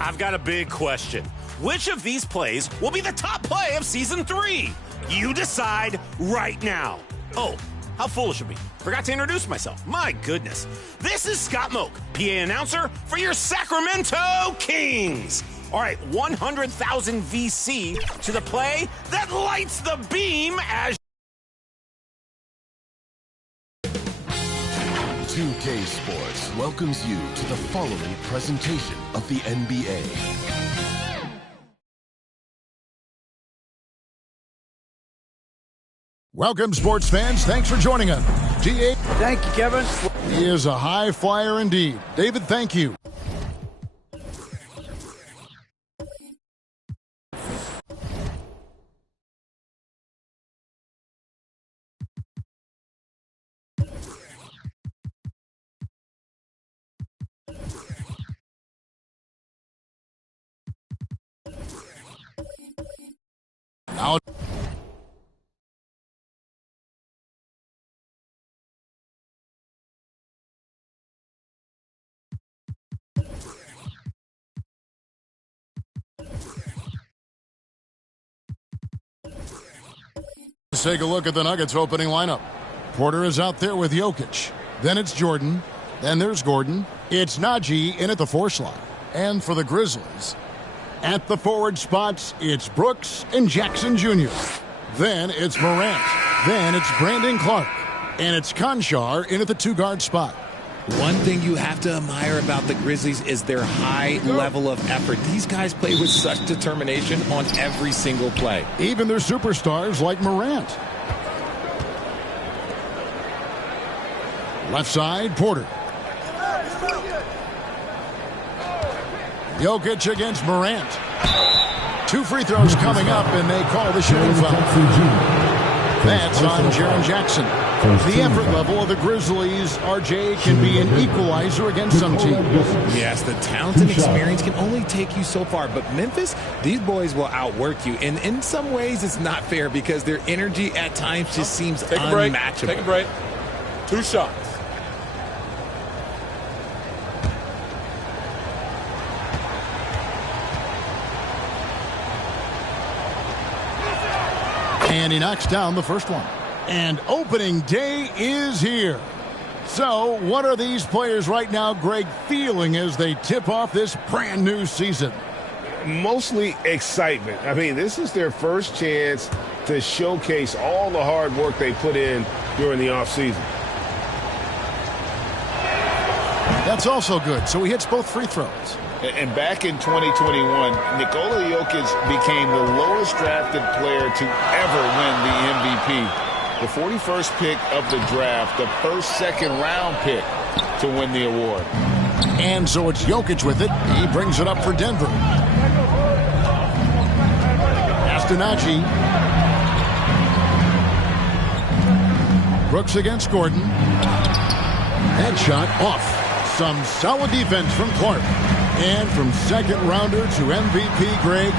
I've got a big question. Which of these plays will be the top play of Season 3? You decide right now. Oh, how foolish of me. Forgot to introduce myself. My goodness. This is Scott Moak, PA announcer for your Sacramento Kings. All right, 100,000 VC to the play that lights the beam as 2K Sports welcomes you to the following presentation of the NBA. Welcome, sports fans. Thanks for joining us. GA. Thank you, Kevin. He is a high flyer indeed. David, thank you. Now, let's take a look at the Nuggets opening lineup. Porter is out there with Jokic. Then it's Jordan. Then there's Gordon. It's Najee in at the 4 slot. And for the Grizzlies, at the forward spots, it's Brooks and Jackson Jr. Then it's Morant. Then it's Brandon Clark. And it's Conchar in at the 2-guard spot. One thing you have to admire about the Grizzlies is their high level of effort. These guys play with such determination on every single play. Even their superstars like Morant. Left side, Porter. Jokic against Morant. 2 free throws coming up, and they call the shooting foul. That's on Jaren Jackson. The effort level of the Grizzlies, RJ, can be an equalizer against some teams. Yes, the talent and experience can only take you so far. But Memphis, these boys will outwork you. And in some ways, it's not fair because their energy at times just seems unmatchable. Take a break. 2 shots. And he knocks down the first one. And opening day is here. So what are these players right now, Greg, feeling as they tip off this brand new season? Mostly excitement. I mean, this is their first chance to showcase all the hard work they put in during the offseason. That's also good. So he hits both free throws. And back in 2021, Nikola Jokic became the lowest drafted player to ever win the MVP. The 41st pick of the draft, the first second-round pick to win the award. And so it's Jokic with it. He brings it up for Denver. Astonaghi. Brooks against Gordon. That shot off. Some solid defense from Clark. And from second rounder to MVP, Greg,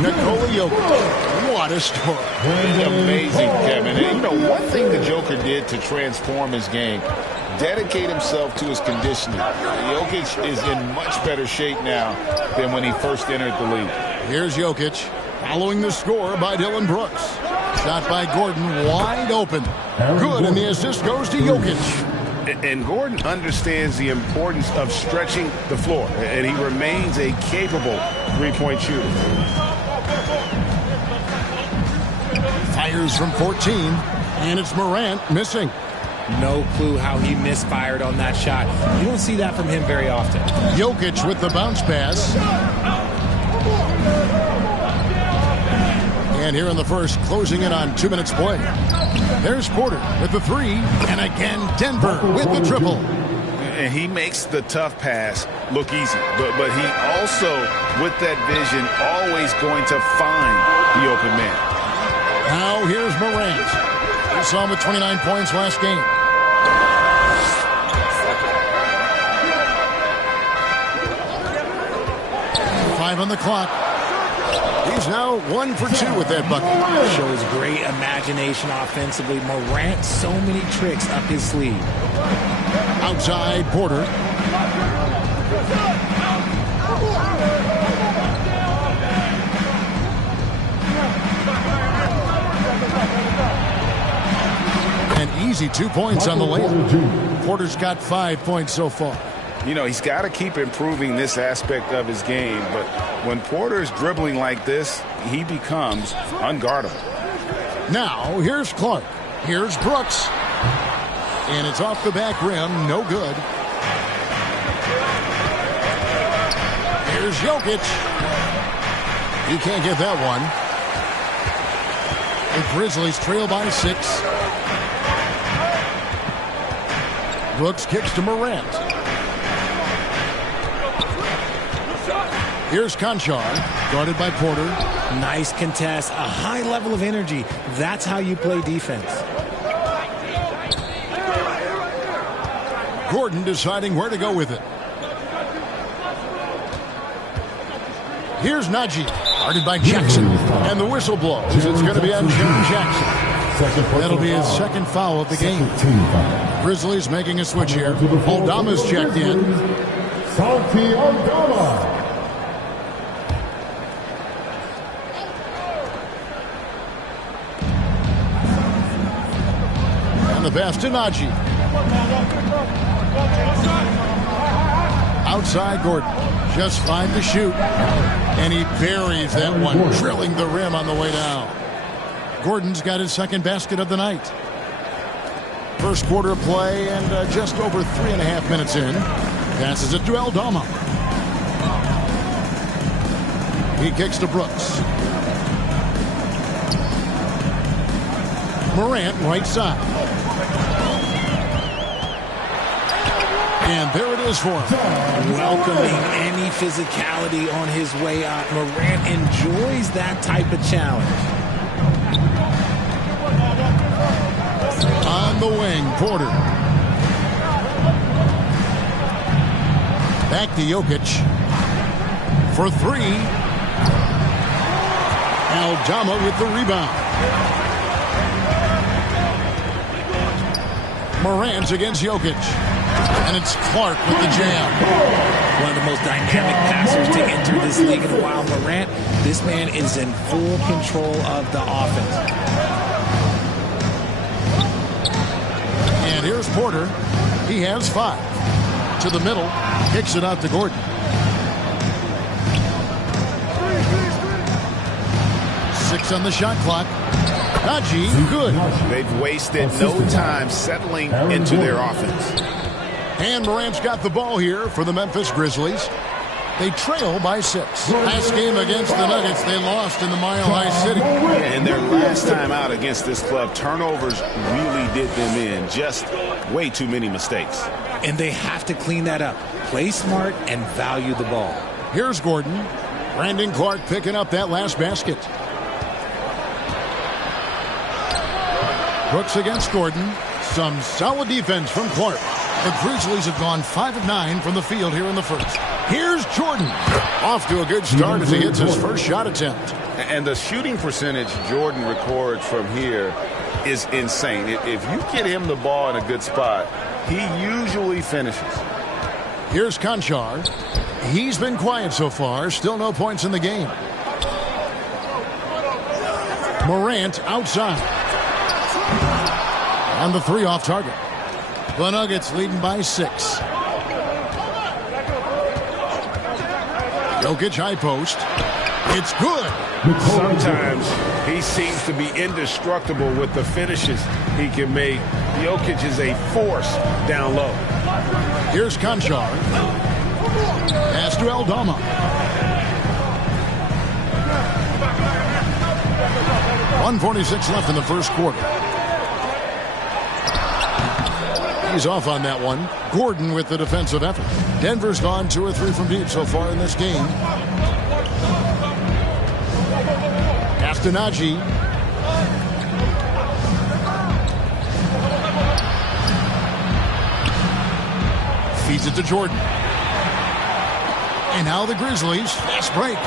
Nikola Jokic. What a story. He's amazing, Kevin. And, you know, one thing the Joker did to transform his game, dedicate himself to his conditioning. Jokic is in much better shape now than when he first entered the league. Here's Jokic following the score by Dylan Brooks. Shot by Gordon, wide open. Good, and the assist goes to Jokic. And Gordon understands the importance of stretching the floor, and he remains a capable three-point shooter. Fires from 14, and it's Morant missing. No clue how he misfired on that shot. You don't see that from him very often. Jokic with the bounce pass. And here in the first, closing in on 2 minutes play. There's Porter with the 3, and again Denver with the triple. And he makes the tough pass look easy, but he also, with that vision, always going to find the open man. Now here's Morant. We saw him with 29 points last game. Five on the clock. He's now 1 for 2 with that bucket. Shows great imagination offensively. Morant, so many tricks up his sleeve. Outside, Porter. An easy 2 points on the layup. Porter's got 5 points so far. You know, he's got to keep improving this aspect of his game, but when Porter's dribbling like this, he becomes unguardable. Now, here's Clark. Here's Brooks. And it's off the back rim. No good. Here's Jokic. He can't get that one. The Grizzlies trail by 6. Brooks kicks to Morant. Here's Conchar, guarded by Porter. Nice contest, a high level of energy. That's how you play defense. Gordon deciding where to go with it. Here's Najee, guarded by Jackson. And the whistle blows. It's going to be on Jaren Jackson. That'll be his second foul of the game. Grizzlies making a switch here. Aldama's checked in. Santi Aldama. And the pass to Najee. Outside Gordon. Just 5 to shoot. And he buries that one, drilling the rim on the way down. Gordon's got his second basket of the night. First quarter of play and just over 3.5 minutes in. Passes it to Aldama. He kicks to Brooks. Morant right side. And there it is for him. Welcoming any physicality on his way out. Morant enjoys that type of challenge. On the wing, Porter. Back to Jokic. For three. Aldama with the rebound. Morant against Jokic. And it's Clark with the jam. One of the most dynamic passers to enter this league in a while. Morant, this man is in full control of the offense. And here's Porter. He has 5. To the middle. Kicks it out to Gordon. 6 on the shot clock. Najee, good. They've wasted no time settling into their offense. And Morant's got the ball here for the Memphis Grizzlies. They trail by 6. Last game against the Nuggets, they lost in the Mile High City. And their last time out against this club, turnovers really did them in. Just way too many mistakes. And they have to clean that up. Play smart and value the ball. Here's Gordon. Brandon Clark picking up that last basket. Brooks against Gordon. Some solid defense from Clark. The Grizzlies have gone 5 of 9 from the field here in the first. Here's Jordan. Off to a good start as he hits his first shot attempt. And the shooting percentage Jordan records from here is insane. If you get him the ball in a good spot, he usually finishes. Here's Conchar. He's been quiet so far. Still no points in the game. Morant outside. On the 3 off target. The Nuggets leading by 6. Jokic high post. It's good. Sometimes he seems to be indestructible with the finishes he can make. Jokic is a force down low. Here's Conchar. Pass to Aldama. .146 left in the first quarter. He's off on that one. Gordon with the defensive effort. Denver's gone 2 or 3 from deep so far in this game. Pass to Najee. Feeds it to Jordan. And now the Grizzlies. Fast break.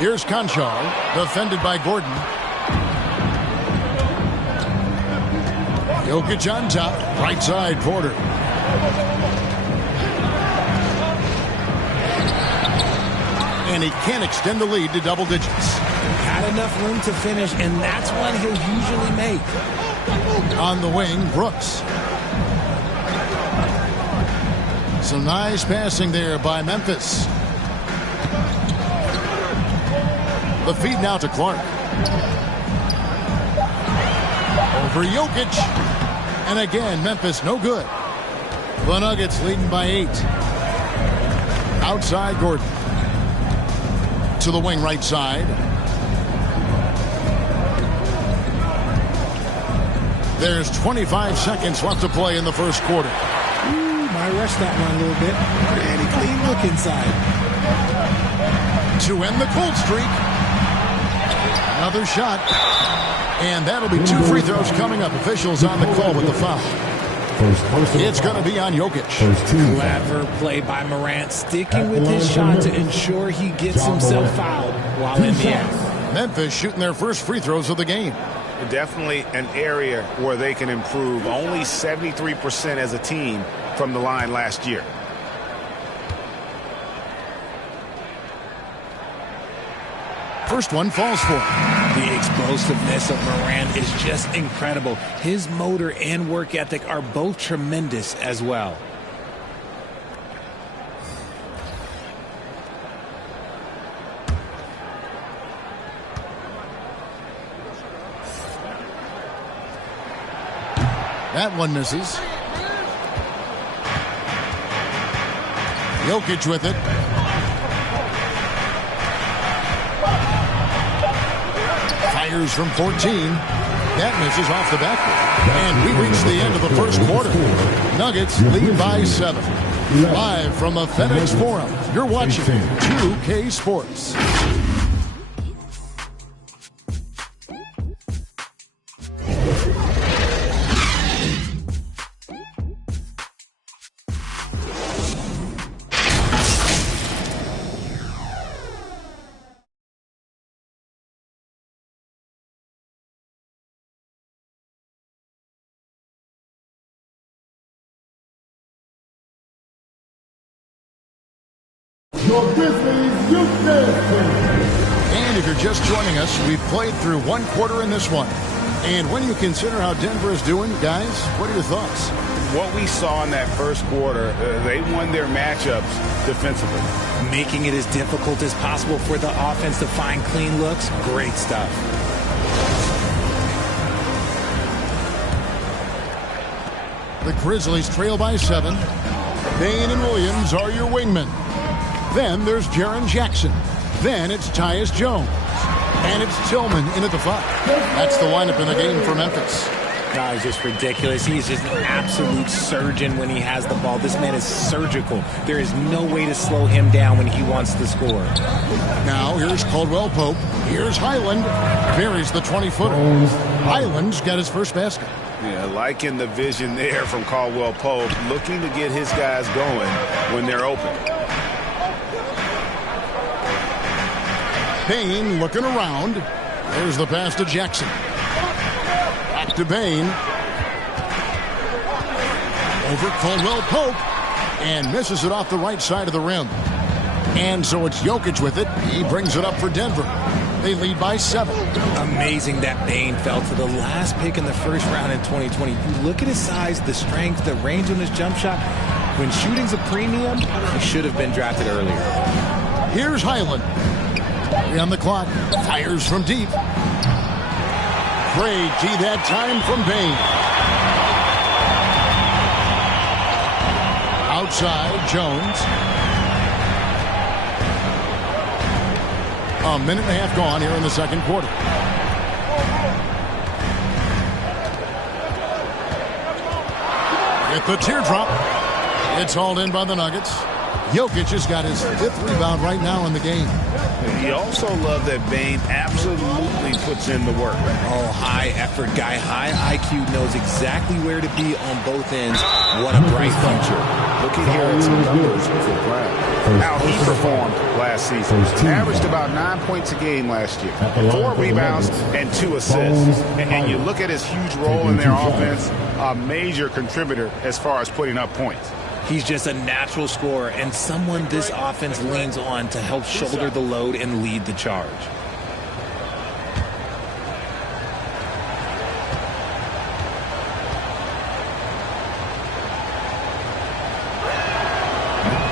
Here's Conchar. Defended by Gordon. Jokic on top. Right side, Porter. And he can't extend the lead to double digits. Had enough room to finish, and that's one he'll usually make. On the wing, Brooks. Some nice passing there by Memphis. The feed now to Clark. Over Jokic. And again, Memphis no good. The Nuggets leading by 8. Outside Gordon. To the wing right side. There's 25 seconds left to play in the first quarter. Might rush that one a little bit. Pretty clean look inside. To end the cold streak. Another shot. And that'll be 2 free throws coming up. Officials on the call with the foul. It's going to be on Jokic. Clever play by Morant, sticking with his shot to ensure he gets himself fouled while in the act. Memphis shooting their first free throws of the game. Definitely an area where they can improve. Only 73% as a team from the line last year. First one falls for him. The explosiveness of Morant is just incredible. His motor and work ethic are both tremendous as well. That one misses. Jokic with it. Fires from 14. That misses off the backboard. And we reach the end of the first quarter. Nuggets lead by 7. Live from the FedEx Forum, you're watching 2K Sports. Your Grizzlies Youth Dance Team. And if you're just joining us, we've played through one quarter in this one. And when you consider how Denver is doing, guys, what are your thoughts? What we saw in that first quarter, they won their matchups defensively. Making it as difficult as possible for the offense to find clean looks. Great stuff. The Grizzlies trail by 7. Bane and Williams are your wingmen. Then there's Jaren Jackson. Then it's Tyus Jones. And it's Tillman in at the 5. That's the lineup in the game for Memphis. God, he's just ridiculous. He's just an absolute surgeon when he has the ball. This man is surgical. There is no way to slow him down when he wants to score. Now here's Caldwell Pope. Here's Highland. Buries the 20-footer. Highland's got his first basket. Yeah, liking the vision there from Caldwell Pope, looking to get his guys going when they're open. Bane looking around. There's the pass to Jackson. Back to Bane. Over Caldwell Pope. And misses it off the right side of the rim. And so it's Jokic with it. He brings it up for Denver. They lead by 7. Amazing that Bane fell to the last pick in the first round in 2020. You look at his size, the strength, the range on his jump shot. When shooting's a premium, he should have been drafted earlier. Here's Highland. 3 on the clock. Fires from deep. Great D that time from Bane. Outside, Jones. A minute and a half gone here in the second quarter. At the teardrop. It's hauled in by the Nuggets. Jokic has got his 5th rebound right now in the game. You also love that Bane absolutely puts in the work. Oh, high effort guy, high IQ, knows exactly where to be on both ends. What a bright future. Looking here at some numbers for Brown. How he performed last season. Averaged about 9 points a game last year. 4 rebounds and 2 assists. And you look at his huge role in their offense, a major contributor as far as putting up points. He's just a natural scorer and someone this offense leans on to help shoulder the load and lead the charge.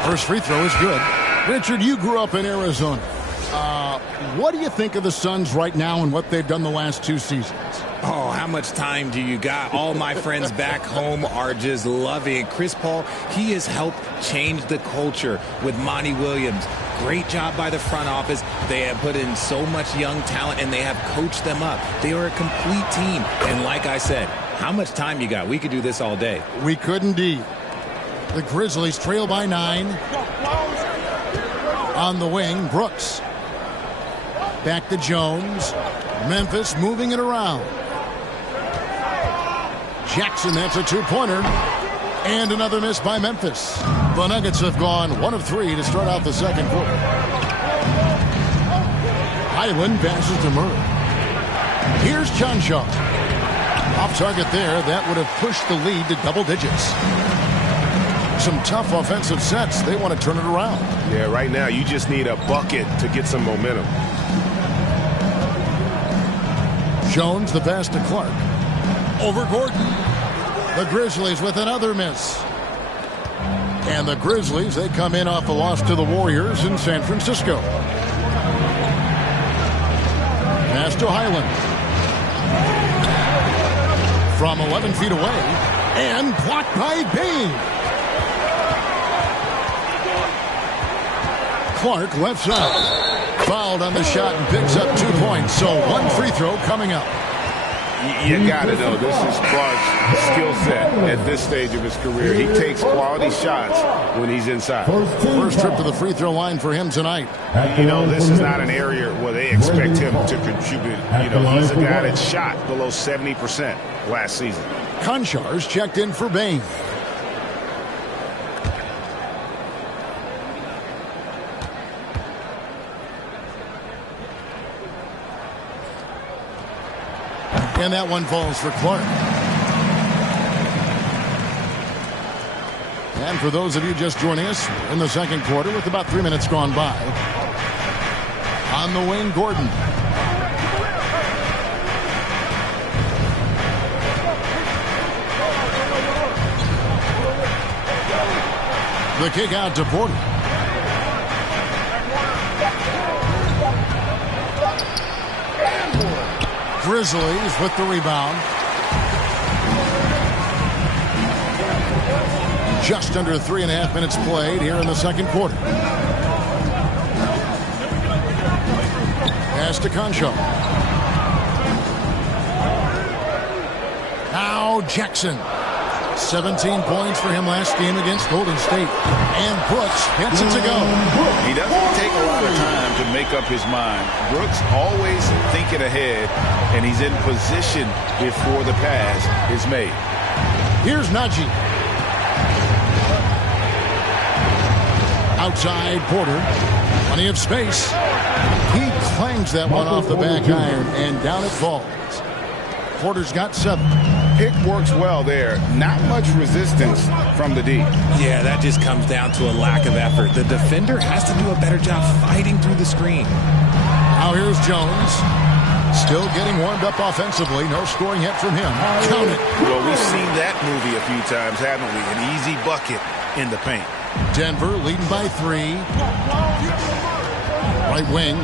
First free throw is good. Richard, you grew up in Arizona. What do you think of the Suns right now and what they've done the last 2 seasons? Oh, how much time do you got? All my friends back home are just loving it. Chris Paul, he has helped change the culture with Monty Williams. Great job by the front office. They have put in so much young talent, and they have coached them up. They are a complete team. And like I said, how much time you got? We could do this all day. We could indeed. The Grizzlies trail by 9. On the wing, Brooks. Back to Jones. Memphis moving it around. Jackson, that's a 2-pointer. And another miss by Memphis. The Nuggets have gone 1 of 3 to start out the second quarter. Highland passes to Murray. Here's John Shaw. Off target there. That would have pushed the lead to double digits. Some tough offensive sets. They want to turn it around. Yeah, right now you just need a bucket to get some momentum. Jones, the pass to Clark. Over Gordon. The Grizzlies with another miss. And the Grizzlies, they come in off a loss to the Warriors in San Francisco. Pass to Highland. from 11 feet away and blocked by Bain. Clark left side. Fouled on the shot and picks up 2 points. So one free throw coming up. You got to know this is Clark's skill set at this stage of his career. He takes quality shots when he's inside. First trip to the free throw line for him tonight. You know, this is not an area where they expect him to contribute. You know, he's a guy that shot below 70% last season. Konchar's checked in for Bain. And that one falls for Clark. And for those of you just joining us, in the second quarter with about 3 minutes gone by. On the wing, Gordon. The kick out to Porter. Grizzlies with the rebound. Just under 3.5 minutes played here in the second quarter. Pass to Concho. Now Jackson. 17 points for him last game against Golden State. And Brooks gets it to go. He doesn't take a lot of time to make up his mind. Brooks always thinking ahead, and he's in position before the pass is made. Here's Najee. Outside Porter. Plenty of space. He clangs that one off the back iron, and down it falls. Porter's got 7. Pick works well there. Not much resistance from the D. Yeah, that just comes down to a lack of effort. The defender has to do a better job fighting through the screen. Now here's Jones. Still getting warmed up offensively. No scoring yet from him. Count it. Well, we've seen that movie a few times, haven't we? An easy bucket in the paint. Denver leading by 3. Right wing.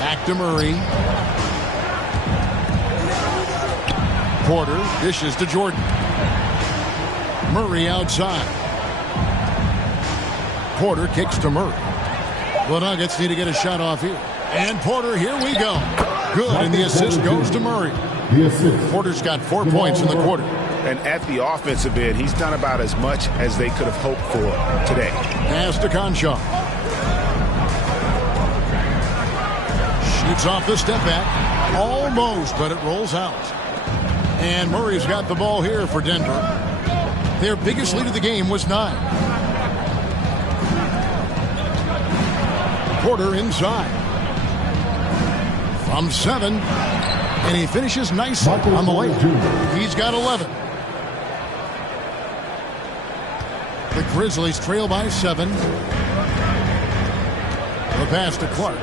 Back to Murray. Porter dishes to Jordan. Murray outside. Porter kicks to Murray. The Nuggets need to get a shot off here. And Porter, here we go. Good, and the assist goes to Murray. Porter's got 4 points in the quarter. And at the offensive end, he's done about as much as they could have hoped for today. Pass to Concho. Shoots off the step back. Almost, but it rolls out. And Murray's got the ball here for Denver. Their biggest lead of the game was 9. Porter inside. From 7. And he finishes nicely on the layup. He's got 11. The Grizzlies trail by 7. The pass to Clark.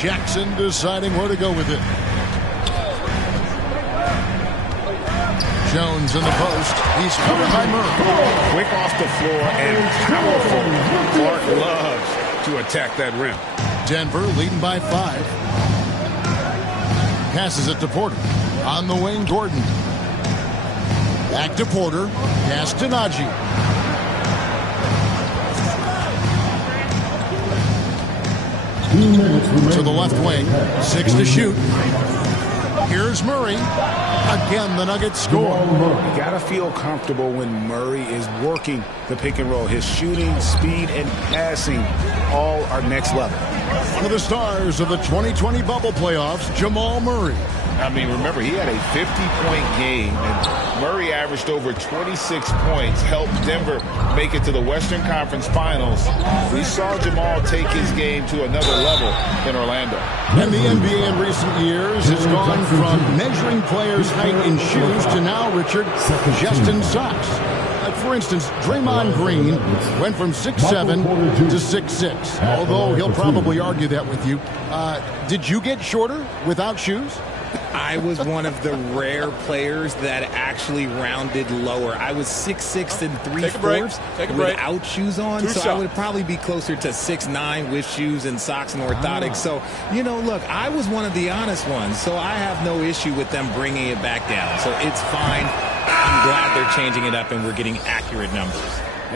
Jackson deciding where to go with it. Jones in the post. He's covered by Murray. Quick off the floor and powerful. Clark loves to attack that rim. Denver leading by 5. Passes it to Porter. On the wing, Gordon. Back to Porter. Pass to Najee. To the left wing. 6 to shoot. Here's Murray. Again, the Nuggets score. You got to feel comfortable when Murray is working the pick and roll. His shooting, speed, and passing all are next level. One of the stars of the 2020 bubble playoffs, Jamal Murray. I mean, remember, he had a 50-point game, and Murray averaged over 26 points, helped Denver make it to the Western Conference Finals. We saw Jamal take his game to another level in Orlando. And the NBA in recent years has gone from measuring players' height in shoes to now, Richard, just in socks. For instance, Draymond Green went from 6'7" to 6'6", although he'll probably argue that with you. Did you get shorter without shoes? I was one of the rare players that actually rounded lower. I was 6'6" and 3/4 without shoes on, so I would probably be closer to 6'9" with shoes and socks and orthotics. So, you know, look, I was one of the honest ones, so I have no issue with them bringing it back down. So it's fine. I'm glad they're changing it up and we're getting accurate numbers.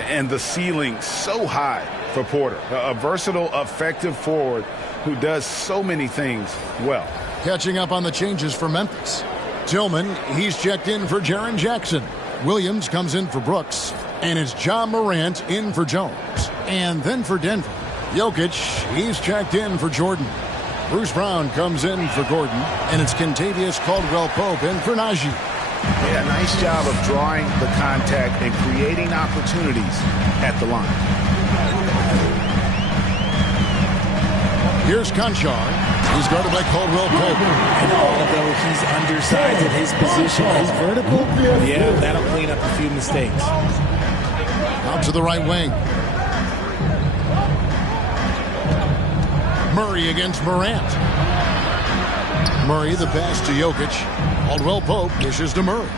And the ceiling so high for Porter. A versatile, effective forward who does so many things well. Catching up on the changes for Memphis. Tillman, he's checked in for Jaren Jackson. Williams comes in for Brooks. And it's John Morant in for Jones. And then for Denver, Jokic, he's checked in for Jordan. Bruce Brown comes in for Gordon. And it's Kentavious Caldwell-Pope in for Najee. Yeah, nice job of drawing the contact and creating opportunities at the line. Here's Conchar. He's guarded by Caldwell-Pope. And although he's undersized at his position, he's vertical. Yeah, that'll clean up a few mistakes. Out to the right wing. Murray against Morant. Murray, the pass to Jokic. Caldwell-Pope dishes to Murray.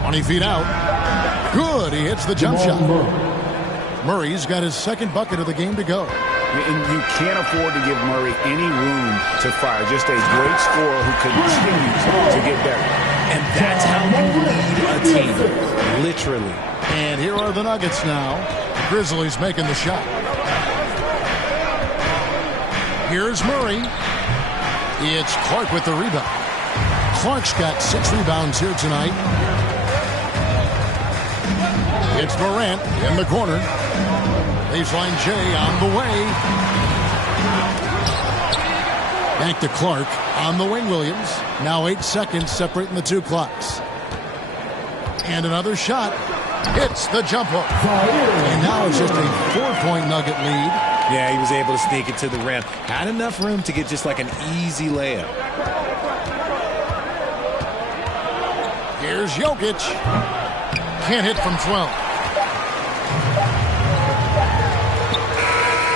20 feet out. Good. He hits the jump shot. Murray's got his second bucket of the game to go. And you can't afford to give Murray any room to fire. Just a great scorer who continues to get better. And that's how you lead a team. Literally. And here are the Nuggets now. The Grizzlies making the shot. Here's Murray. It's Clark with the rebound. Clark's got 6 rebounds here tonight. It's Morant in the corner. Baseline J on the way. Back to Clark on the wing, Williams. Now 8 seconds separating the two clocks. And another shot. Hits the jump hook. And now it's just a 4-point Nugget lead. Yeah, he was able to sneak it to the rim. Had enough room to get just like an easy layup. Here's Jokic. Can't hit from 12.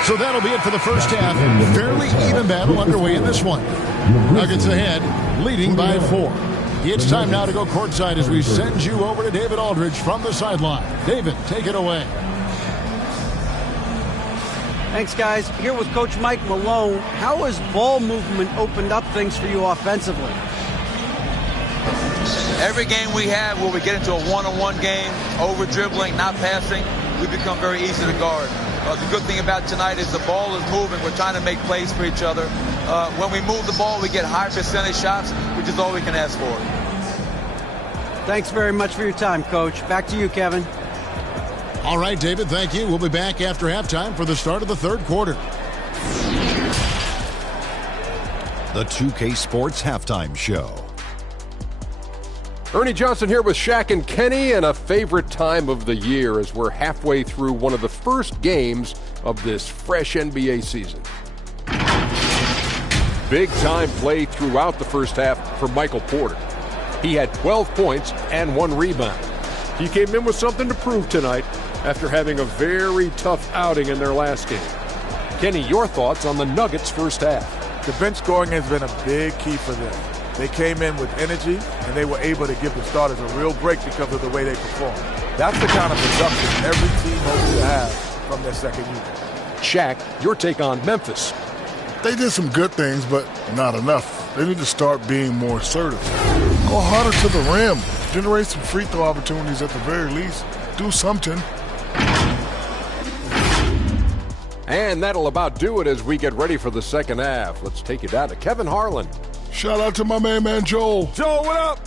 So that'll be it for the first half. Fairly even battle underway in this one. Nuggets ahead, leading by 4. It's time now to go courtside as we send you over to David Aldridge from the sideline. David, take it away. Thanks, guys. Here with Coach Mike Malone. How has ball movement opened up things for you offensively? Every game we have where we get into a one-on-one game, over-dribbling, not passing, we become very easy to guard. The good thing about tonight is the ball is moving. We're trying to make plays for each other. When we move the ball, we get high percentage shots, which is all we can ask for. Thanks very much for your time, Coach. Back to you, Kevin. All right, David, thank you. We'll be back after halftime for the start of the third quarter. The 2K Sports Halftime Show. Ernie Johnson here with Shaq and Kenny, and a favorite time of the year as we're halfway through one of the first games of this fresh NBA season. Big-time play throughout the first half for Michael Porter. He had 12 points and 1 rebound. He came in with something to prove tonight after having a very tough outing in their last game. Kenny, your thoughts on the Nuggets' first half? The bench scoring has been a big key for them. They came in with energy, and they were able to give the starters a real break because of the way they performed. That's the kind of production every team hopes to have from their second unit. Shaq, your take on Memphis. They did some good things, but not enough. They need to start being more assertive. Go harder to the rim. Generate some free throw opportunities at the very least. Do something. And that'll about do it as we get ready for the second half. Let's take you down to Kevin Harlan. Shout out to my man Joel. Joel, what up?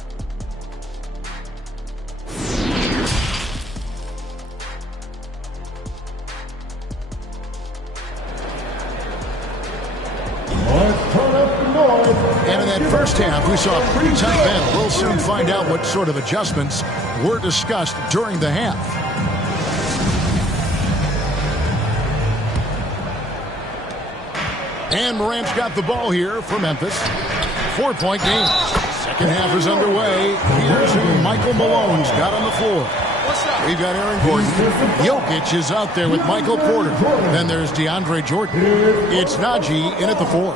And in that first half, we saw a pretty tight battle. We'll soon find out what sort of adjustments were discussed during the half. And Morant's got the ball here for Memphis. 4-point game. Second half is underway. Here's who Michael Malone's got on the floor. We've got Aaron Gordon. Jokic is out there with Michael Porter. Then there's DeAndre Jordan. It's Najee in at the 4.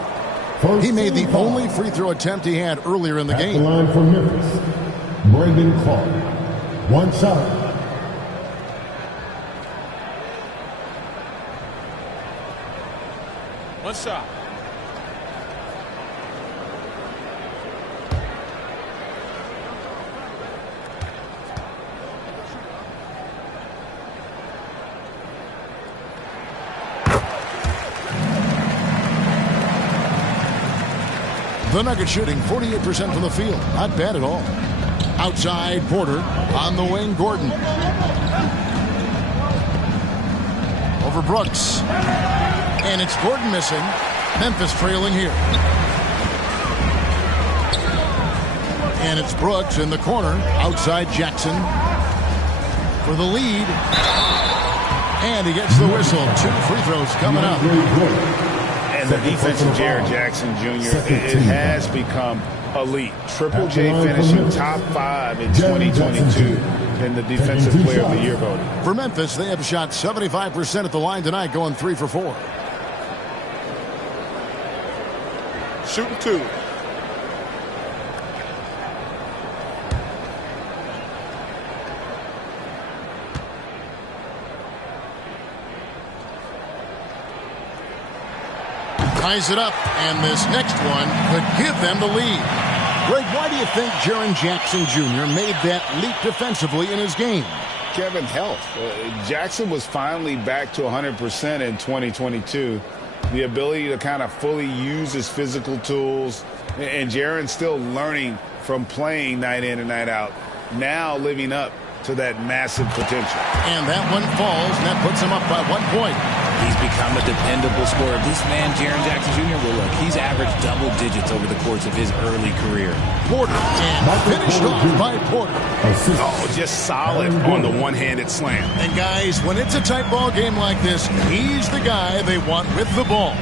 He made the only free throw attempt he had earlier in the game. At the line for Memphis, Brandon Clark. One shot. One shot. The Nuggets shooting 48% from the field. Not bad at all. Outside, Porter. On the wing, Gordon. Over Brooks. And it's Gordon missing. Memphis trailing here. And it's Brooks in the corner. Outside Jackson for the lead. And he gets the whistle. 2 free throws coming up. And the defense of Jared Jackson Jr., it has become elite. Triple J finishing top 5 in 2022 in the Defensive Player of the Year voting. For Memphis, they have shot 75% at the line tonight, going 3 for 4. Shooting 2. Ties it up, and this next one could give them the lead. Greg, why do you think Jaren Jackson Jr. made that leap defensively in his game? Kevin, health. Jackson was finally back to 100% in 2022. The ability to kind of fully use his physical tools, and Jaren's still learning from playing night in and night out, now living up to that massive potential. And that one falls, and that puts him up by 1 point. He's become a dependable scorer. This man, Jaren Jackson Jr., well, look, he's averaged double digits over the course of his early career. Porter, and finished off by Porter. Oh, just solid on the one-handed slam. And guys, when it's a tight ball game like this, he's the guy they want with the ball.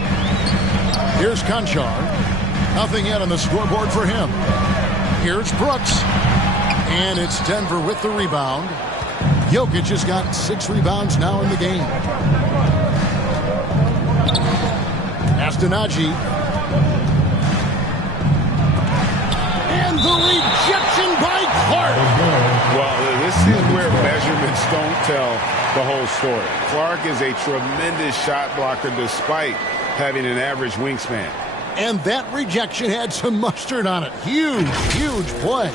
Here's Conchar. Nothing yet on the scoreboard for him. Here's Brooks. And it's Denver with the rebound. Jokic has got 6 rebounds now in the game. Najee. And the rejection by Clark. Well, this is where measurements don't tell the whole story. Clark is a tremendous shot blocker despite having an average wingspan. And that rejection had some mustard on it. Huge, huge play.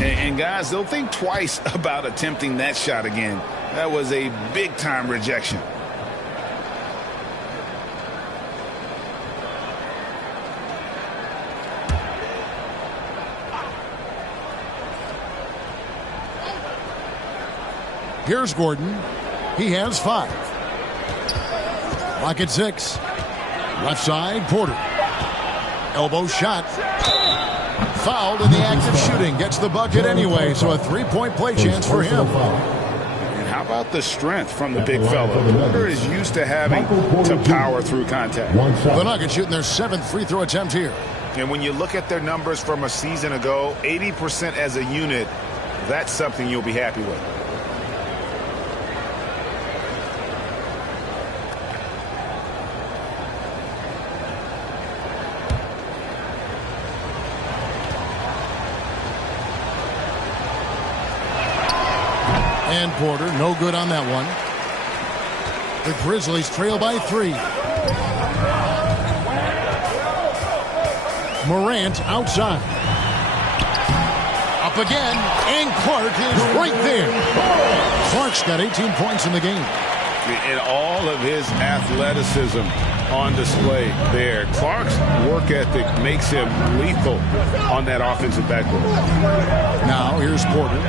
And guys, they'll think twice about attempting that shot again. That was a big-time rejection. Here's Gordon. He has 5. Clock at 6. Left side, Porter. Elbow shot. Fouled in the act of shooting. Gets the bucket anyway, so a 3-point play chance for him. And how about the strength from the big fella? Porter is used to having to power through contact. The Nuggets shooting their 7th free throw attempt here. And when you look at their numbers from a season ago, 80% as a unit, that's something you'll be happy with. And Porter, no good on that one. The Grizzlies trail by 3. Morant outside. Up again, and Clark is right there. Clark's got 18 points in the game. And all of his athleticism on display there. Clark's work ethic makes him lethal on that offensive backcourt. Now here's Porter.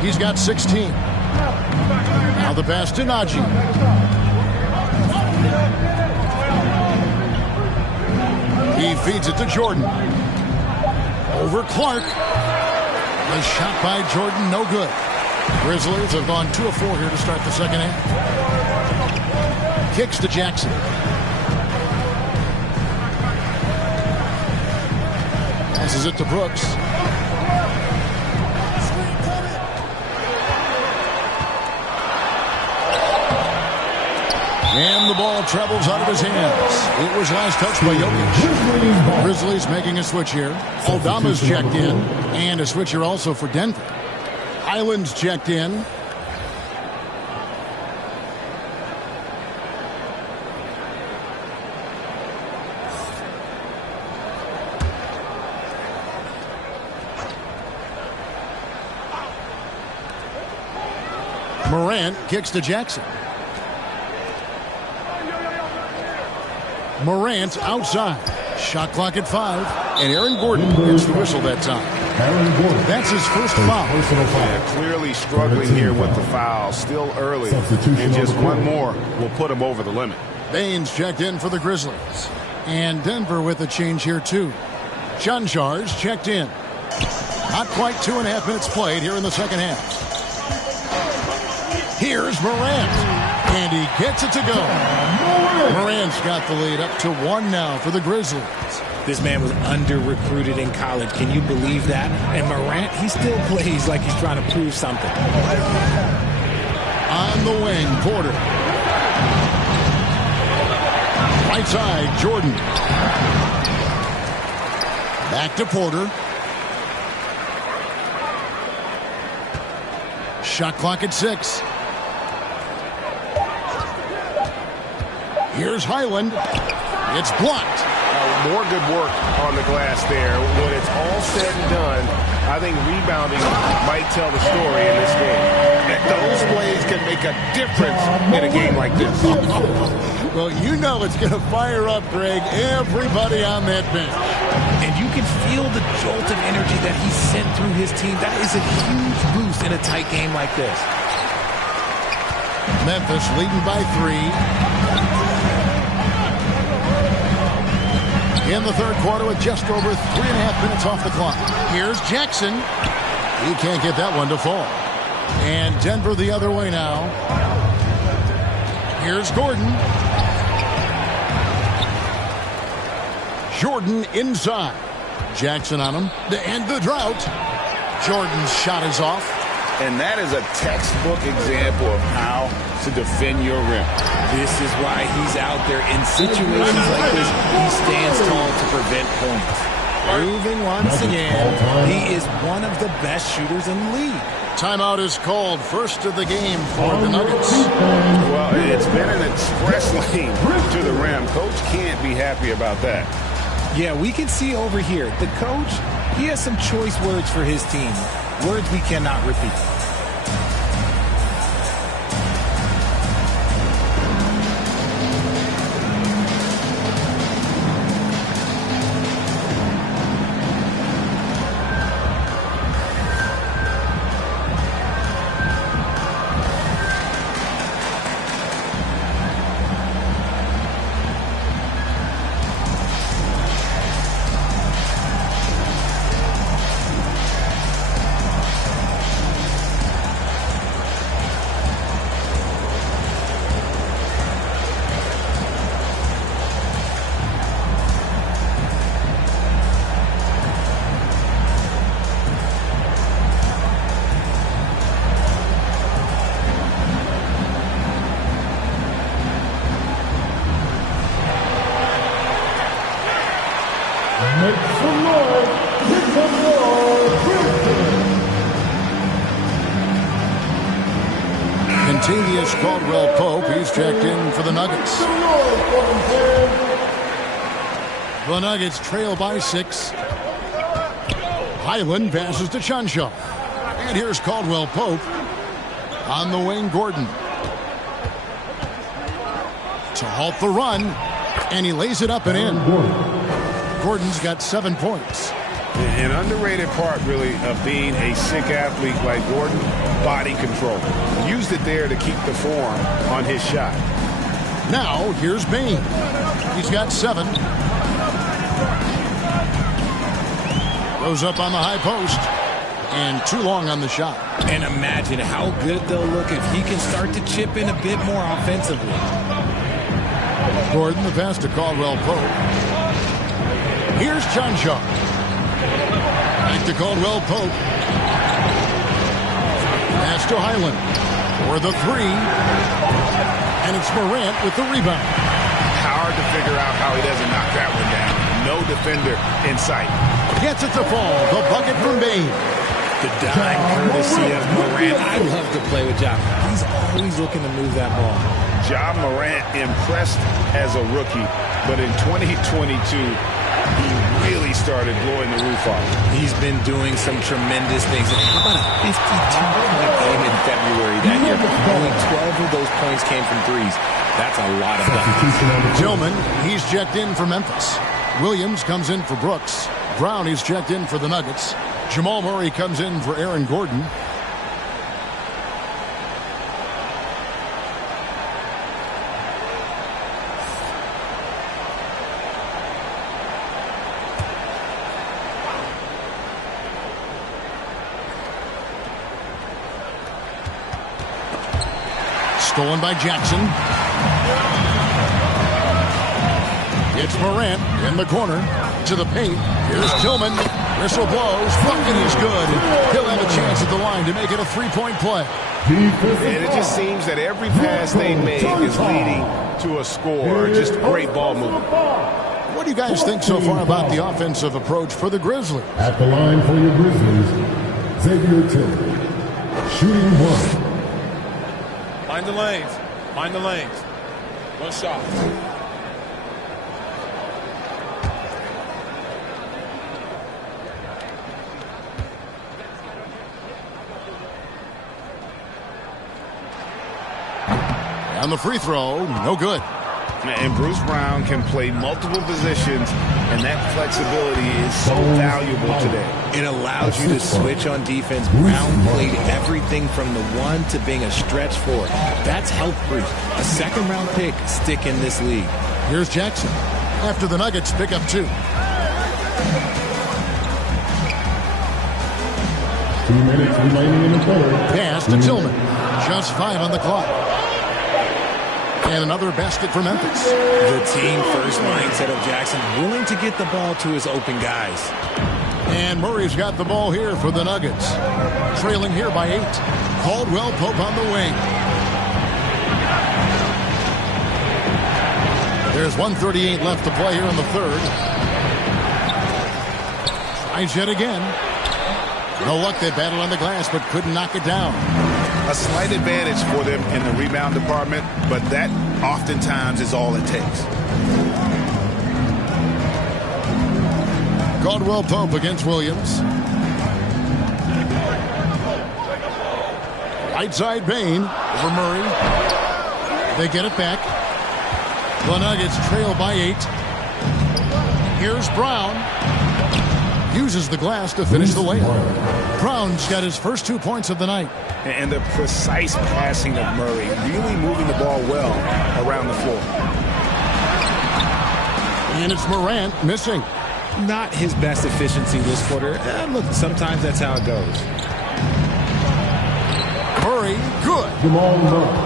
He's got 16. Now the pass to Najee. He feeds it to Jordan. Over Clark. The shot by Jordan, no good. Grizzlies have gone 2 of 4 here to start the second half. Kicks to Jackson. Passes it to Brooks. And the ball travels out of his hands. It was last touched by Jokic. Grizzlies making a switch here. Aldama's checked in. And a switch here also for Denver. Highland's checked in. Morant kicks to Jackson. Morant outside. Shot clock at 5. And Aaron Gordon gets the whistle that time. That's his first foul. Yeah, clearly struggling here with the foul. Still early. And just one more will put him over the limit. Baines checked in for the Grizzlies. And Denver with a change here too. Chanchar's checked in. Not quite 2.5 minutes played here in the second half. Here's Morant. And he gets it to go. Morant's got the lead up to 1 now for the Grizzlies. This man was under-recruited in college. Can you believe that? And Morant, he still plays like he's trying to prove something. On the wing, Porter. Right side, Jordan. Back to Porter. Shot clock at 6. Here's Highland. It's blocked. More good work on the glass there. When it's all said and done, I think rebounding might tell the story in this game. And those plays can make a difference in a game like this. Well, you know it's going to fire up, Greg, everybody on that bench. And you can feel the jolt of energy that he sent through his team. That is a huge boost in a tight game like this. Memphis leading by 3. In the third quarter with just over 3.5 minutes off the clock. Here's Jackson. He can't get that one to fall. And Denver the other way now. Here's Gordon. Jordan inside. Jackson on him to end the drought. Jordan's shot is off. And that is a textbook example of how to defend your rim. This is why he's out there in situations like this. He stands tall to prevent points. Proving once again, he is one of the best shooters in the league. Timeout is called. First of the game for the Nuggets. Well, it's been an express lane to the rim. Coach can't be happy about that. Yeah, we can see over here, the coach, he has some choice words for his team. Words we cannot repeat. Contavious Caldwell-Pope, he's checked in for the Nuggets. The Nuggets trail by 6. Highland passes to Chancellor. And here's Caldwell-Pope. On the wing, Gordon. To halt the run. And he lays it up and in. Gordon's got 7 points. An underrated part, really, of being a sick athlete like Gordon, body control. Used it there to keep the form on his shot. Now, here's Bain. He's got 7. Goes up on the high post. And too long on the shot. And imagine how good they'll look if he can start to chip in a bit more offensively. Gordon, the pass to Caldwell-Pope. Here's Chancellor. Back to Caldwell-Pope. Pass to Highland for the 3. And it's Morant with the rebound. Hard to figure out how he doesn't knock that one down. No defender in sight. Gets it to fall. The bucket from Bane. The dime courtesy of Morant. I love to play with Ja. He's always looking to move that ball. Ja Morant impressed as a rookie, but in 2022, he really started blowing the roof off. He's been doing some tremendous things. How about a 52-point game in February that year? Only 12 of those points came from threes. That's a lot of buckets. Tillman, he's checked in for Memphis. Williams comes in for Brooks. Brown, he's checked in for the Nuggets. Jamal Murray comes in for Aaron Gordon. Stolen by Jackson. It's Morant in the corner to the paint. Here's Tillman. Whistle blows. Bucket is good. He'll have a chance at the line to make it a three-point play. And it just seems that every pass they make is leading to a score. Just great ball movement. What do you guys think so far about the offensive approach for the Grizzlies? At the line for your Grizzlies, Xavier Tillman. Shooting one. Find the lanes. Find the lanes. One shot. On the free throw, no good. And Bruce Brown can play multiple positions, and that flexibility is so valuable today. It allows you to switch on defense. Brown played everything from the one to being a stretch four. That's helped Bruce. A second-round pick stick in this league. Here's Jackson. After the Nuggets pick up 2. 2 minutes remaining in the quarter. Pass to Tillman. Just 5 on the clock. And another basket for Memphis. The team-first mindset of Jackson, willing to get the ball to his open guys. And Murray's got the ball here for the Nuggets. Trailing here by 8. Caldwell Pope on the wing. There's 1:38 left to play here in the third. Tries yet again. No luck, they battled on the glass, but couldn't knock it down. A slight advantage for them in the rebound department, but that oftentimes is all it takes. Caldwell Pope against Williams. Right side Bane over Murray. They get it back. The Nuggets trail by 8. Here's Brown. Uses the glass to finish the layup. Brown's got his first 2 points of the night. And the precise passing of Murray, really moving the ball well around the floor. And it's Morant missing. Not his best efficiency this quarter. Look, sometimes that's how it goes. Murray, good.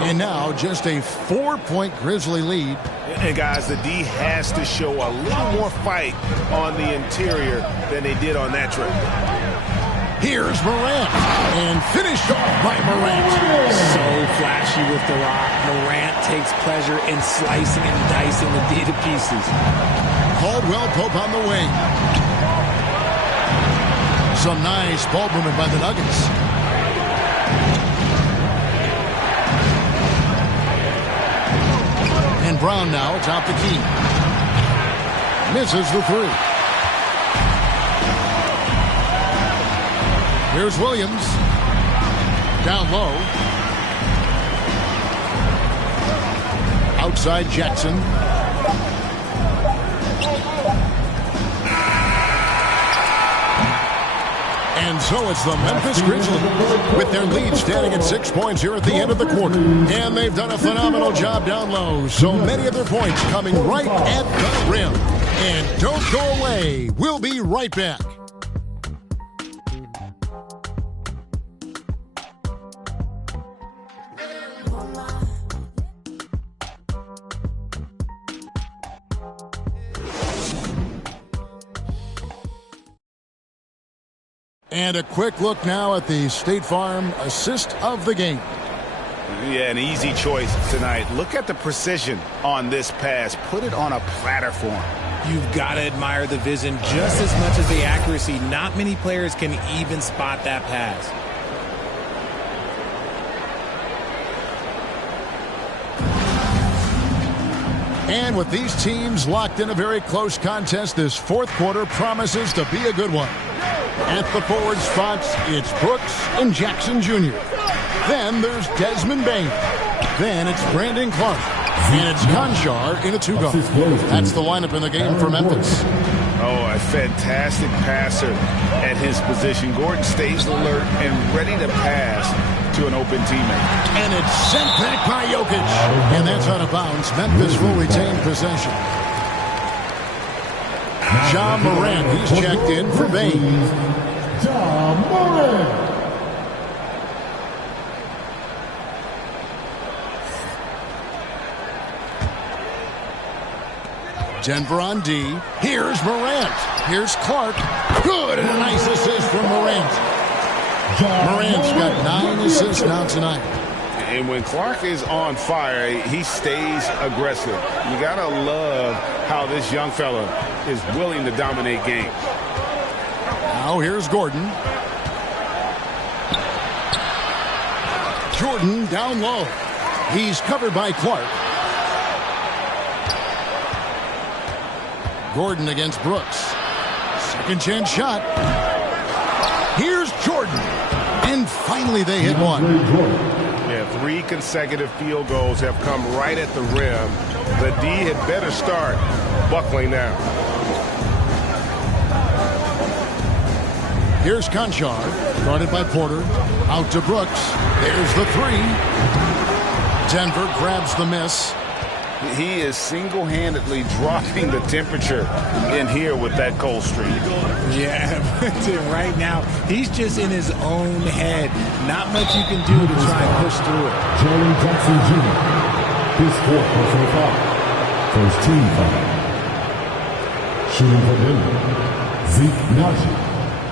And now just a 4-point Grizzly lead. And guys, the D has to show a little more fight on the interior than they did on that trip. Here's Morant. And finished off by Morant. So flashy with the rock. Morant takes pleasure in slicing and dicing the D to pieces. Caldwell Pope on the wing. Some nice ball movement by the Nuggets. And Brown now atop the key. Misses the 3. Here's Williams. Down low. Outside Jackson. And so it's the Memphis Grizzlies with their lead standing at 6 points here at the end of the quarter. And they've done a phenomenal job down low. So many of their points coming right at the rim. And don't go away. We'll be right back. And a quick look now at the State Farm assist of the game. Yeah, an easy choice tonight. Look at the precision on this pass. Put it on a platter for him. You've got to admire the vision just as much as the accuracy. Not many players can even spot that pass. And with these teams locked in a very close contest, this fourth quarter promises to be a good one. At the forward spots, it's Brooks and Jackson Jr. Then there's Desmond Bain. Then it's Brandon Clark. And it's Conchar in a two-guard. That's the lineup in the game for Memphis. Oh, a fantastic passer at his position. Gordon stays alert and ready to pass to an open teammate. And it's sent back by Jokic. And that's out of bounds. Memphis will retain possession. Ja Morant, he's checked in for Bain. Ja Morant. Denver on D. Here's Morant. Here's Clark. Good, and a nice assist from Morant. Morant's got 9 assists now tonight. And when Clark is on fire, he stays aggressive. You got to love how this young fella is willing to dominate games. Now here's Gordon. Jordan down low. He's covered by Clark. Gordon against Brooks. Second chance shot. Here's Jordan. And finally they hit one. Yeah, 3 consecutive field goals have come right at the rim. The D had better start buckling now. Here's Conchar. Guarded by Porter. Out to Brooks. There's the 3. Denver grabs the miss. He is single-handedly dropping the temperature in here with that cold streak. Yeah, right now, he's just in his own head. Not much you can do to try and push through it. Jalen Jackson Jr. His fourth personal foul. First team foul. Shooting for Denver. Zeke Naji.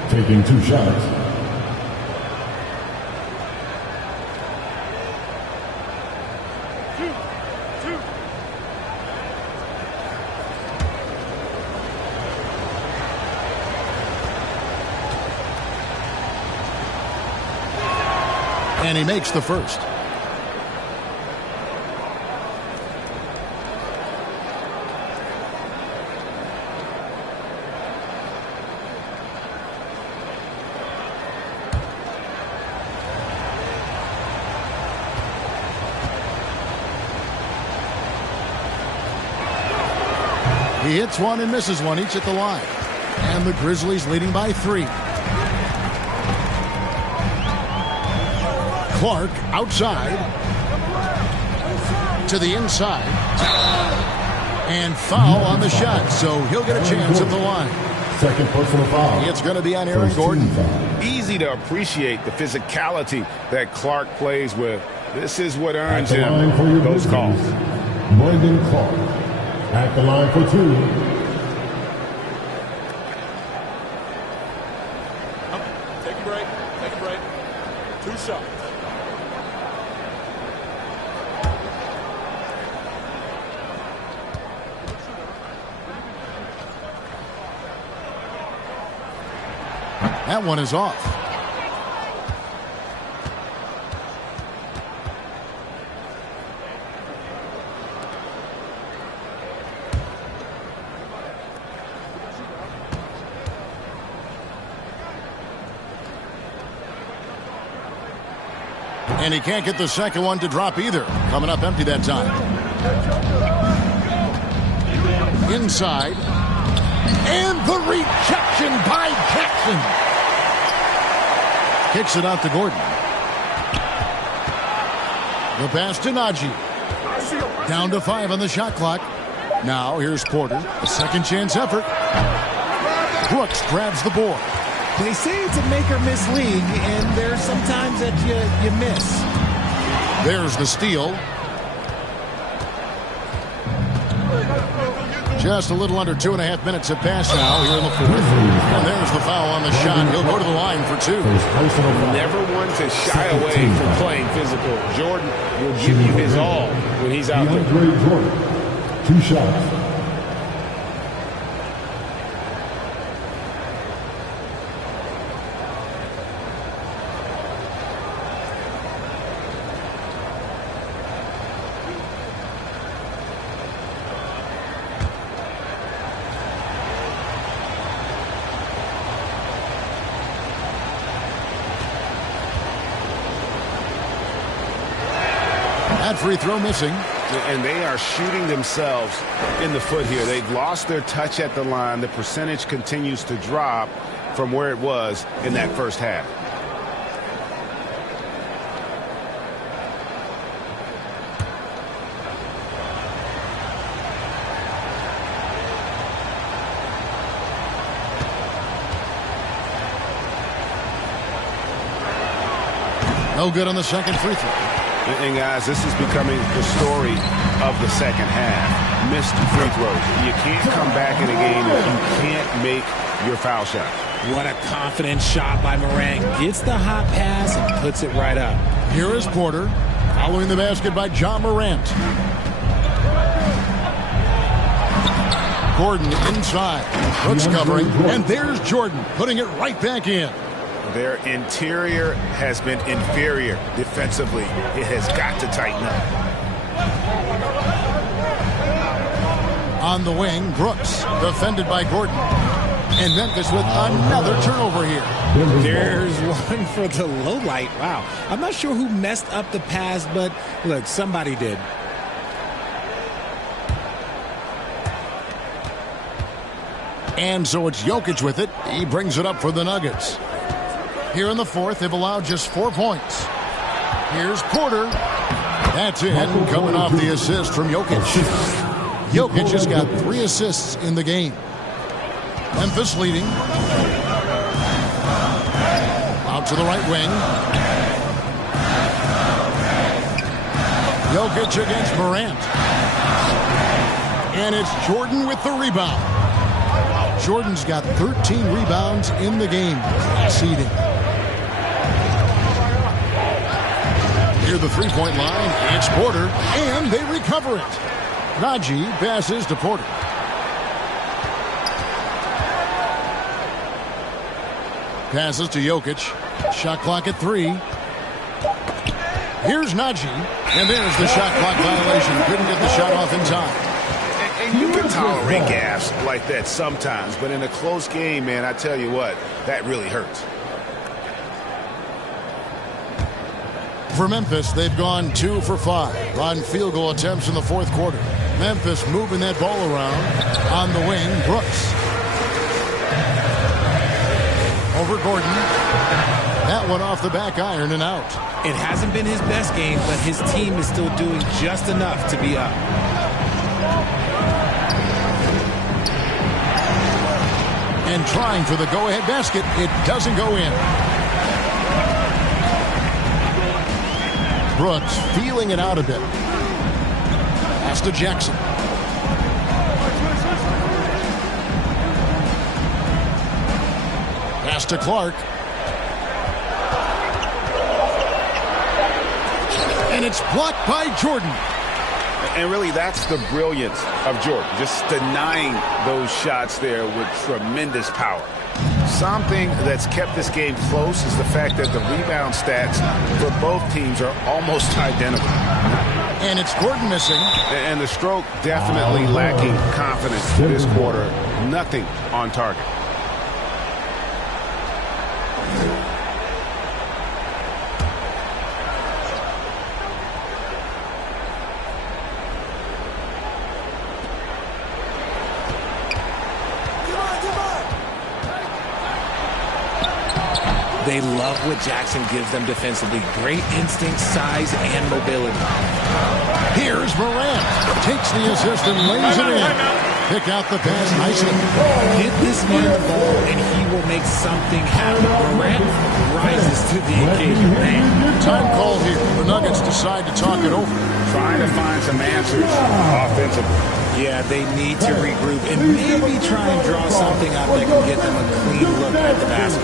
Taking 2 shots. And he makes the first. He hits one and misses one, each at the line. And the Grizzlies leading by 3. Clark outside to the inside and foul on the shot, so he'll get a chance at the line. Second personal foul. It's going to be on Aaron Gordon. Easy to appreciate the physicality that Clark plays with. This is what earns him those calls. Brandon Clark at the line for 2. Take a break. Take a break. 2 shots. That one is off. And he can't get the second one to drop either. Coming up empty that time. Inside. And the rejection by Jackson. Kicks it out to Gordon. The pass to Naji. Down to 5 on the shot clock. Now here's Porter. A second chance effort. Brooks grabs the board. They say it's a make or miss league, and there's sometimes that you miss. There's the steal. Just a little under 2.5 minutes have passed now here in the fourth. And there's the foul on the shot. He'll go to the line for two. Never one to shy away from playing physical. Jordan will give you his all when he's out there. Jordan, 2 shots. That free throw missing. And they are shooting themselves in the foot here. They've lost their touch at the line. The percentage continues to drop from where it was in that first half. No good on the second free throw. And guys, this is becoming the story of the second half. Missed free throws. You can't come back in a game if you can't make your foul shot. What a confident shot by Morant. Gets the hot pass and puts it right up. Here is Porter, following the basket by John Morant. Gordon inside. Brooks covering. And there's Jordan, putting it right back in. Their interior has been inferior defensively. It has got to tighten up. On the wing, Brooks, defended by Gordon. And Memphis with another turnover here. There's one for the low light. Wow. I'm not sure who messed up the pass, but look, somebody did. And so it's Jokic with it. He brings it up for the Nuggets. Here in the fourth, they've allowed just 4 points. Here's Porter. That's in, coming off the assist from Jokic. Jokic has got 3 assists in the game. Memphis leading. Out to the right wing. Jokic against Morant. And it's Jordan with the rebound. Jordan's got 13 rebounds in the game. Seeding. Near the three-point line, it's Porter, and they recover it. Najee passes to Porter. Passes to Jokic. Shot clock at 3. Here's Najee, and there's the shot clock violation. Couldn't get the shot off in time. And you can tolerate gaffes like that sometimes, but in a close game, man, I tell you what, that really hurts. For Memphis, they've gone 2 for 5 on field goal attempts in the fourth quarter. Memphis moving that ball around. On the wing, Brooks. Over Gordon. That one off the back iron and out. It hasn't been his best game, but his team is still doing just enough to be up. And trying for the go-ahead basket. It doesn't go in. Brooks feeling it out a bit. Pass to Jackson. Pass to Clark. And it's blocked by Jordan. And really, that's the brilliance of Jordan. Just denying those shots there with tremendous power. Something that's kept this game close is the fact that the rebound stats for both teams are almost identical. And it's Gordon missing. And the stroke definitely lacking confidence this quarter. Nothing on target. They love what Jackson gives them defensively. Great instinct, size, and mobility. Here's Morant. Takes the assist and lays it in. Pick out the pass nicely. Get this man the ball, and he will make something happen. Morant rises to the occasion. Man. Time call here. The Nuggets decide to talk it over. Trying to find some answers offensively. Yeah, they need to regroup and maybe try and draw something up that can get them a clean look at the basket.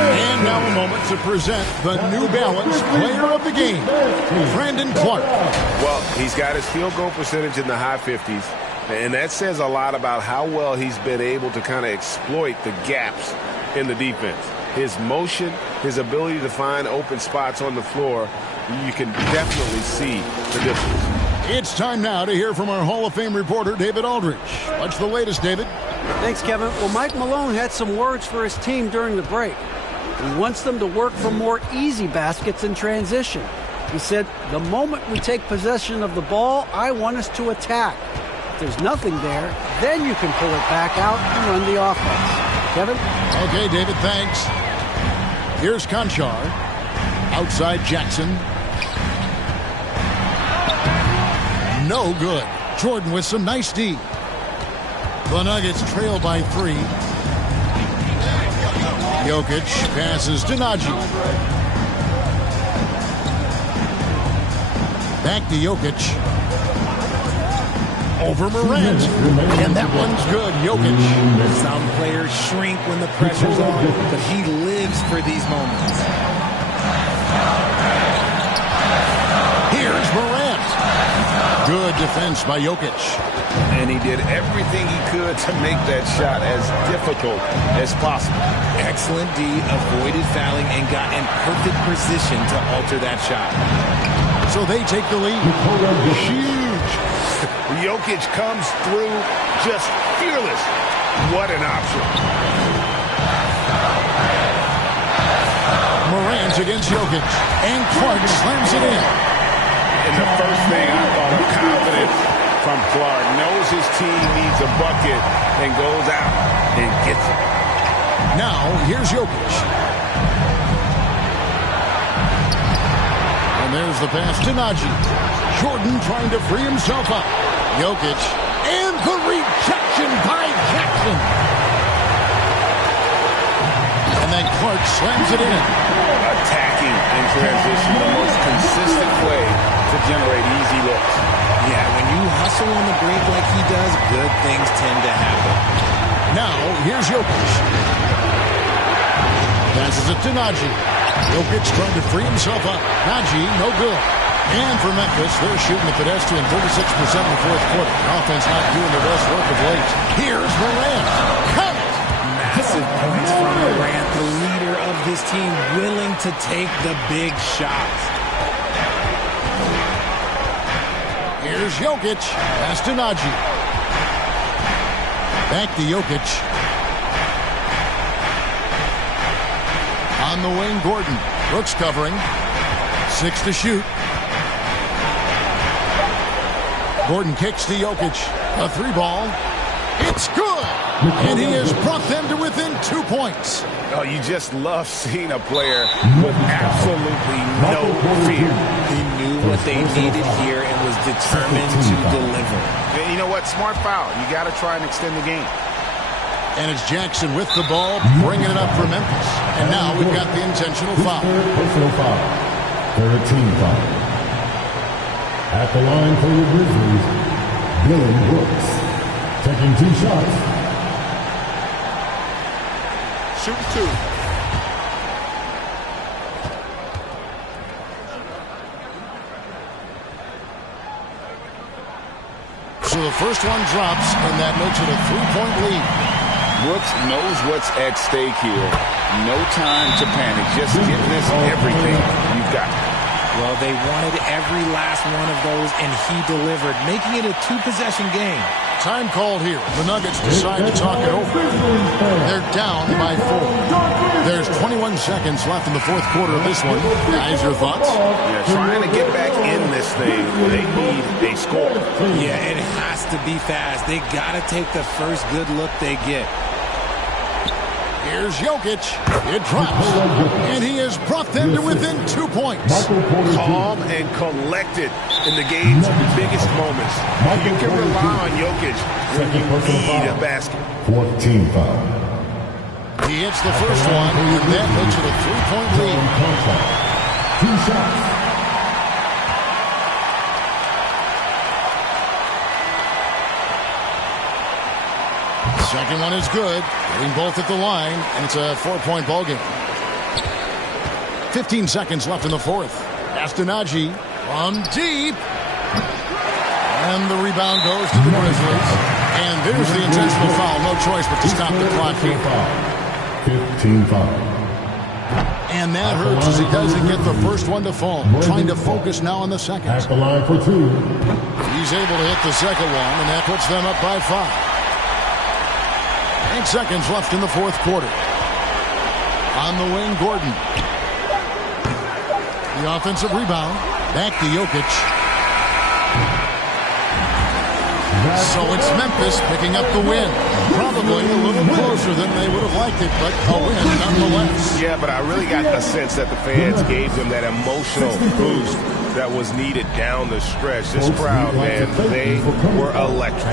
And now a moment to present the New Balance Player of the Game, Brandon Clark. Well, he's got his field goal percentage in the high 50s, and that says a lot about how well he's been able to kind of exploit the gaps in the defense. His motion, his ability to find open spots on the floor, you can definitely see the difference. It's time now to hear from our Hall of Fame reporter, David Aldridge. What's the latest, David? Thanks, Kevin. Well, Mike Malone had some words for his team during the break. He wants them to work for more easy baskets in transition. He said, the moment we take possession of the ball, I want us to attack. If there's nothing there, then you can pull it back out and run the offense. Kevin? Okay, David, thanks. Here's Conchar. Outside Jackson. No good. Jordan with some nice D. The Nuggets trail by 3. Jokic passes to Najee. Back to Jokic. Over Morant. And that one's good. Jokic. Some players shrink when the pressure's on, but he lives for these moments. Here's Morant. Good defense by Jokic. And he did everything he could to make that shot as difficult as possible. Excellent D, avoided fouling, and got in perfect position to alter that shot. So they take the lead. Huge. Jokic comes through just fearless. What an option. Morant against Jokic. And Clark slams it in. And the first thing I thought of confidence from Clark. Knows his team needs a bucket and goes out and gets it. Now, here's Jokic. And there's the pass to Najee. Jordan trying to free himself up. Jokic. And the rejection by Jackson. And then Clark slams it in. Attacking in transition, the most consistent way to generate easy looks. Yeah, when you hustle on the break like he does, good things tend to happen. Now, here's Jokic. Passes it to Najee. Jokic trying to free himself up. Najee, no good. And for Memphis, they're shooting a pedestrian 36% in the fourth quarter. Offense not doing the best work of late. Here's Morant. Cut it! Massive points from Morant, the leader of this team, willing to take the big shots. Here's Jokic. Pass to Najee. Back to Jokic. On the wing, Gordon. Brooks covering. 6 to shoot. Gordon kicks to Jokic. A 3-ball. It's good! And he has brought them to within 2 points. Oh, you just love seeing a player with absolutely no fear. He knew what they needed here and was determined to deliver. And you know what? Smart foul. You got to try and extend the game. And it's Jackson with the ball, bringing it up for Memphis. And now we've got the intentional foul. Personal foul. Third team foul. At the line for the Grizzlies, Dylan Brooks. Taking 2 shots. Shoot 2. So the first one drops, and that makes it a 3-point lead. Brooks knows what's at stake here. No time to panic. Just give this everything you've got. Well, they wanted every last one of those, and he delivered, making it a two-possession game. Time called here. The Nuggets decide to talk it over. They're down by 4. There's 21 seconds left in the fourth quarter of this one. Guys, your thoughts? Yeah, trying to get back in this thing, they need a score. Yeah, it has to be fast. They got to take the first good look they get. Here's Jokic. It drops. And he has brought them to within 2 points. Calm and collected in the game's biggest moments. You can rely on Jokic when you need a basket. 14 foul. He hits the first one, and that makes it a 3-point lead. 2 shots. Second one is good. Getting both at the line, and it's a 4-point ball game. 15 seconds left in the fourth. Astonagi from deep. And the rebound goes to the Grizzlies. And there's the intentional foul. No choice but to stop the clock here. 15 foul. And that hurts as he doesn't get the first one to fall. Trying to focus now on the second. At the line for 2. He's able to hit the second one, and that puts them up by 5. 8 seconds left in the fourth quarter. On the wing, Gordon. The offensive rebound. Back to Jokic. So it's Memphis picking up the win. Probably a little closer than they would have liked it, but a win nonetheless. Yeah, but I really got the sense that the fans gave them that emotional boost that was needed down the stretch. This crowd, man, they were electric.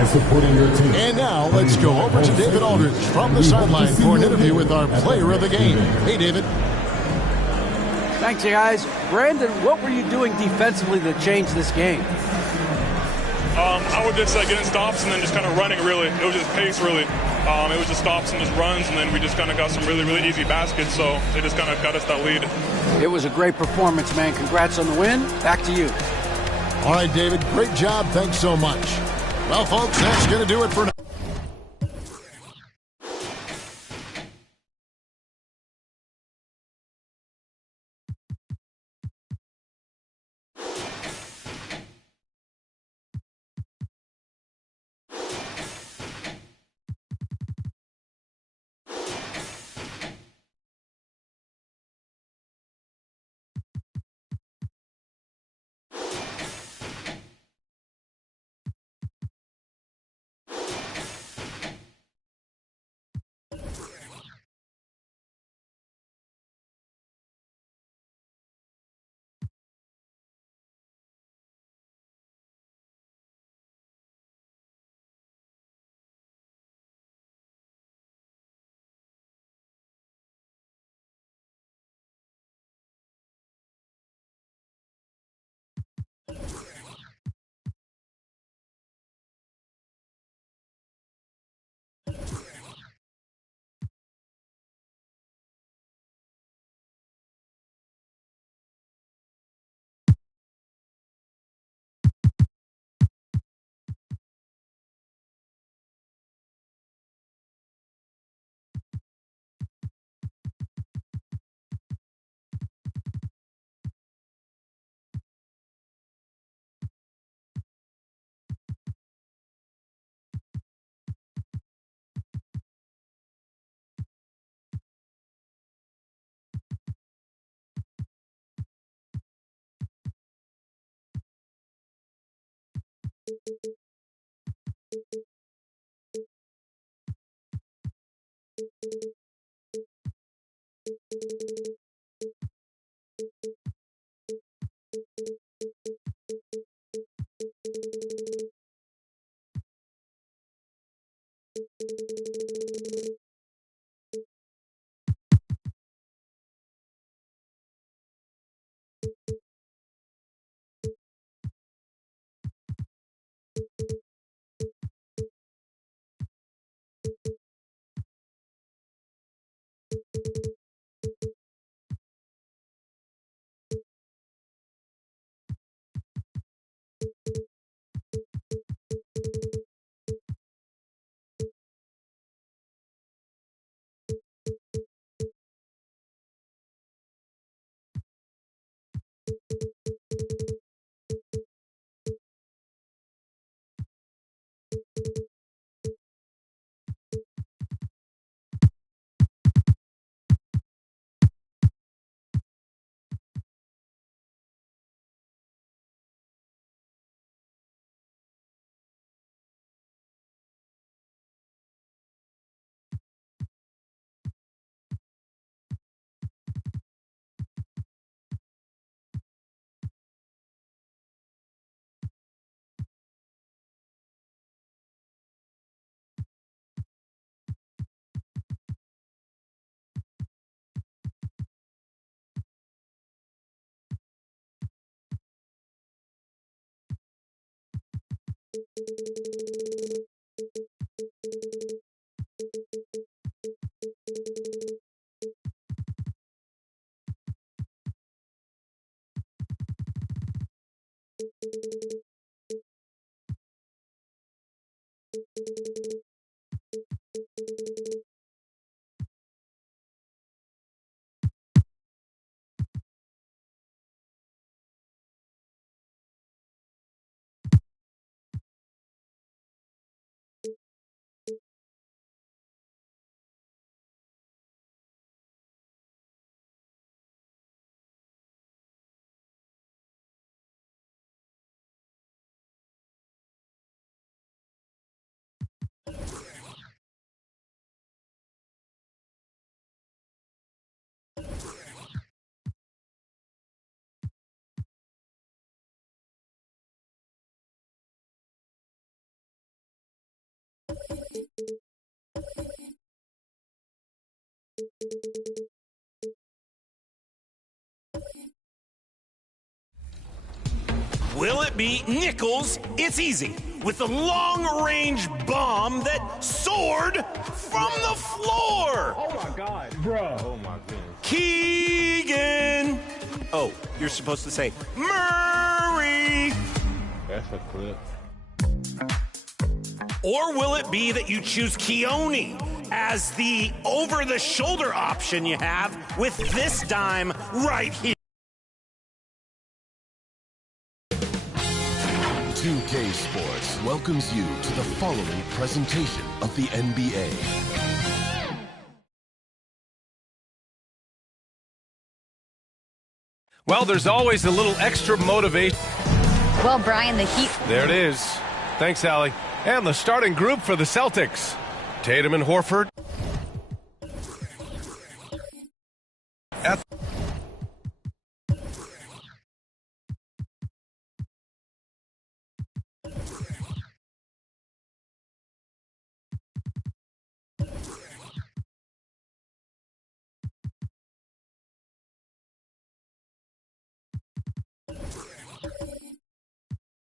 And now let's go over to David Aldridge from the sideline for an interview with our player of the game. Hey, David. Thanks, you guys. Brandon, what were you doing defensively to change this game? I would just getting stops and then just kind of running, really. It was just pace, really. It was just stops and just runs, and then we just kind of got some really, really easy baskets, so they just kind of got us that lead. It was a great performance, man. Congrats on the win. Back to you. All right, David, great job. Thanks so much. Well, folks, that's going to do it for now. Will it be Nichols? It's easy. With the long-range bomb that soared from the floor. Oh, my God. Bro. Oh, my goodness. Keegan. Oh, you're supposed to say Murray. That's a clip. Or will it be that you choose Keone as the over-the-shoulder option you have with this dime right here? 2K Sports welcomes you to the following presentation of the NBA. Well, there's always a little extra motivation. Well, Brian, the Heat. There it is. Thanks, Allie. And the starting group for the Celtics. Tatum and Horford.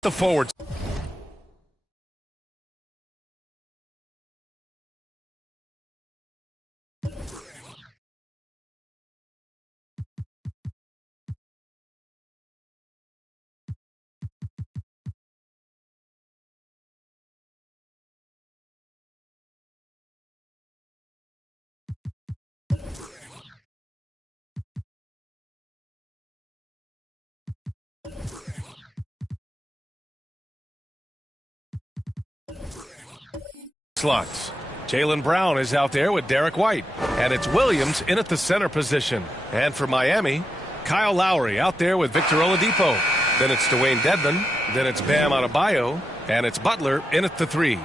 The forwards. Slots. Jaylen Brown is out there with Derek White. And it's Williams in at the center position. And for Miami, Kyle Lowry out there with Victor Oladipo. Then it's Dwayne Dedmon. Then it's Bam Adebayo. And it's Butler in at the 3.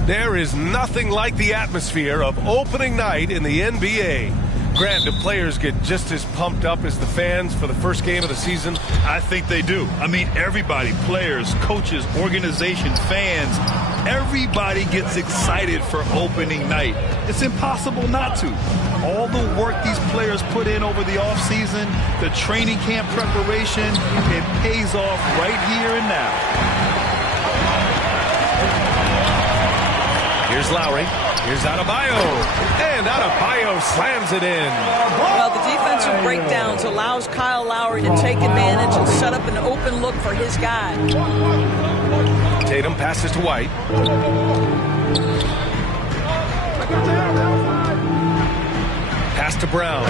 There is nothing like the atmosphere of opening night in the NBA. Grant, do players get just as pumped up as the fans for the first game of the season? I think they do. I mean, everybody, players, coaches, organization, fans, everybody gets excited for opening night. It's impossible not to. All the work these players put in over the offseason, the training camp preparation, it pays off right here and now. Here's Lowry. Here's Adebayo. And Adebayo slams it in. Well, the defensive breakdowns allows Kyle Lowry to take advantage and set up an open look for his guy. Tatum passes to White. Pass to Brown.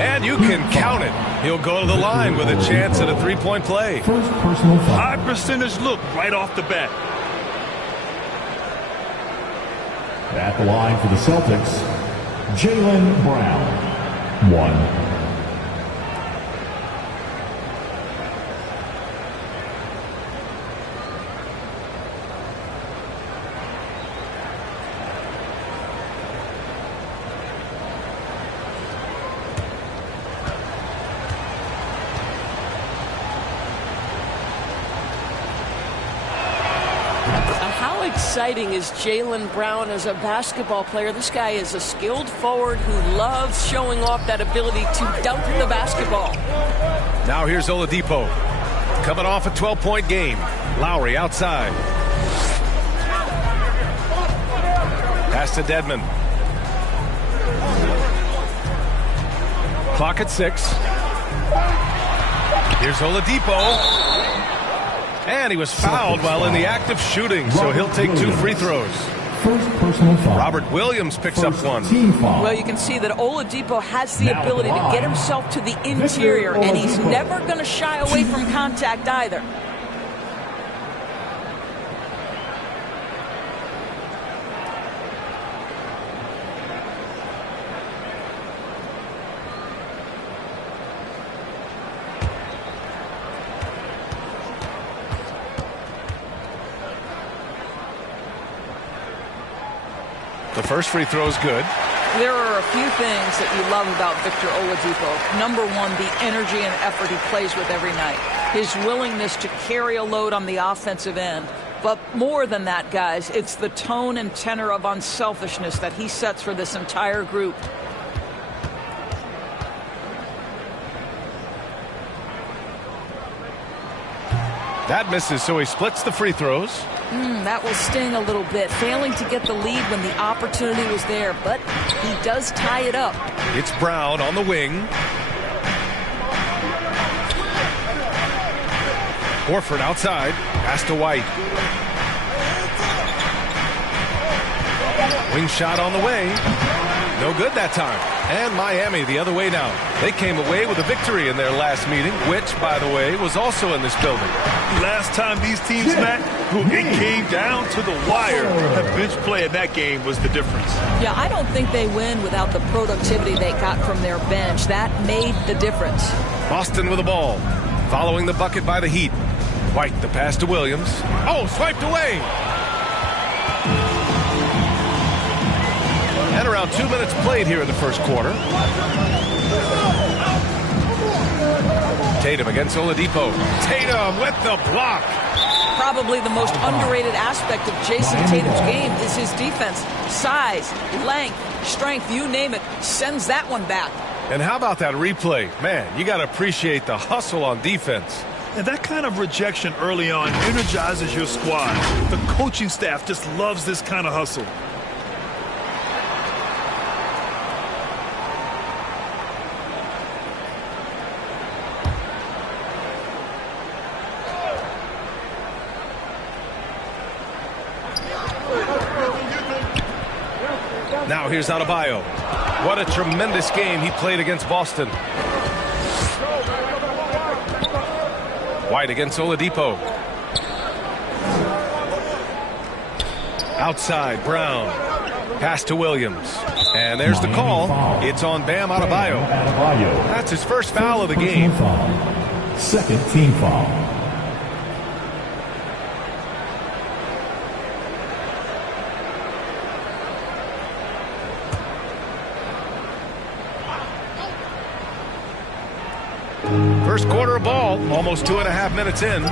And you can count it. He'll go to the line with a chance at a three-point play. High percentage look right off the bat. At the line for the Celtics, Jaylen Brown, 1. Exciting is Jaylen Brown as a basketball player. This guy is a skilled forward who loves showing off that ability to dunk the basketball. Now here's Oladipo. Coming off a 12-point game. Lowry outside. Pass to Dedmon. Clock at 6. Here's Oladipo. And he was fouled while in the act of shooting, so he'll take 2 free throws. First personal foul. Robert Williams picks up 1. Well, you can see that Oladipo has the ability to get himself to the interior, and he's never going to shy away from contact either. The first free throw is good. There are a few things that you love about Victor Oladipo. Number one, the energy and effort he plays with every night. His willingness to carry a load on the offensive end. But more than that, guys, it's the tone and tenor of unselfishness that he sets for this entire group. That misses, so he splits the free throws. That will sting a little bit, failing to get the lead when the opportunity was there, but he does tie it up. It's Brown on the wing. Horford outside, pass to White. Wing shot on the way. No good that time. And Miami the other way now. They came away with a victory in their last meeting, which, by the way, was also in this building. Last time these teams met, it came down to the wire. The bench play in that game was the difference. Yeah, I don't think they win without the productivity they got from their bench. That made the difference. Boston with the ball, following the bucket by the Heat. White, the pass to Williams. Oh, swiped away. And around 2 minutes played here in the first quarter. Tatum against Oladipo. Tatum with the block. Probably the most underrated aspect of Jason Tatum's game is his defense. Size, length, strength, you name it, sends that one back. And how about that replay? Man, you got to appreciate the hustle on defense. And that kind of rejection early on energizes your squad. The coaching staff just loves this kind of hustle. Now here's Adebayo. What a tremendous game he played against Boston. White against Oladipo. Outside, Brown. Pass to Williams. And there's the call. It's on Bam Adebayo. That's his first foul of the game. Second team foul. First quarter of ball, almost 2.5 minutes in.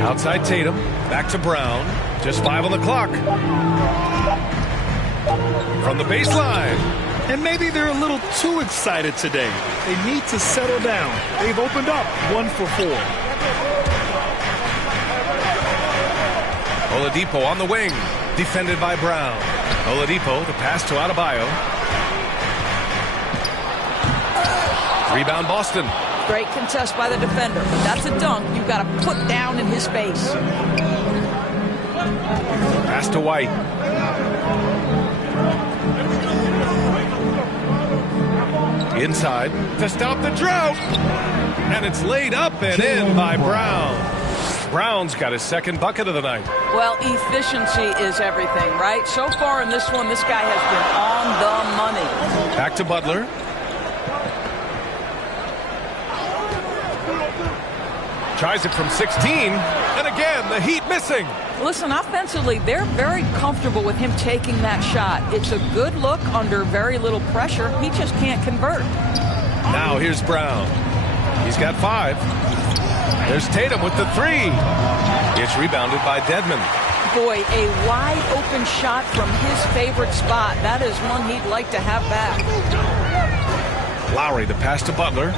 Outside Tatum, back to Brown. Just 5 on the clock. From the baseline. And maybe they're a little too excited today. They need to settle down. They've opened up 1 for 4. Oladipo on the wing, defended by Brown. Oladipo, the pass to Adebayo. Rebound Boston. Great contest by the defender, but that's a dunk you've got to put down in his face. Pass to White. Inside to stop the drought. And it's laid up and in by Brown. Brown's got his second bucket of the night. Well, efficiency is everything, right? So far in this one, this guy has been on the money. Back to Butler. Tries it from 16, and again, the Heat missing. Listen, offensively, they're very comfortable with him taking that shot. It's a good look under very little pressure. He just can't convert. Now here's Brown. He's got 5. There's Tatum with the 3. It's rebounded by Dedmon. Boy, a wide open shot from his favorite spot. That is one he'd like to have back. Lowry, the pass to Butler.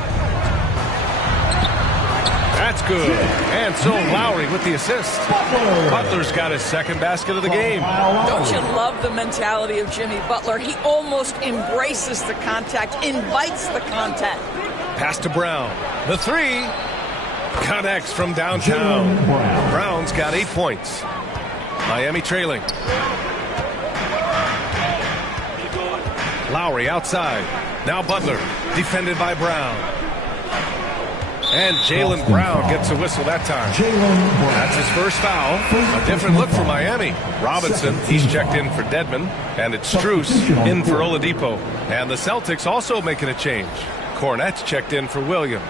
That's good. And so Lowry with the assist. Butler's got his second basket of the game. Don't you love the mentality of Jimmy Butler? He almost embraces the contact, invites the contact. Pass to Brown. The three connects from downtown. Brown's got 8 points. Miami trailing. Lowry outside. Now Butler, defended by Brown. And Jaylen Brown gets a whistle that time. That's his first foul. A different look for Miami. Robinson, he's checked in for Dedmon. And it's Strus in for Oladipo. And the Celtics also making a change. Cornette's checked in for Williams.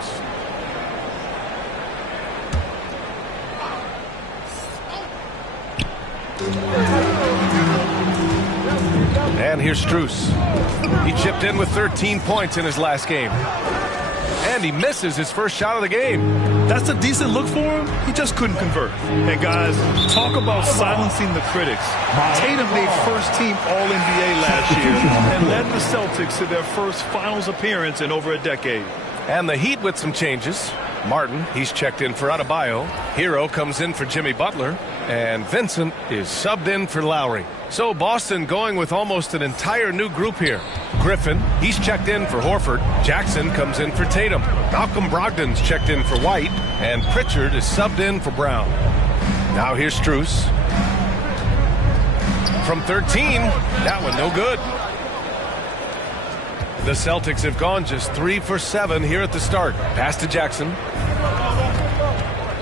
And here's Strus. He chipped in with 13 points in his last game. And he misses his first shot of the game. That's a decent look for him. He just couldn't convert. And guys, talk about silencing the critics. Tatum made first-team All-NBA last year and led the Celtics to their first finals appearance in over a decade. And the Heat with some changes. Martin, he's checked in for Adebayo. Hero comes in for Jimmy Butler. And Vincent is subbed in for Lowry. So Boston going with almost an entire new group here. Griffin, he's checked in for Horford. Jackson comes in for Tatum. Malcolm Brogdon's checked in for White. And Pritchard is subbed in for Brown. Now here's Strus. From 13, that one no good. The Celtics have gone just 3 for 7 here at the start. Pass to Jackson.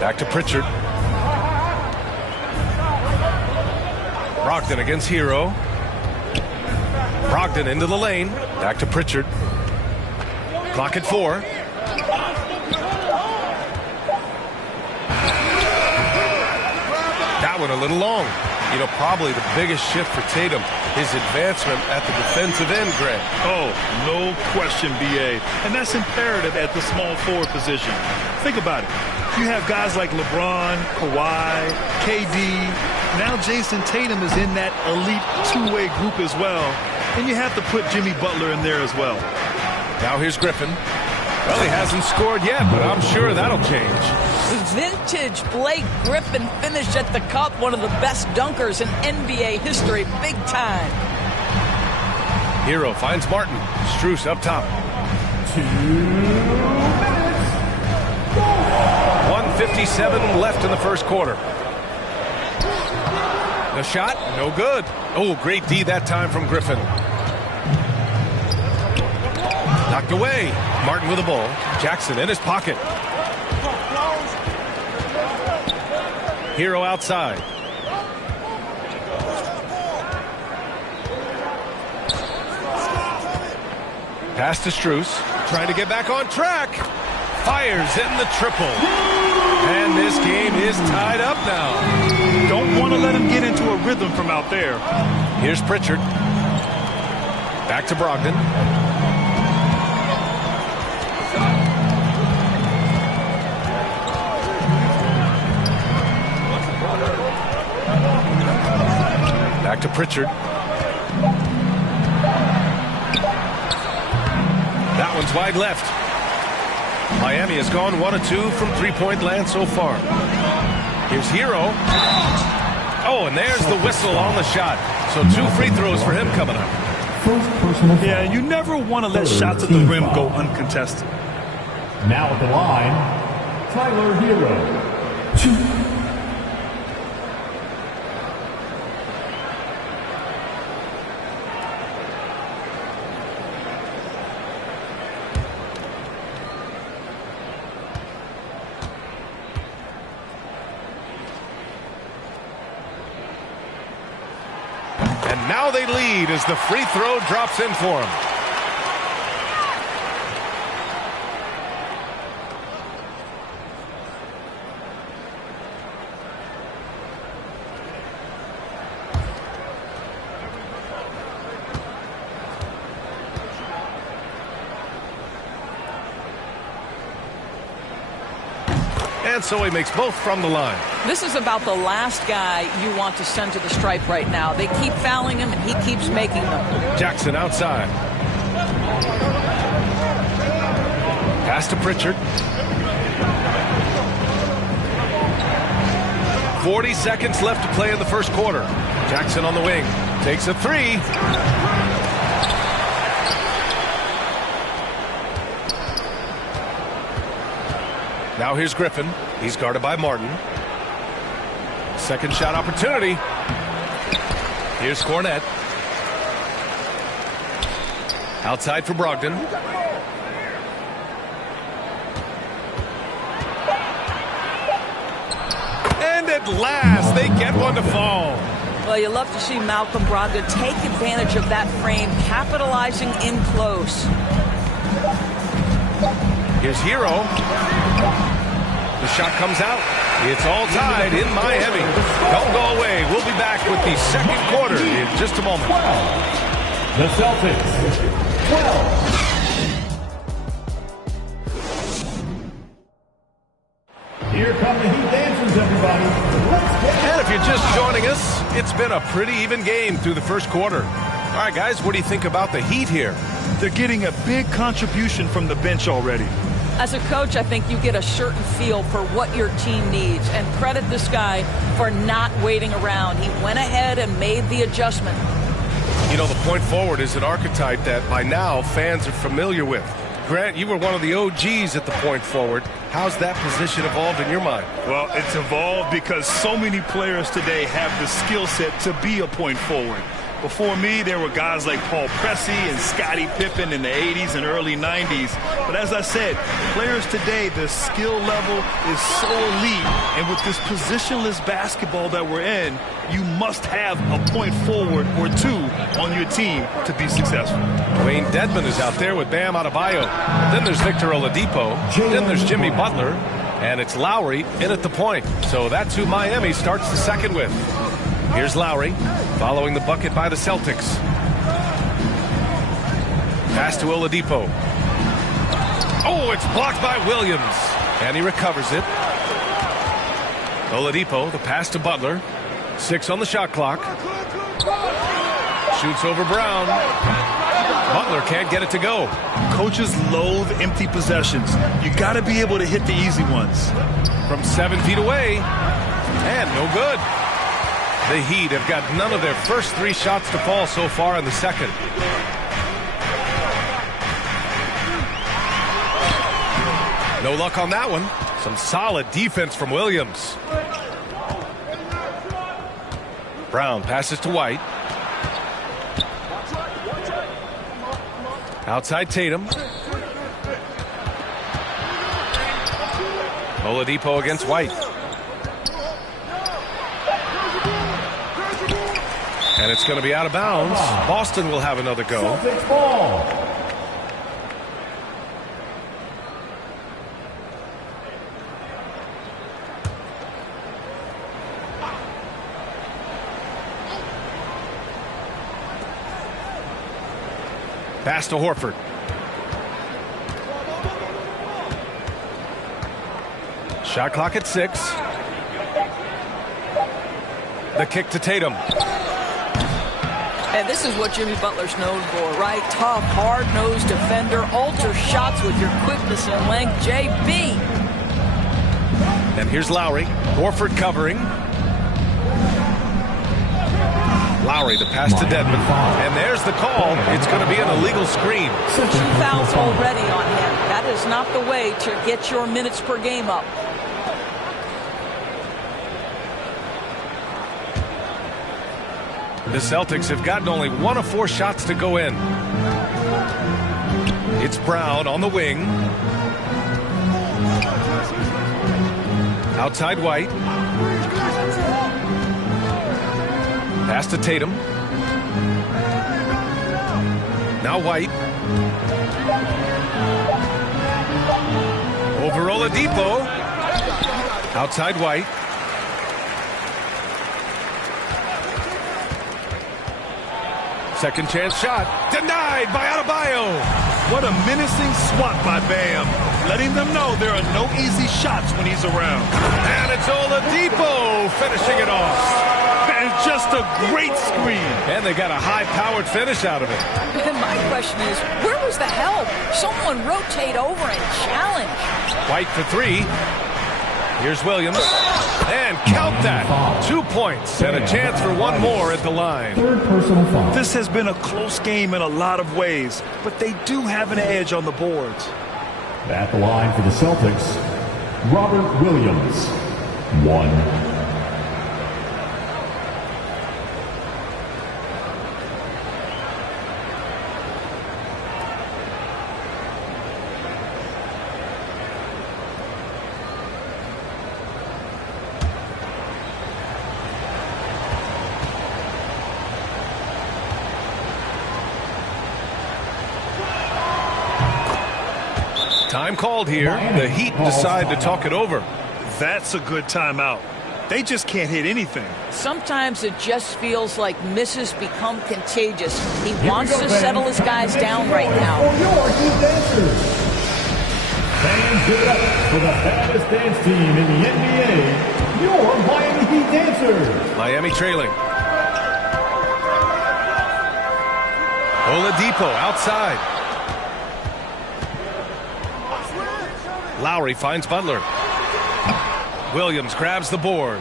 Back to Pritchard. Brogdon against Hero. Brogdon into the lane. Back to Pritchard. Clock at 4. That one a little long. You know, probably the biggest shift for Tatum, his advancement at the defensive end, Greg. Oh, no question, B.A. And that's imperative at the small forward position. Think about it. You have guys like LeBron, Kawhi, KD. Now Jason Tatum is in that elite two-way group as well. And you have to put Jimmy Butler in there as well. Now here's Griffin. Well, he hasn't scored yet, but I'm sure that'll change. Vintage Blake Griffin finished at the cup, one of the best dunkers in NBA history, big time. Hero finds Martin. Strus up top. 1:57 left in the first quarter. The shot, no good. Oh, great D that time from Griffin. Knocked away. Martin with the ball. Jackson in his pocket. Hero outside. Pass to Strus. Trying to get back on track. Fires in the triple. And this game is tied up now. Don't want to let him get into a rhythm from out there. Here's Pritchard. Back to Brogdon. Back to Pritchard. That one's wide left. Miami has gone 1 of 2 from three-point land so far. Here's Hero. Oh, and there's the whistle on the shot. So 2 free throws for him coming up. Yeah, you never want to let shots at the rim go uncontested. Now at the line, Tyler Hero. 2. Now they lead as the free throw drops in for them. And so he makes both from the line. This is about the last guy you want to send to the stripe right now. They keep fouling him, and he keeps making them. Jackson outside. Pass to Pritchard. 40 seconds left to play in the first quarter. Jackson on the wing. Takes a three. Now here's Griffin. He's guarded by Martin. Second shot opportunity. Here's Cornette. Outside for Brogdon. And at last, they get one to fall. Well, you love to see Malcolm Brogdon take advantage of that frame, capitalizing in close. Here's Hero. The shot comes out. It's all tied in Miami. Don't go away. We'll be back with the second quarter in just a moment. The Celtics, 12. Here come the Heat dancers, everybody. And if you're just joining us, it's been a pretty even game through the first quarter. All right, guys, what do you think about the Heat here? They're getting a big contribution from the bench already. As a coach, I think you get a certain feel for what your team needs, and credit this guy for not waiting around. He went ahead and made the adjustment. You know, the point forward is an archetype that by now fans are familiar with. Grant, you were one of the OGs at the point forward. How's that position evolved in your mind? Well, it's evolved because so many players today have the skill set to be a point forward. Before me, there were guys like Paul Pressey and Scottie Pippen in the 80s and early 90s. But as I said, players today, the skill level is so elite. And with this positionless basketball that we're in, you must have a point forward or two on your team to be successful. Wayne Dedmon is out there with Bam Adebayo. Then there's Victor Oladipo. Then there's Jimmy Butler. And it's Lowry in at the point. So that's who Miami starts the second with. Here's Lowry, following the bucket by the Celtics. Pass to Oladipo. Oh, it's blocked by Williams. And he recovers it. Oladipo, the pass to Butler. 6 on the shot clock. Shoots over Brown. Butler can't get it to go. Coaches loathe empty possessions. You got to be able to hit the easy ones. From 7 feet away. And no good. The Heat have got none of their first 3 shots to fall so far in the second. No luck on that one. Some solid defense from Williams. Brown passes to White. Outside Tatum. Oladipo against White. And it's going to be out of bounds. Boston will have another go. Celtics ball. Pass to Horford. Shot clock at 6. The kick to Tatum. And this is what Jimmy Butler's known for, right? Tough, hard-nosed defender, alter shots with your quickness and length. JB. And here's Lowry. Horford covering. Lowry, the pass to Dedmon. And there's the call. It's going to be an illegal screen. 2 fouls already on him. That is not the way to get your minutes per game up. The Celtics have gotten only 1 of 4 shots to go in. It's Brown on the wing. Outside White. Pass to Tatum. Now White. Over Oladipo. Outside White. Second chance shot. Denied by Adebayo. What a menacing swat by Bam. Letting them know there are no easy shots when he's around. And it's Oladipo finishing it off. And just a great screen. And they got a high-powered finish out of it. And my question is, where was the help? Someone rotate over and challenge. White for 3. Here's Williams. And count that. 2 points and a chance for one more at the line. Third personal foul. This has been a close game in a lot of ways, but they do have an edge on the boards. At the line for the Celtics, Robert Williams. 1. Time called here. The Heat decide to talk it over. That's a good timeout. They just can't hit anything. Sometimes it just feels like misses become contagious. He wants to settle his guys down right now. Fans, give it up for the baddest dance team in the NBA, your Miami Heat Dancers. Miami trailing. Oladipo outside. Lowry finds Butler. Williams grabs the board.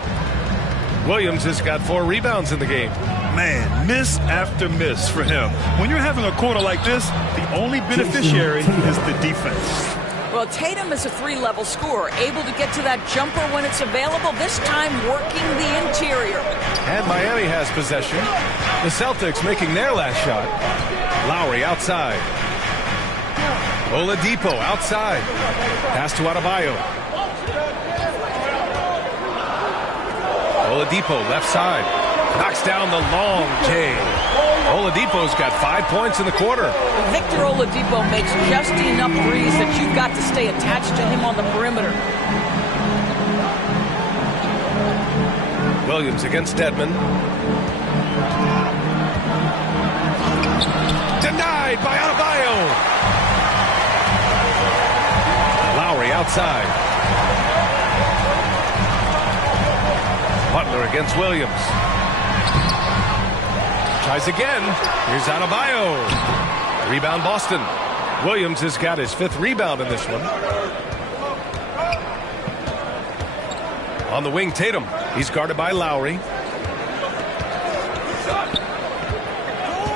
Williams has got 4 rebounds in the game. Man, miss after miss for him. When you're having a quarter like this, the only beneficiary is the defense. Well, Tatum is a 3-level scorer, able to get to that jumper when it's available, this time working the interior. And Miami has possession. The Celtics making their last shot. Lowry outside. Oladipo outside. Pass to Adebayo. Oladipo left side. Knocks down the long J. Oladipo's got 5 points in the quarter. Victor Oladipo makes just enough threes that you've got to stay attached to him on the perimeter. Williams against Dedmon. Denied by Adebayo. Lowry outside. Butler against Williams. Tries again. Here's Adebayo. Rebound Boston. Williams has got his 5th rebound in this one. On the wing, Tatum. He's guarded by Lowry.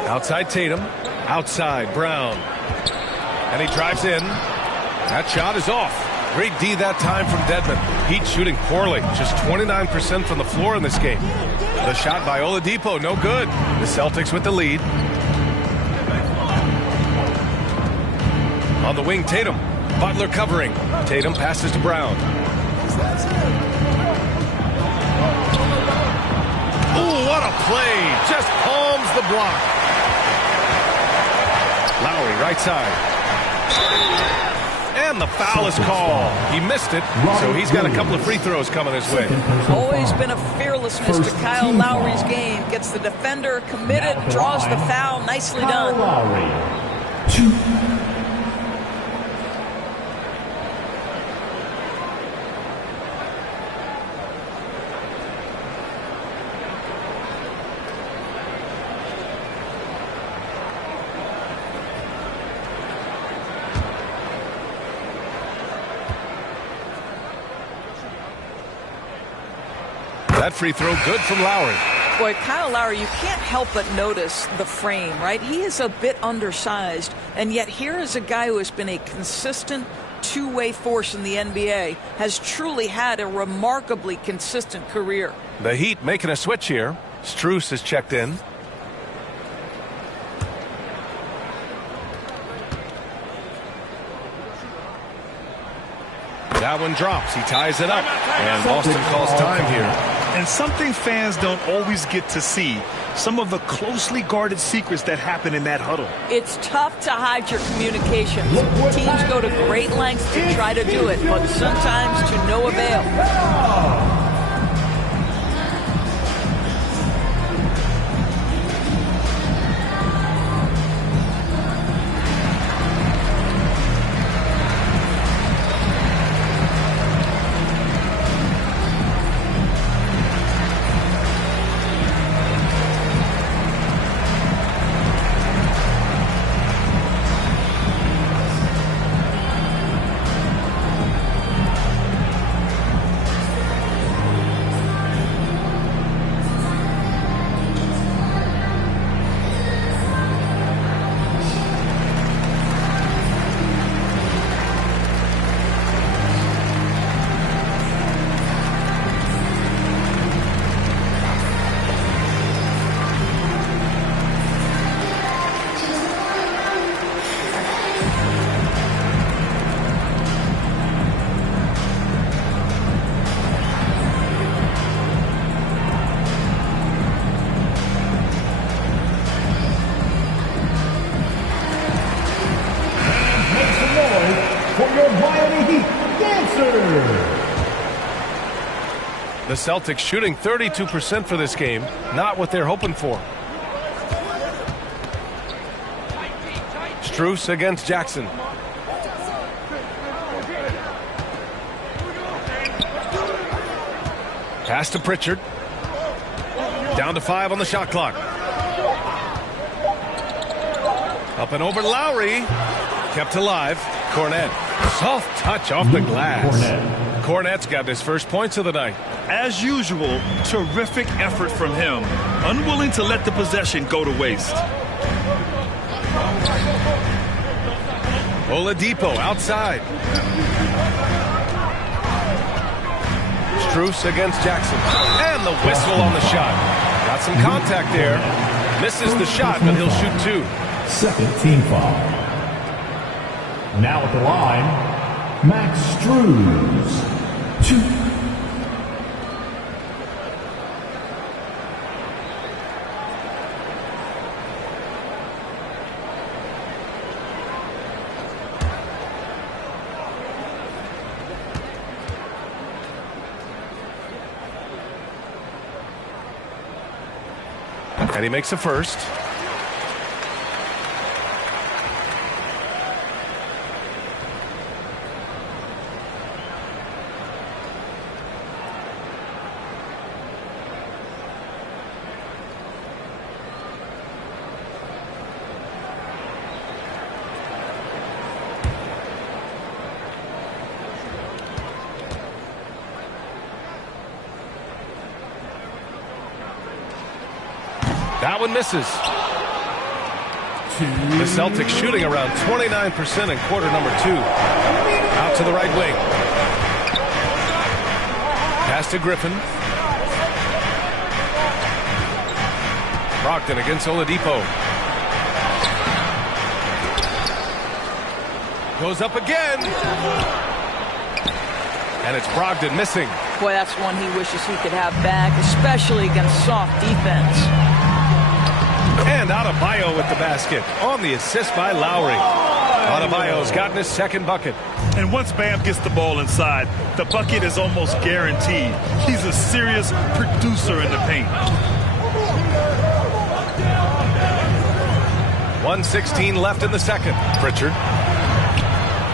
Outside Tatum. Outside Brown. And he drives in. That shot is off. Great D that time from Dedmon. Heat shooting poorly. Just 29% from the floor in this game. The shot by Oladipo, no good. The Celtics with the lead. On the wing, Tatum. Butler covering. Tatum passes to Brown. Ooh, what a play. Just palms the block. Lowry, right side. And the foul is called. He missed it, so he's got a couple of free throws coming his way. Always been a fearlessness to Kyle Lowry's game. Gets the defender committed, draws the foul. Nicely done. Lowry. 2. That free throw good from Lowry. Boy, Kyle Lowry, you can't help but notice the frame, right? He is a bit undersized, and yet here is a guy who has been a consistent two-way force in the NBA, has truly had a remarkably consistent career. The Heat making a switch here. Strus is checked in. That one drops. He ties it up. And Boston calls time here. And something fans don't always get to see, some of the closely guarded secrets that happen in that huddle. It's tough to hide your communication. Teams go to great lengths to try to do it, but sometimes to no avail. The Celtics shooting 32% for this game. Not what they're hoping for. Strus against Jackson. Pass to Pritchard. Down to 5 on the shot clock. Up and over Lowry. Kept alive. Cornet. Soft touch off the glass. Cornet's got his first points of the night. As usual, terrific effort from him. Unwilling to let the possession go to waste. Oladipo outside. Strus against Jackson. And the whistle on the shot. Got some contact there. Misses the shot, but he'll shoot 2. Second team foul. Now at the line, Max Strus. 2. And he makes a first. That one misses. The Celtics shooting around 29% in quarter number 2. Out to the right wing. Pass to Griffin. Brogdon against Oladipo. Goes up again. And it's Brogdon missing. Boy, that's one he wishes he could have back, especially against soft defense. And Adebayo with the basket on the assist by Lowry. Adebayo's gotten his second bucket. And once Bam gets the ball inside, the bucket is almost guaranteed. He's a serious producer in the paint. 1:16 left in the second. Pritchard.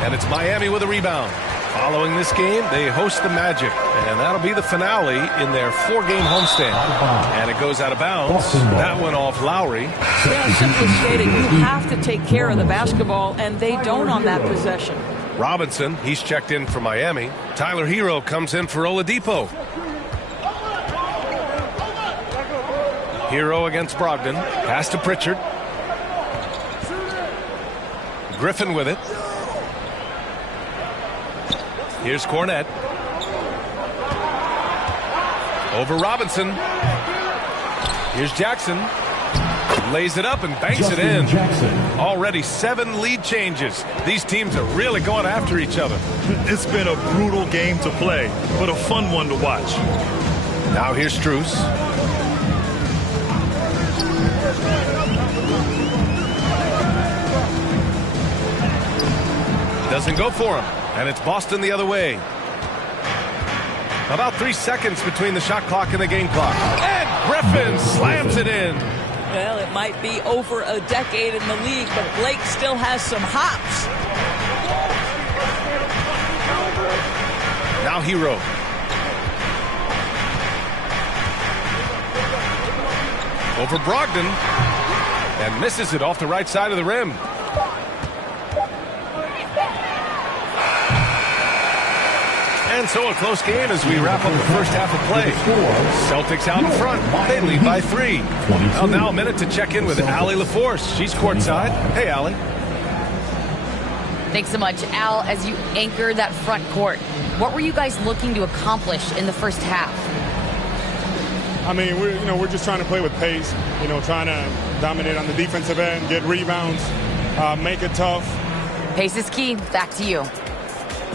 And it's Miami with a rebound. Following this game, they host the Magic, and that'll be the finale in their 4-game homestand. And it goes out of bounds. That went off Lowry. Yeah, simply stated, you have to take care of the basketball, and they don't on that possession. Robinson, he's checked in for Miami. Tyler Hero comes in for Oladipo. Hero against Brogdon. Pass to Pritchard. Griffin with it. Here's Cornet. Over Robinson. Here's Jackson. Lays it up and banks it in. Already 7 lead changes. These teams are really going after each other. It's been a brutal game to play, but a fun one to watch. Now here's Strus. Doesn't go for him. And it's Boston the other way. About 3 seconds between the shot clock and the game clock. And Griffin slams it in. Well, it might be over a decade in the league, but Blake still has some hops. Now Hero. Over Brogdon. And misses it off the right side of the rim. And so a close game as we wrap up the first half of play. Celtics out in front. They lead by 3. Well, now a minute to check in with Allie LaForce. She's courtside. Hey, Allie. Thanks so much, Al. As you anchored that front court, what were you guys looking to accomplish in the first half? I mean, we're just trying to play with pace. Trying to dominate on the defensive end, get rebounds, make it tough. Pace is key. Back to you.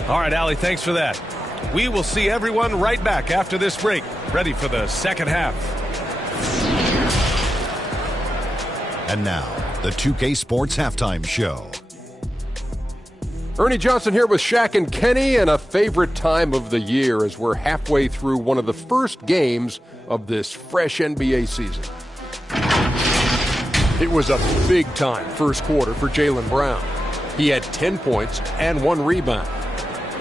All right, Allie, thanks for that. We will see everyone right back after this break, ready for the second half. And now, the 2K Sports Halftime Show. Ernie Johnson here with Shaq and Kenny, and a favorite time of the year as we're halfway through one of the first games of this fresh NBA season. It was a big-time first quarter for Jaylen Brown. He had 10 points and 1 rebound.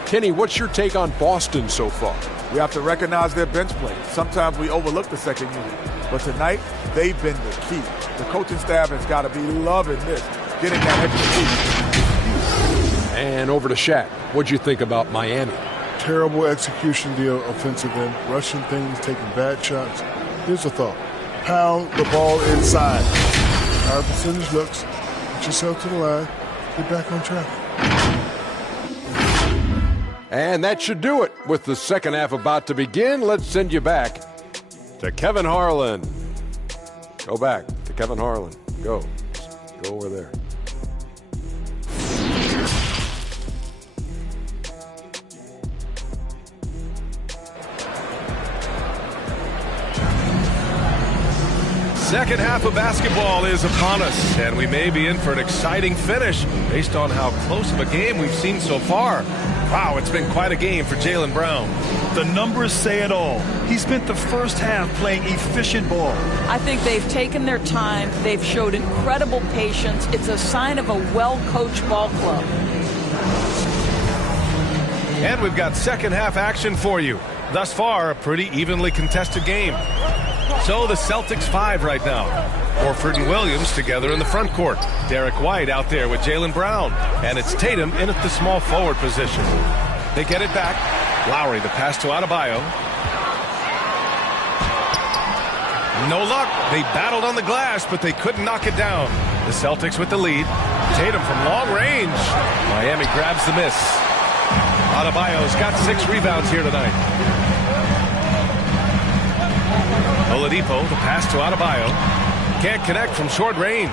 Kenny, what's your take on Boston so far? We have to recognize their bench play. Sometimes we overlook the second unit. But tonight, they've been the key. The coaching staff has got to be loving this, getting that extra boost. And over to Shaq. What'd you think about Miami? Terrible execution deal, offensive end, rushing things, taking bad shots. Here's a thought. Pound the ball inside. Our percentage looks. Get yourself to the line. Get back on track. And that should do it. With the second half about to begin, let's send you back to Kevin Harlan. Go back to Kevin Harlan. Go over there. Second half of basketball is upon us, and we may be in for an exciting finish based on how close of a game we've seen so far. Wow, it's been quite a game for Jaylen Brown. The numbers say it all. He spent the first half playing efficient ball. I think they've taken their time. They've showed incredible patience. It's a sign of a well-coached ball club. And we've got second half action for you. Thus far, a pretty evenly contested game. So the Celtics 5 right now. Horford and Williams together in the front court. Derek White out there with Jaylen Brown. And it's Tatum in at the small forward position. They get it back. Lowry, the pass to Adebayo. No luck. They battled on the glass, but they couldn't knock it down. The Celtics with the lead. Tatum from long range. Miami grabs the miss. Adebayo's got 6 rebounds here tonight. Oladipo, the pass to Adebayo. Can't connect from short range.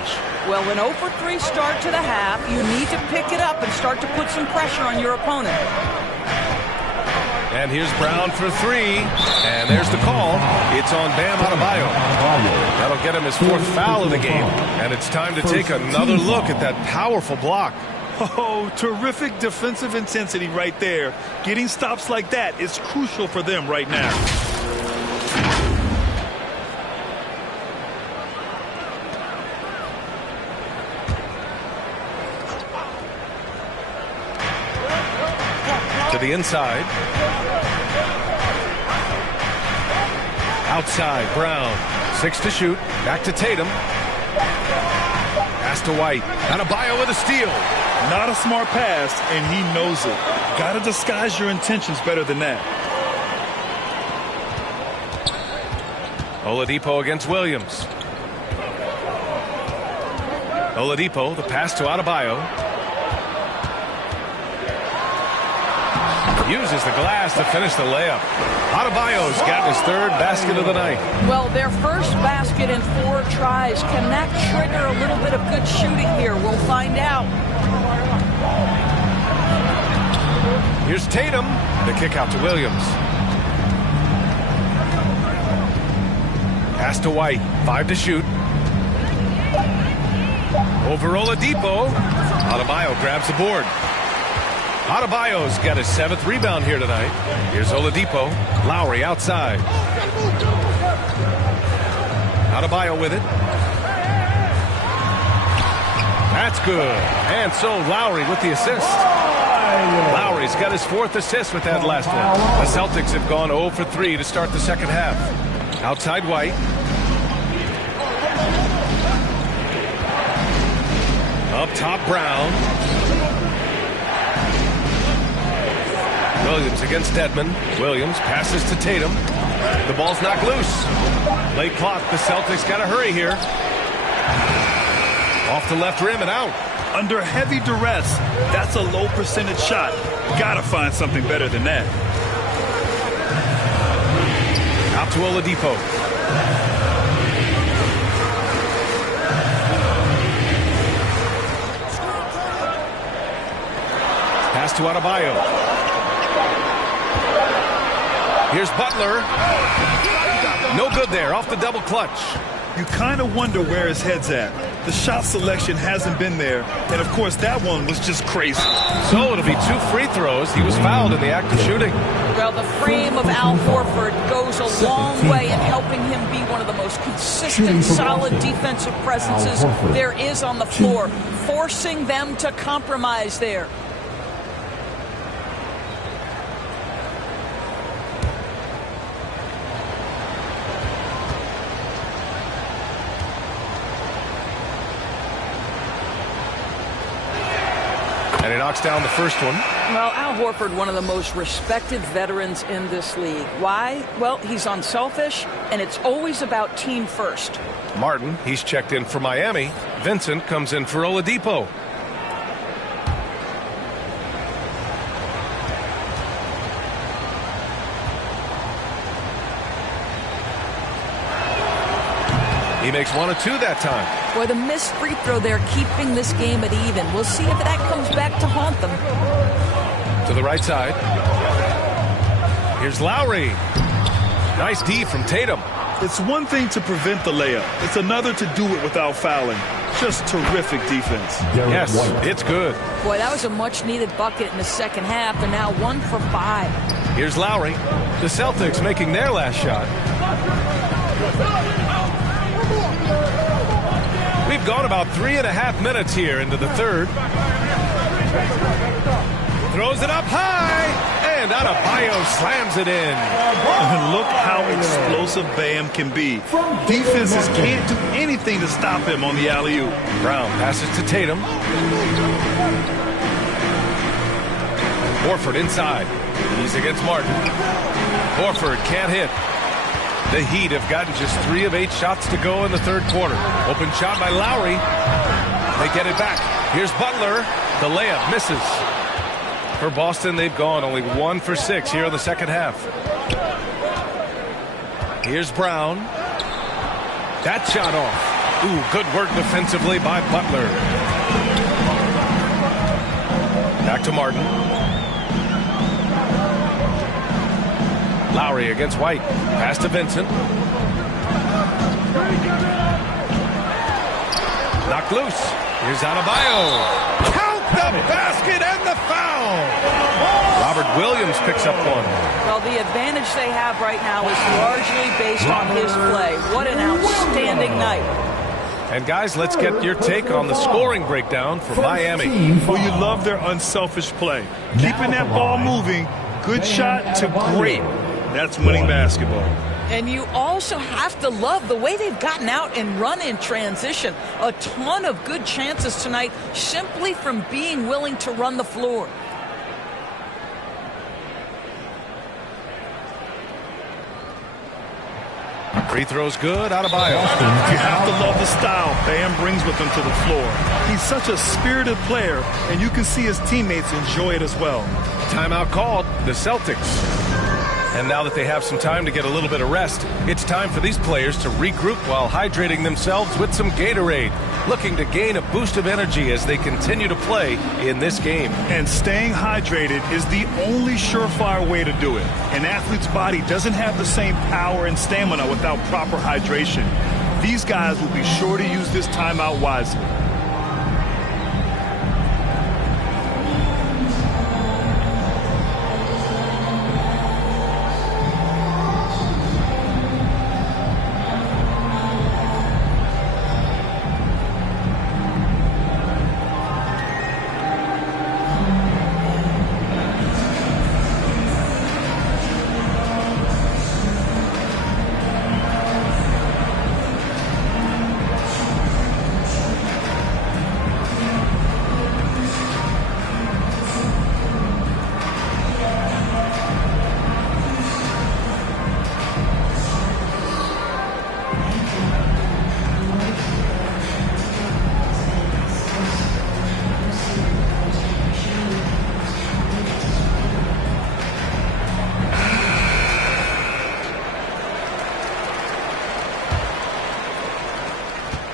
Well, an 0-for-3 start to the half, you need to pick it up and start to put some pressure on your opponent. And here's Brown for 3. And there's the call. It's on Bam Adebayo. That'll get him his 4th foul of the game. And it's time to take another look at that powerful block. Oh, terrific defensive intensity right there. Getting stops like that is crucial for them right now. To the inside. Outside, Brown. 6 to shoot. Back to Tatum. Pass to White. Adebayo with a steal. Not a smart pass, and he knows it. Got to disguise your intentions better than that. Oladipo against Williams. Oladipo, the pass to Adebayo. Uses the glass to finish the layup. Adebayo's got his 3rd basket of the night. Well, their first basket in 4 tries. Can that trigger a little bit of good shooting here? We'll find out. Here's Tatum. The kick out to Williams. Pass to White. 5 to shoot. Over Oladipo. Adebayo grabs the board. Adebayo's got his 7th rebound here tonight. Here's Oladipo. Lowry outside. Adebayo with it. That's good. And so Lowry with the assist. Lowry's got his 4th assist with that last one. The Celtics have gone 0 for 3 to start the second half. Outside White. Up top Brown. Williams against Dedmon. Williams passes to Tatum. The ball's knocked loose. Late clock. The Celtics got to hurry here. Off the left rim and out. Under heavy duress, that's a low percentage shot. Got to find something better than that. Out to Oladipo. Pass to Adebayo. Here's Butler. No good there, off the double clutch. you kind of wonder where his head's at. The shot selection hasn't been there, and of course that one was just crazy. So it'll be 2 free throws. He was fouled in the act of shooting. Well, the frame of Al Horford goes a long way in helping him be one of the most consistent, solid defensive presences there is on the floor, forcing them to compromise there. And he knocks down the first one. Well, Al Horford, one of the most respected veterans in this league. Why? Well, he's unselfish, and it's always about team first. Martin, he's checked in for Miami. Vincent comes in for Oladipo. He makes 1 of 2 that time. Boy, the missed free throw there, keeping this game at even. We'll see if that comes back to haunt them. To the right side. Here's Lowry. Nice D from Tatum. It's one thing to prevent the layup. It's another to do it without fouling. Just terrific defense. Yes, it's good. Boy, that was a much-needed bucket in the second half. They're now 1 for 5. Here's Lowry. The Celtics making their last shot. We've gone about 3.5 minutes here into the third. Throws it up high, and Adebayo slams it in. And look how explosive Bam can be. Defenses can't do anything to stop him on the alley-oop. Brown passes to Tatum. Horford inside. He's against Martin. Horford can't hit. The Heat have gotten just 3 of 8 shots to go in the third quarter. Open shot by Lowry. They get it back. Here's Butler. The layup misses. For Boston, they've gone only 1 for 6 here in the second half. Here's Brown. That shot off. Ooh, good work defensively by Butler. Back to Martin. Lowry against White. Pass to Vincent. Knocked loose. Here's Adebayo. Count the basket and the foul. Robert Williams picks up 1. Well, the advantage they have right now is largely based on his play. What an outstanding night. And guys, let's get your take on the scoring breakdown for Miami. Well, you love their unselfish play. Keeping that ball moving, good shot to great. That's winning basketball. And you also have to love the way they've gotten out and run in transition. A ton of good chances tonight simply from being willing to run the floor. Free throws good. Adebayo. You have to love the style Bam brings with him to the floor. He's such a spirited player, and you can see his teammates enjoy it as well. Timeout called. The Celtics. And now that they have some time to get a little bit of rest, it's time for these players to regroup while hydrating themselves with some Gatorade, looking to gain a boost of energy as they continue to play in this game. And staying hydrated is the only surefire way to do it. An athlete's body doesn't have the same power and stamina without proper hydration. These guys will be sure to use this timeout wisely.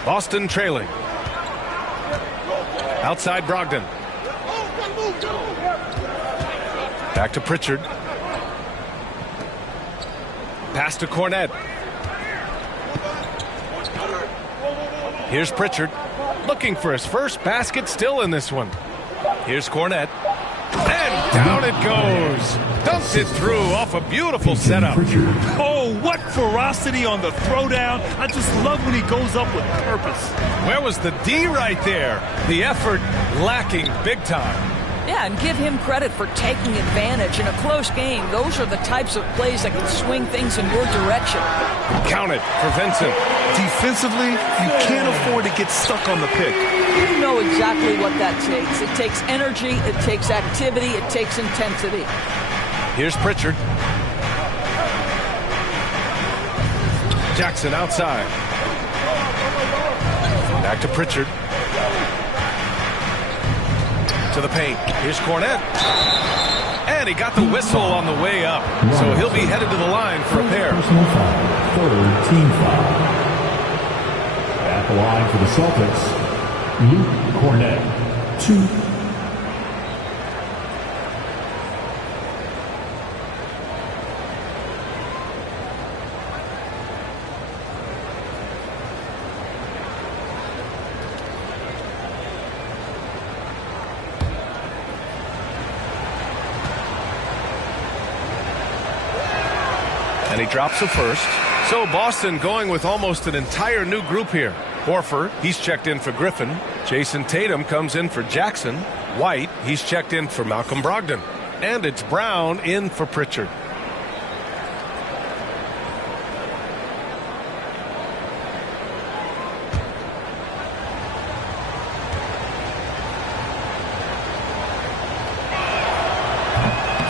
Boston trailing. Outside Brogdon. Back to Pritchard. Pass to Cornette. Here's Pritchard, looking for his first basket, still in this one. Here's Cornette. And down it goes. Dunked it through off a beautiful setup. Oh, what ferocity on the throwdown. I just love when he goes up with purpose. Where was the D right there? The effort lacking big time. Yeah, and give him credit for taking advantage in a close game. Those are the types of plays that can swing things in your direction. Count it for Vincent. Defensively, you can't afford to get stuck on the pick. You know exactly what that takes. It takes energy, it takes activity, it takes intensity. Here's Pritchard. Jackson outside. Back to Pritchard. To the paint. Here's Cornette. And he got the whistle on the way up. So he'll be headed to the line for a pair. Personal foul. Third team foul. At the line for the Celtics, Luke Cornette. 2. And he drops the first. So Boston going with almost an entire new group here. Horford, he's checked in for Griffin. Jason Tatum comes in for Jackson. White, he's checked in for Malcolm Brogdon. And it's Brown in for Pritchard.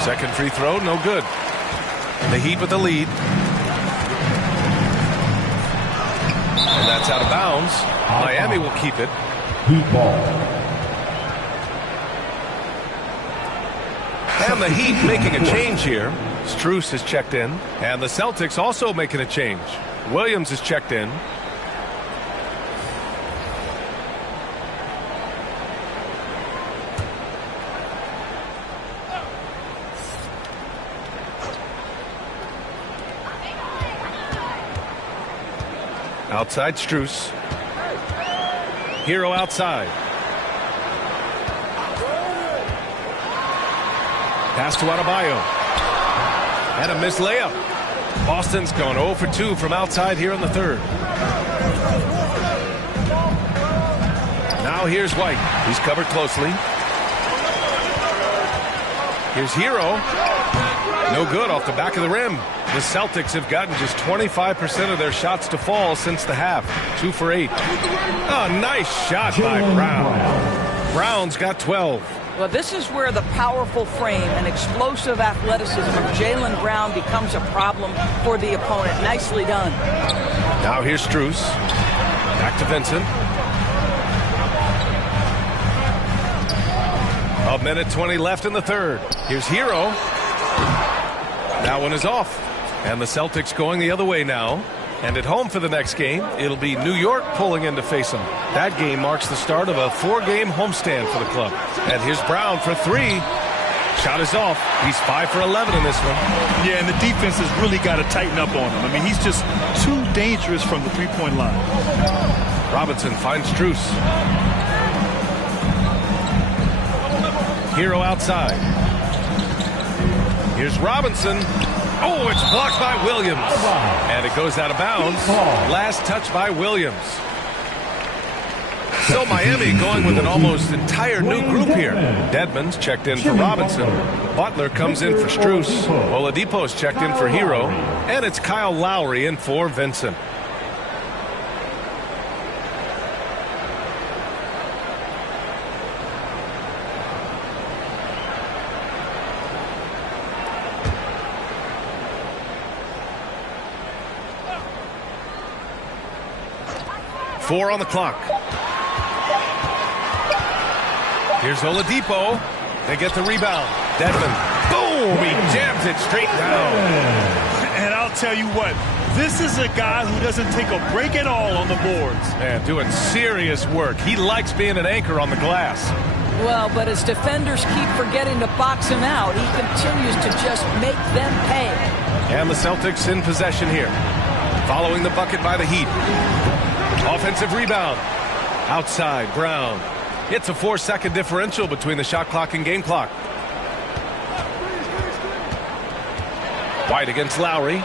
Second free throw, no good. The Heat with the lead. And that's out of bounds. Miami will keep it. Heat ball. And the Heat making a change here. Strus is checked in. And the Celtics also making a change. Williams is checked in. Outside Strus. Hero outside. Pass to Adebayo. And a missed layup. Boston's gone 0 for 2 from outside here in the third. Now here's White. He's covered closely. Here's Hero. No good off the back of the rim. The Celtics have gotten just 25% of their shots to fall since the half. 2 for 8. Oh, nice shot by Brown. Brown's got 12. Well, this is where the powerful frame and explosive athleticism of Jaylen Brown becomes a problem for the opponent. Nicely done. Now here's Strus. Back to Vincent. A minute 20 left in the third. Here's Hero. That one is off. And the Celtics going the other way now. And at home for the next game, it'll be New York pulling in to face them. That game marks the start of a 4-game homestand for the club. And here's Brown for 3. Shot is off. He's 5 for 11 in this one. Yeah, and the defense has really got to tighten up on him. I mean, he's just too dangerous from the three-point line. Robinson finds Strus. Hero outside. Here's Robinson. Oh, it's blocked by Williams. And it goes out of bounds. Last touch by Williams. So Miami going with an almost entire new group here. Dedmon's checked in for Robinson. Butler comes in for Strus. Oladipo's checked in for Hero. And it's Kyle Lowry in for Vincent. Four on the clock. Here's Oladipo. They get the rebound. Dedmon. Boom! He jams it straight down. And I'll tell you what, this is a guy who doesn't take a break at all on the boards. Man, doing serious work. He likes being an anchor on the glass. Well, but as defenders keep forgetting to box him out, he continues to just make them pay. And the Celtics in possession here. Following the bucket by the Heat. Offensive rebound. Outside, Brown. It's a 4-second differential between the shot clock and game clock. White against Lowry.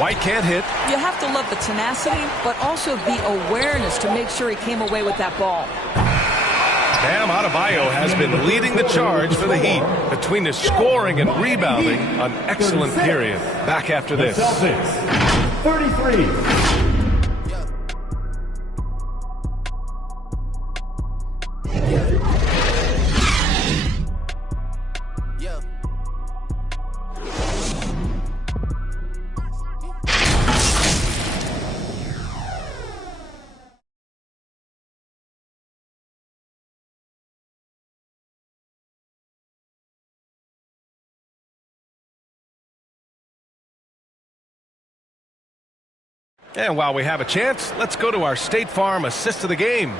White can't hit. You have to love the tenacity, but also the awareness to make sure he came away with that ball. Bam Adebayo has been leading the charge for the Heat. Between his scoring and rebounding, an excellent period. Back after this. 33. And while we have a chance, let's go to our State Farm assist of the game.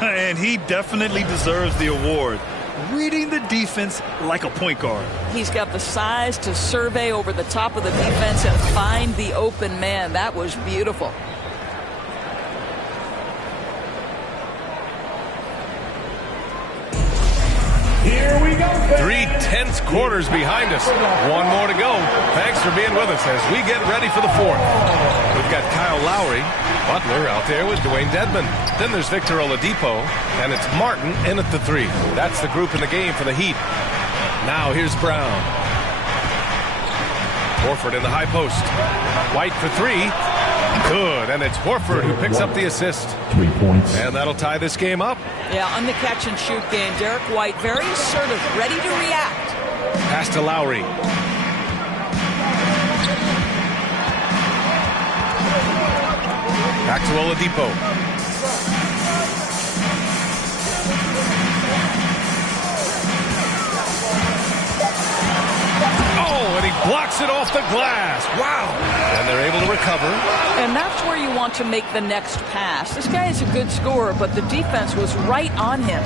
And he definitely deserves the award. Reading the defense like a point guard. He's got the size to survey over the top of the defense and find the open man. That was beautiful. Here we go. 3 tense quarters behind us. One more to go. Thanks for being with us as we get ready for the fourth. We've got Kyle Lowry, Butler out there with Dwayne Dedmon. Then there's Victor Oladipo, and it's Martin in at the 3. That's the group in the game for the Heat. Now here's Brown. Horford in the high post. White for 3. Good, and it's Horford who picks up the assist. 3 points. And that'll tie this game up. Yeah, on the catch-and-shoot game, Derek White very assertive, ready to react. Pass to Lowry. Back to Oladipo. Oh, and he blocks it off the glass. Wow. And they're able to recover. And that's where you want to make the next pass. This guy is a good scorer, but the defense was right on him.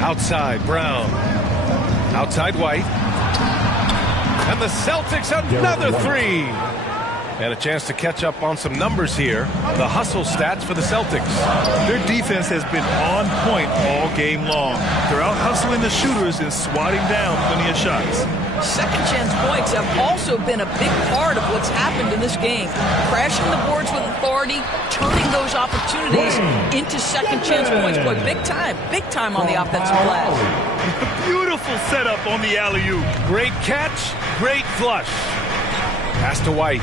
Outside, Brown. Outside, White. And the Celtics another 3. And a chance to catch up on some numbers here. The hustle stats for the Celtics. Their defense has been on point all game long. They're out hustling the shooters and swatting down plenty of shots. Second chance points have also been a big part of what's happened in this game. Crashing the boards with authority, turning those opportunities into second chance points. Boy, big time on the offensive glass. Beautiful setup on the alley-oop. Great catch, great flush. Pass to White.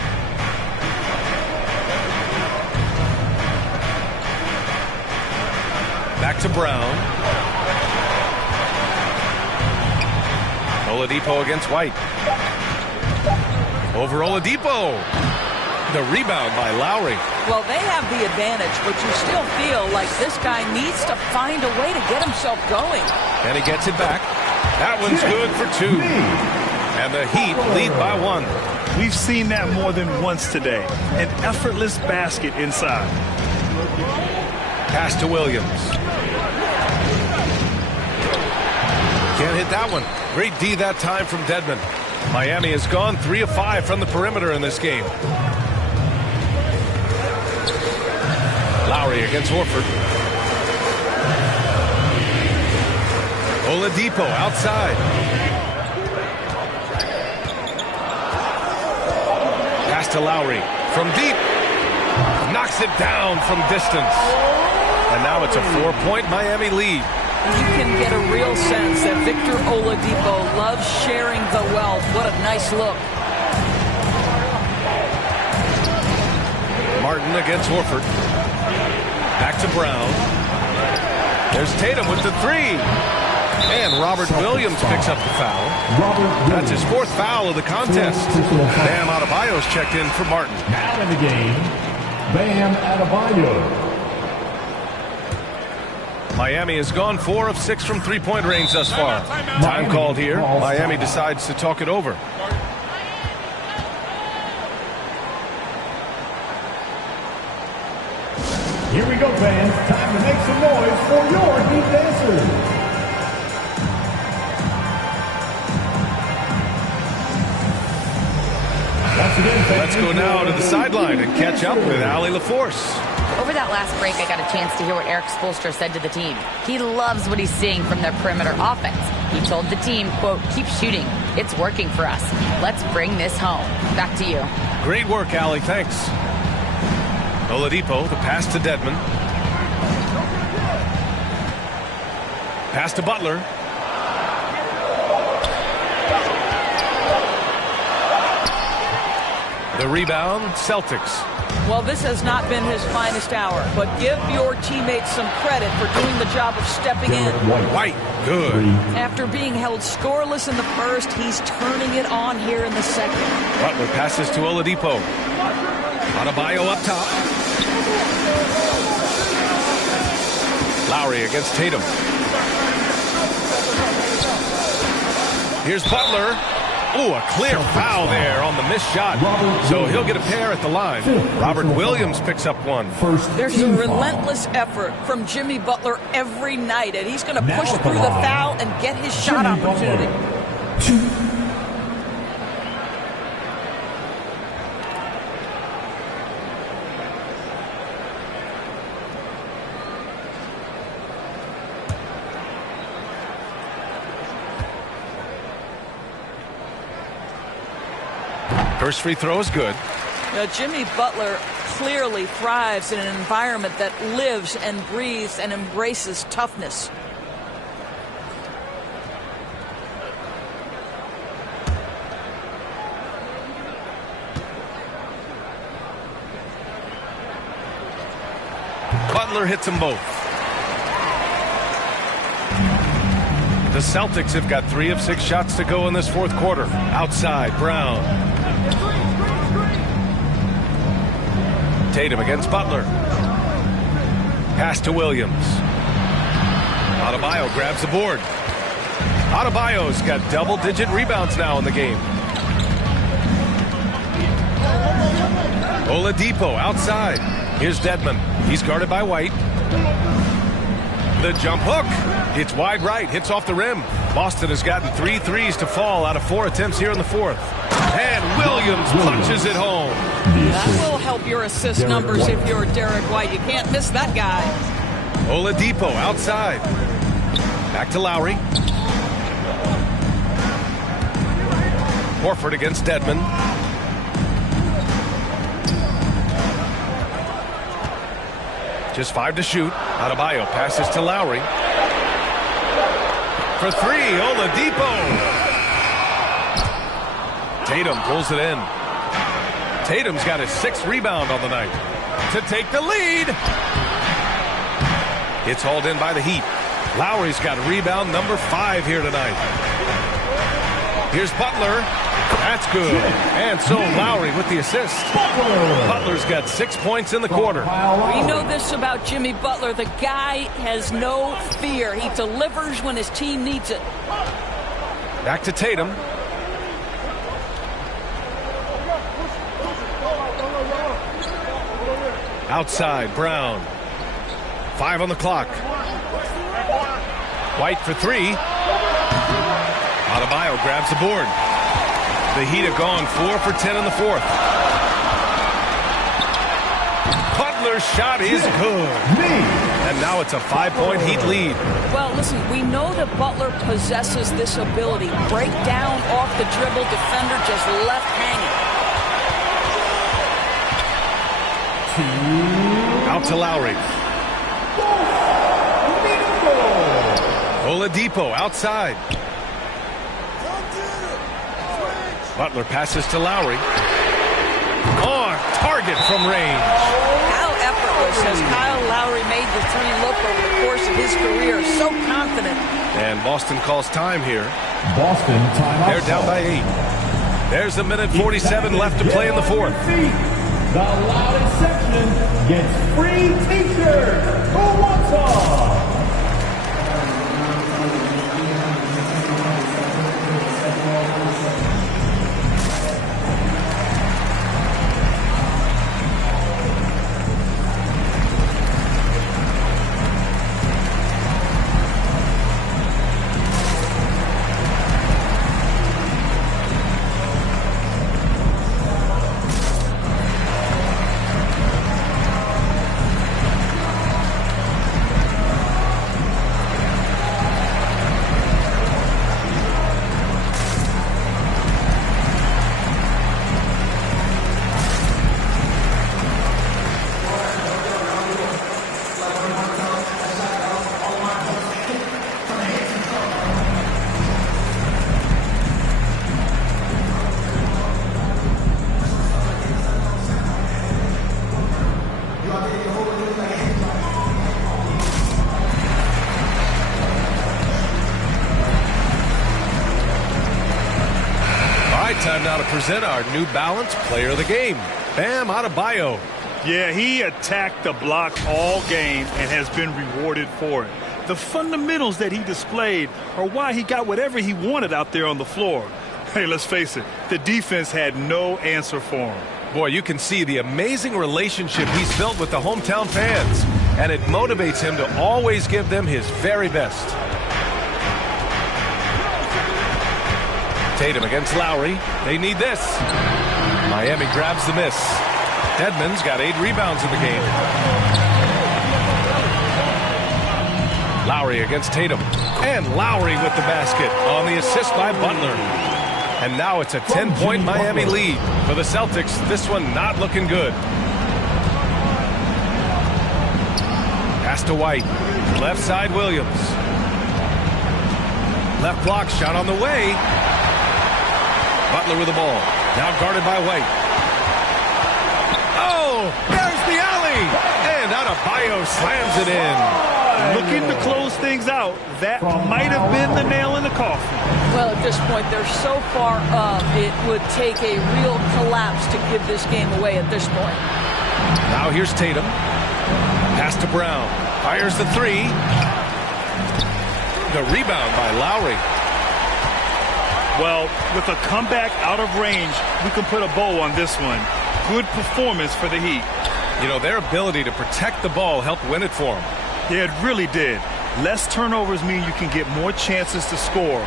Back to Brown. Oladipo against White. Over Oladipo. The rebound by Lowry. Well, they have the advantage, but you still feel like this guy needs to find a way to get himself going. And he gets it back. That one's good for 2. And the Heat lead by 1. We've seen that more than once today. An effortless basket inside. Pass to Williams. Can't hit that one. Great D that time from Dedmon. Miami has gone 3 of 5 from the perimeter in this game. Lowry against Horford. Oladipo outside. Pass to Lowry from deep. Knocks it down from distance. And now it's a 4-point Miami lead. You can get a real sense that Victor Oladipo loves sharing the wealth. What a nice look. Martin against Horford. Back to Brown. There's Tatum with the 3. And Robert Williams picks up the foul. That's his 4th foul of the contest. Bam Adebayo's checked in for Martin. Out of the game, Bam Adebayo. Miami has gone 4 of 6 from 3-point range thus far. Time called here. Miami decides to talk it over. Here we go, fans. Time to make some noise for your defenses. That's Let's go now to the sideline and catch up with Allie LaForce. Over that last break, I got a chance to hear what Eric Spoelstra said to the team. He loves what he's seeing from their perimeter offense. He told the team, quote, "Keep shooting. It's working for us. Let's bring this home." Back to you. Great work, Allie. Thanks. Oladipo, the pass to Dedmon. Pass to Butler. The rebound, Celtics. Well, this has not been his finest hour, but give your teammates some credit for doing the job of stepping in. White, good. After being held scoreless in the first, he's turning it on here in the second. Butler passes to Oladipo. Adebayo up top. Lowry against Tatum. Here's Butler. Ooh, a clear foul there on the missed shot. So he'll get a pair at the line. Robert Williams picks up one. There's a relentless effort from Jimmy Butler every night, and he's going to push through the foul and get his shot opportunity. First free throw is good. Jimmy Butler clearly thrives in an environment that lives and breathes and embraces toughness. Butler hits them both. The Celtics have got 3 of 6 shots to go in this fourth quarter. Outside, Brown. Tatum against Butler. Pass to Williams. Adebayo grabs the board. Adebayo's got double-digit rebounds now in the game. Oladipo outside. Here's Dedmon. He's guarded by White. The jump hook. It's wide right. Hits off the rim. Boston has gotten 3 threes to fall out of 4 attempts here in the fourth. And Williams punches it home. That will help your assist numbers if you're Derek White. You can't miss that guy. Oladipo outside. Back to Lowry. Horford against Dedmon. Just 5 to shoot. Adebayo passes to Lowry. For 3, Oladipo. Tatum pulls it in. Tatum's got his 6th rebound on the night to take the lead. It's hauled in by the Heat. Lowry's got rebound number 5 here tonight. Here's Butler. That's good. And so Lowry with the assist. Butler's got 6 points in the quarter. We know this about Jimmy Butler. The guy has no fear. He delivers when his team needs it. Back to Tatum. Outside, Brown. 5 on the clock. White for 3. Adebayo grabs the board. The Heat have gone 4 for 10 in the fourth. Butler's shot is good. And now it's a 5-point Heat lead. Well, listen, we know that Butler possesses this ability. Break down off the dribble, defender just left hanging. Out to Lowry. Oladipo outside. Butler passes to Lowry. On target from range. How effortless has Kyle Lowry made the 3 look over the course of his career? So confident. And Boston calls time here. Boston timeout. They're down by 8. There's 1:47 left to play in the fourth. The loudest section gets free t-shirts. Who wants some? right, time now to present our New Balance Player of the Game, Bam Adebayo. Yeah, he attacked the block all game and has been rewarded for it. The fundamentals that he displayed are why he got whatever he wanted out there on the floor. Hey, let's face it, the defense had no answer for him. Boy, you can see the amazing relationship he's built with the hometown fans, and it motivates him to always give them his very best. Tatum against Lowry. They need this. Miami grabs the miss. Edmonds got 8 rebounds in the game. Lowry against Tatum. And Lowry with the basket on the assist by Butler. And now it's a 10-point Miami lead. For the Celtics, this one not looking good. Pass to White. Left side Williams. Left block shot on the way. Butler with the ball. Now guarded by White. Oh, there's the alley. And Adebayo slams it in. Looking to close things out. That might have been the nail in the coffin. Well, at this point, they're so far up, it would take a real collapse to give this game away at this point. Now here's Tatum. Pass to Brown. Fires the 3. The rebound by Lowry. Well, with a comeback out of range, we can put a bow on this one. Good performance for the Heat. You know, their ability to protect the ball helped win it for them. Yeah, it really did. Less turnovers mean you can get more chances to score.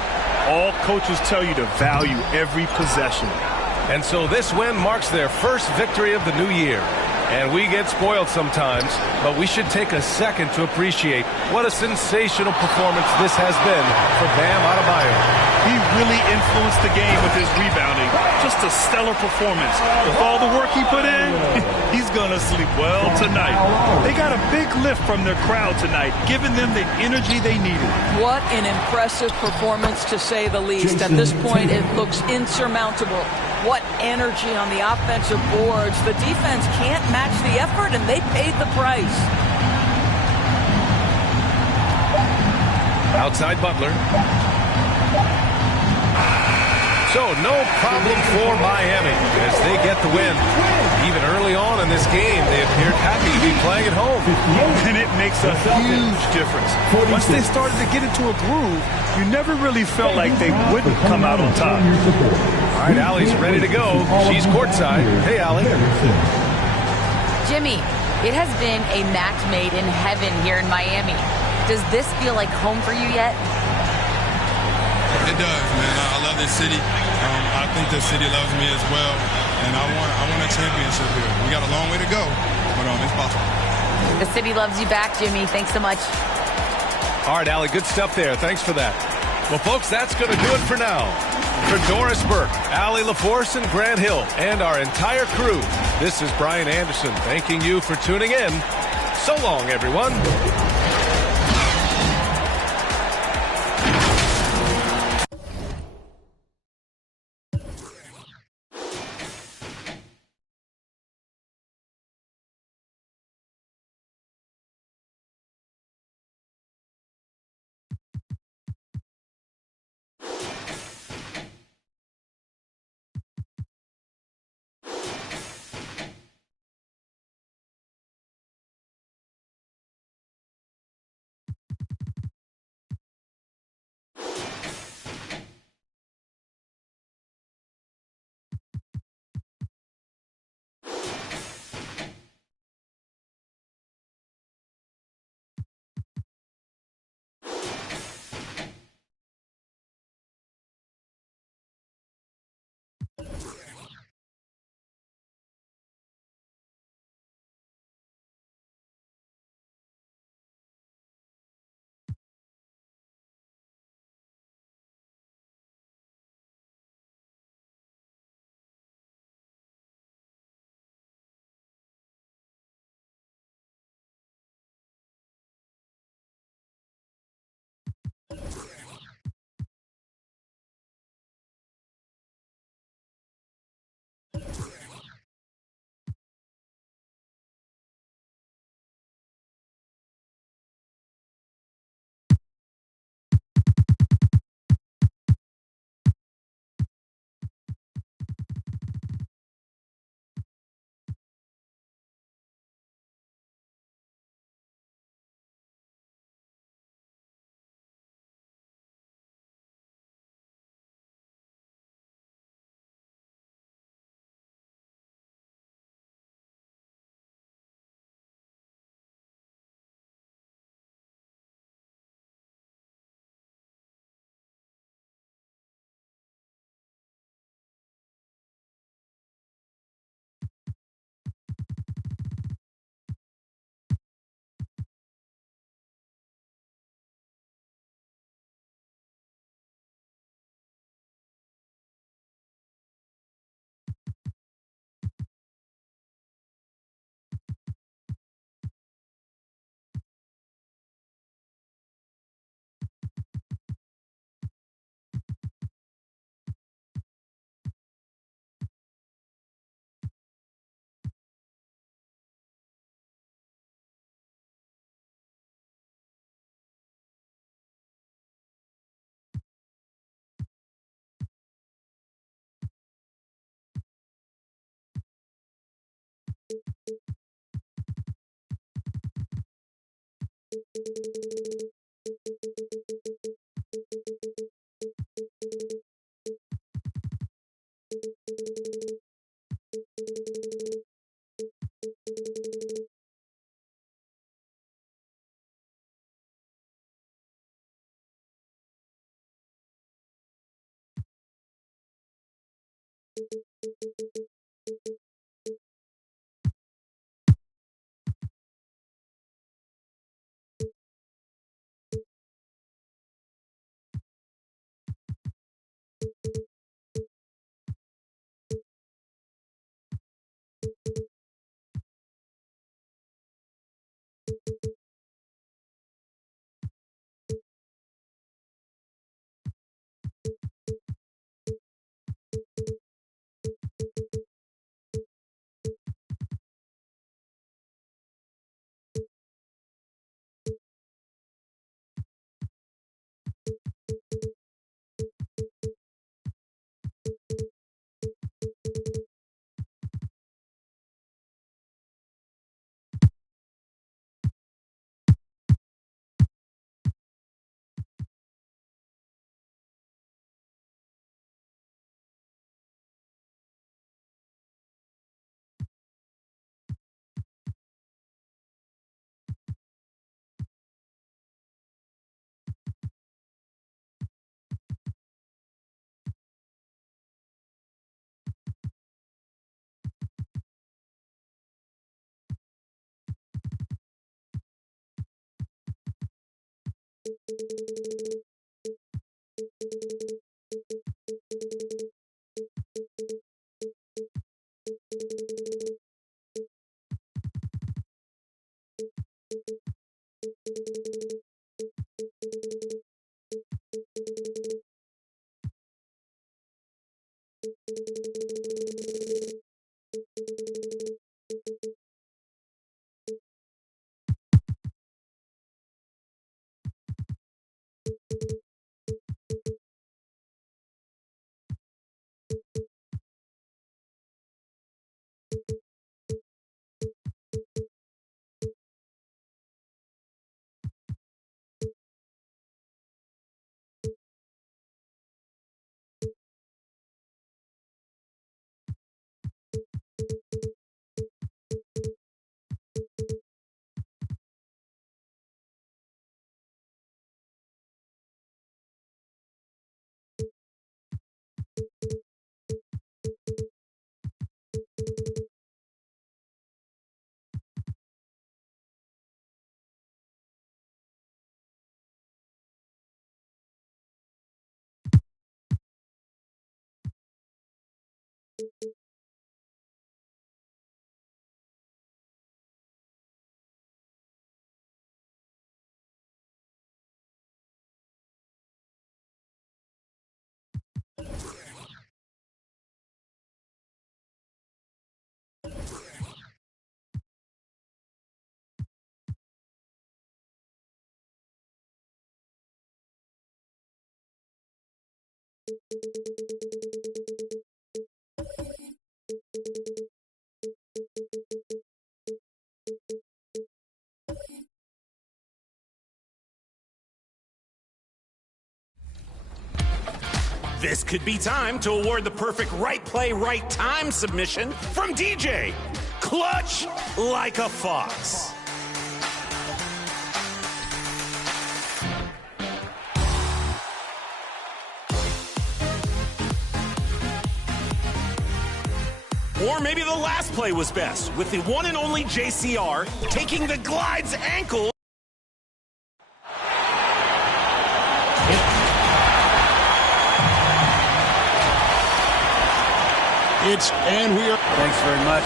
All coaches tell you to value every possession. And so this win marks their first victory of the new year. And we get spoiled sometimes, but we should take a second to appreciate what a sensational performance this has been for Bam Adebayo. He really influenced the game with his rebounding. Just a stellar performance. With all the work he put in, he's going to sleep well tonight. They got a big lift from their crowd tonight, giving them the energy they needed. What an impressive performance, to say the least. At this point, it looks insurmountable. What energy on the offensive boards. The defense can't match the effort, and they paid the price. Outside Butler. So no problem for Miami as they get the win. Even early on in this game, they appeared happy to be playing at home. And it makes a huge difference. Once they started to get into a groove, you never really felt like they wouldn't come out on top. All right, Allie's ready to go. She's courtside. Hey, Allie. Jimmy, it has been a match made in heaven here in Miami. Does this feel like home for you yet? It does, man. I love this city. I think the city loves me as well. And I want a championship here. We got a long way to go, but it's possible. The city loves you back, Jimmy. Thanks so much. All right, Allie, good stuff there. Thanks for that. Well, folks, that's going to do it for now. For Doris Burke, Allie LaForce, and Grant Hill, and our entire crew, this is Brian Anderson thanking you for tuning in. So long, everyone. This could be time to award the perfect right play, right time submission from DJ. Clutch like a fox. Or maybe the last play was best, with the one and only JCR taking the glide's ankle. And we are. Thanks very much.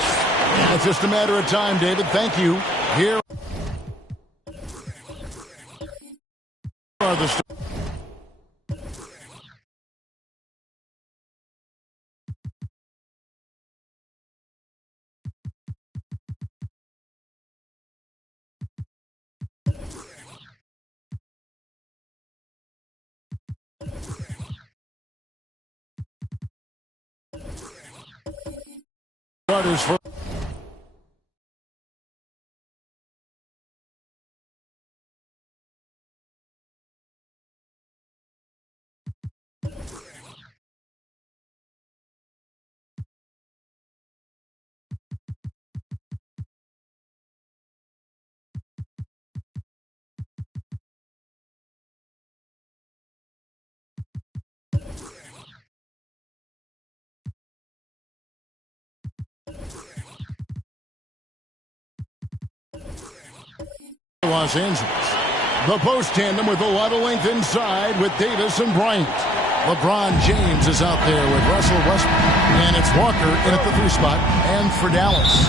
It's just a matter of time, David. Thank you. Here are the starters for Los Angeles. The post tandem with a lot of length inside with Davis and Bryant. LeBron James is out there with Russell Westbrook. And it's Walker in at the 3 spot. And for Dallas,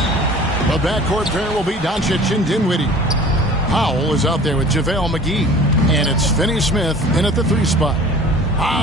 the backcourt pair will be Doncic and Dinwiddie. Powell is out there with JaVale McGee. And it's Finney-Smith in at the 3 spot.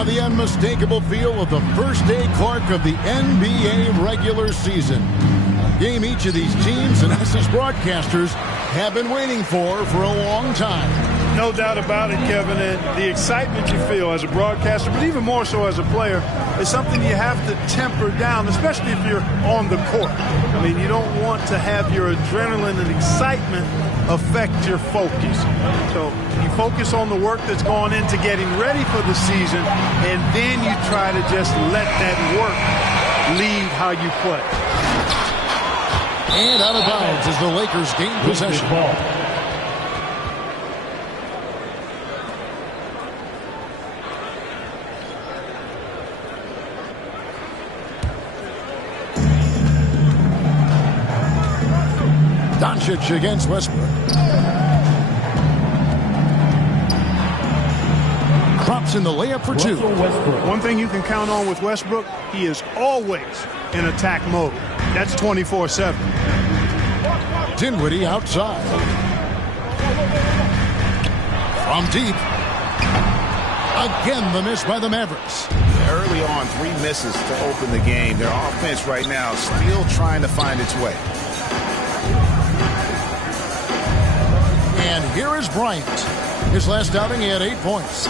The unmistakable feel of the first day Clark of the NBA regular season. A game each of these teams and us as broadcasters have been waiting for a long time. No doubt about it, Kevin, and the excitement you feel as a broadcaster, but even more so as a player, is something you have to temper down, especially if you're on the court. I mean, you don't want to have your adrenaline and excitement affect your focus. So you focus on the work that's gone into getting ready for the season, and then you try to just let that work lead how you play. And out of bounds as the Lakers gain possession. Doncic against Westbrook. Drops in the layup for 2. One thing you can count on with Westbrook, he is always in attack mode. That's 24/7. Dinwiddie outside. From deep. Again, the miss by the Mavericks. Early on, 3 misses to open the game. Their offense right now still trying to find its way. And here is Bryant. His last outing, he had 8 points.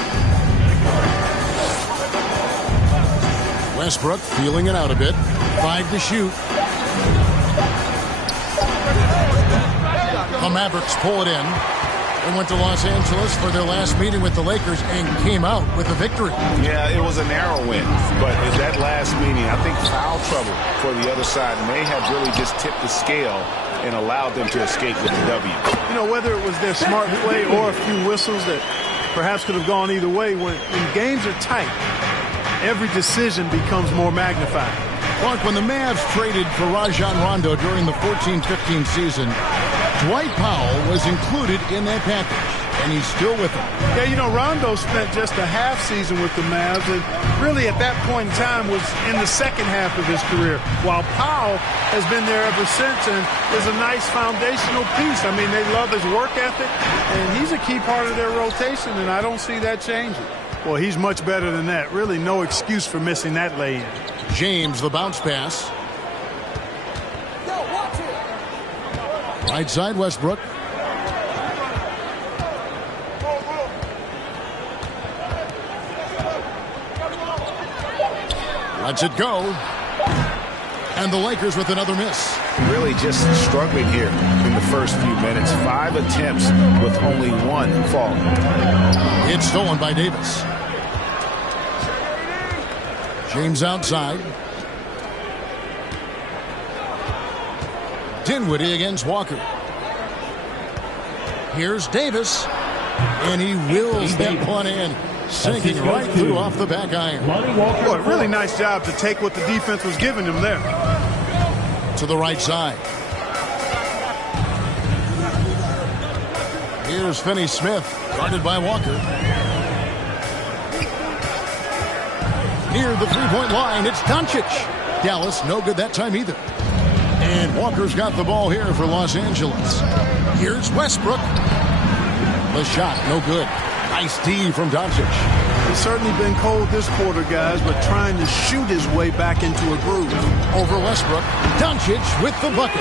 Westbrook feeling it out a bit. 5 to shoot. The Mavericks pull it in. They went to Los Angeles for their last meeting with the Lakers and came out with a victory. Yeah, it was a narrow win. But in that last meeting, I think foul trouble for the other side may have really just tipped the scale and allowed them to escape with the W. You know, whether it was their smart play or a few whistles that perhaps could have gone either way, when games are tight, every decision becomes more magnified. Clark, when the Mavs traded for Rajon Rondo during the 14-15 season, Dwight Powell was included in that package, and he's still with them. Yeah, you know, Rondo spent just a half season with the Mavs, and really at that point in time was in the second half of his career, while Powell has been there ever since and is a nice foundational piece. I mean, they love his work ethic, and he's a key part of their rotation, and I don't see that changing. Well, he's much better than that. Really no excuse for missing that lay-in. James, the bounce pass. Right side, Westbrook. Lets it go. And the Lakers with another miss. Really just struggling here in the first few minutes. 5 attempts with only 1 fall. It's stolen by Davis. James outside. Dinwiddie against Walker. Here's Davis. And he wills that one in. Sinking right through off the back iron. Boy, really nice job to take what the defense was giving him there. To the right side. Here's Finney-Smith, guarded by Walker. Near the three-point line, it's Doncic. Dallas, no good that time either. And Walker's got the ball here for Los Angeles. Here's Westbrook. The shot, no good. Nice D from Doncic. He's certainly been cold this quarter, guys, but trying to shoot his way back into a groove. Over Westbrook. Doncic with the bucket.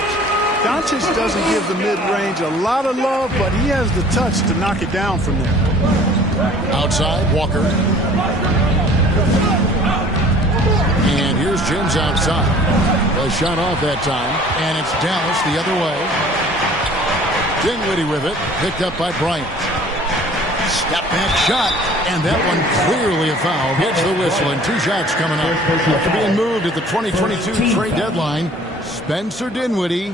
Doncic doesn't give the mid-range a lot of love, but he has the touch to knock it down from there. Outside, Walker. And here's James outside. The shot off that time, and it's Dallas the other way. Dinwiddie with it, picked up by Bryant. Step back shot, and that one clearly a foul. Gets the whistle, and 2 shots coming up. After being moved at the 2022 trade deadline, Spencer Dinwiddie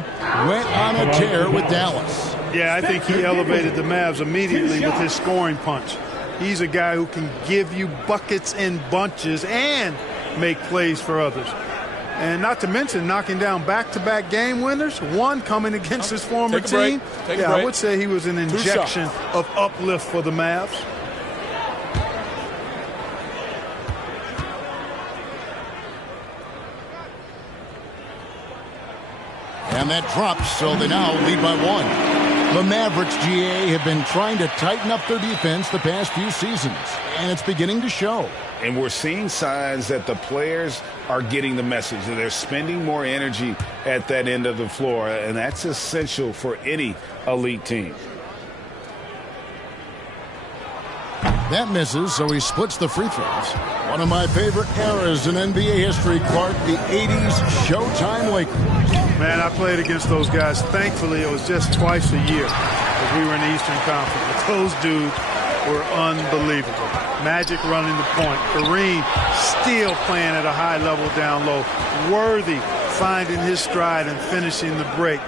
went on a tear with Dallas. Yeah, I think he elevated the Mavs immediately with his scoring punch. He's a guy who can give you buckets in bunches and make plays for others. And not to mention knocking down back-to-back game winners, one coming against his former team. Yeah, I would say he was an injection of uplift for the Mavs. And that drops, so they now lead by 1. The Mavericks, GA, have been trying to tighten up their defense the past few seasons, and it's beginning to show. And we're seeing signs that the players are getting the message, that they're spending more energy at that end of the floor, and that's essential for any elite team. That misses, so he splits the free throws. One of my favorite eras in NBA history, Clark, the 80s Showtime Lakers. Man, I played against those guys. Thankfully, it was just twice a year as we were in the Eastern Conference. But those dudes were unbelievable. Magic running the point. Kareem still playing at a high level down low. Worthy finding his stride and finishing the break.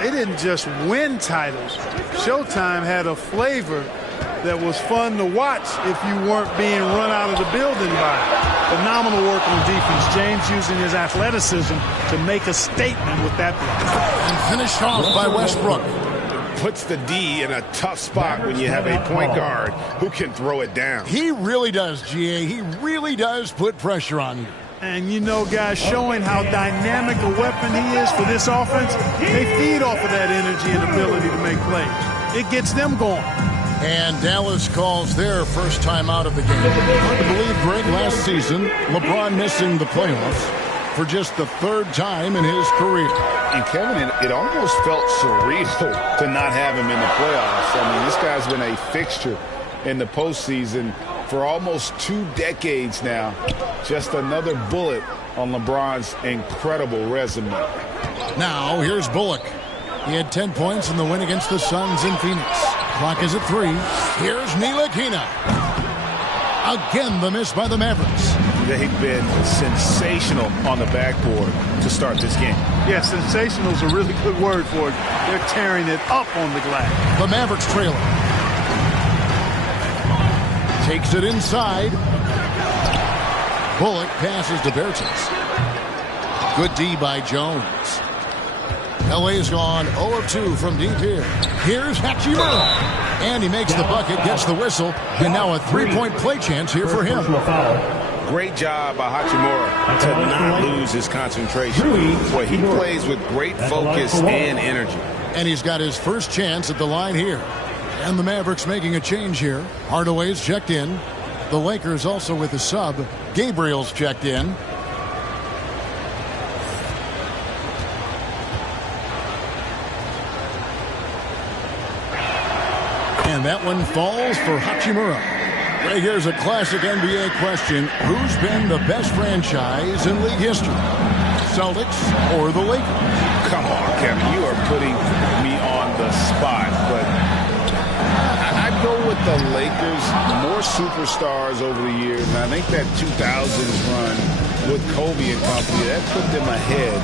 They didn't just win titles. Showtime had a flavor that was fun to watch if you weren't being run out of the building by it. Phenomenal work on defense. James using his athleticism to make a statement with that block. And finished off by Westbrook. Puts the D in a tough spot when you have a point guard who can throw it down. He really does, GA. He really does put pressure on you. And you know, guys, showing how dynamic a weapon he is for this offense, they feed off of that energy and ability to make plays. It gets them going. And Dallas calls their first time out of the game. Hard to believe, Greg, last season, LeBron missing the playoffs for just the 3rd time in his career. And Kevin, it almost felt surreal to not have him in the playoffs. I mean, this guy's been a fixture in the postseason for almost 2 decades now. Just another bullet on LeBron's incredible resume. Now, here's Bullock. He had 10 points in the win against the Suns in Phoenix. Clock is at 3. Here's Ntilikina. Again, the miss by the Mavericks. They've been sensational on the backboard to start this game. Yeah, sensational is a really good word for it. They're tearing it up on the glass. The Mavericks trailer. Takes it inside. Bullock passes to Bertans. Good D by Jones. LA's gone 0 of 2 from deep here. Here's Hachimura. And he makes the bucket, gets the whistle, and now a 3-point play chance here for him. Great job by Hachimura to not lose his concentration. Boy, he plays with great focus and energy. And he's got his first chance at the line here. And the Mavericks making a change here. Hardaway's checked in. The Lakers also with a sub. Gabriel's checked in. And that one falls for Hachimura. Right here's a classic NBA question. Who's been the best franchise in league history? Celtics or the Lakers? Come on, Kevin. You are putting me on the spot. But I'd go with the Lakers. More superstars over the years. And I think that 2000s run with Kobe and company, that put them ahead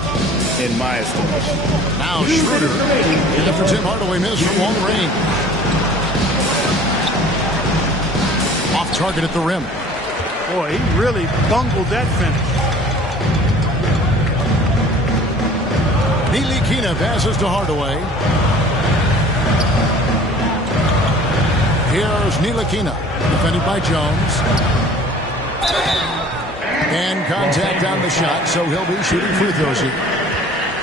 in my estimation. Now Schroeder. And after Tim Hardaway missed from long range. Off target at the rim. Boy, he really bungled that finish. Ntilikina passes to Hardaway. Here's Ntilikina, defended by Jones. And contact on the shot, so he'll be shooting free throws here.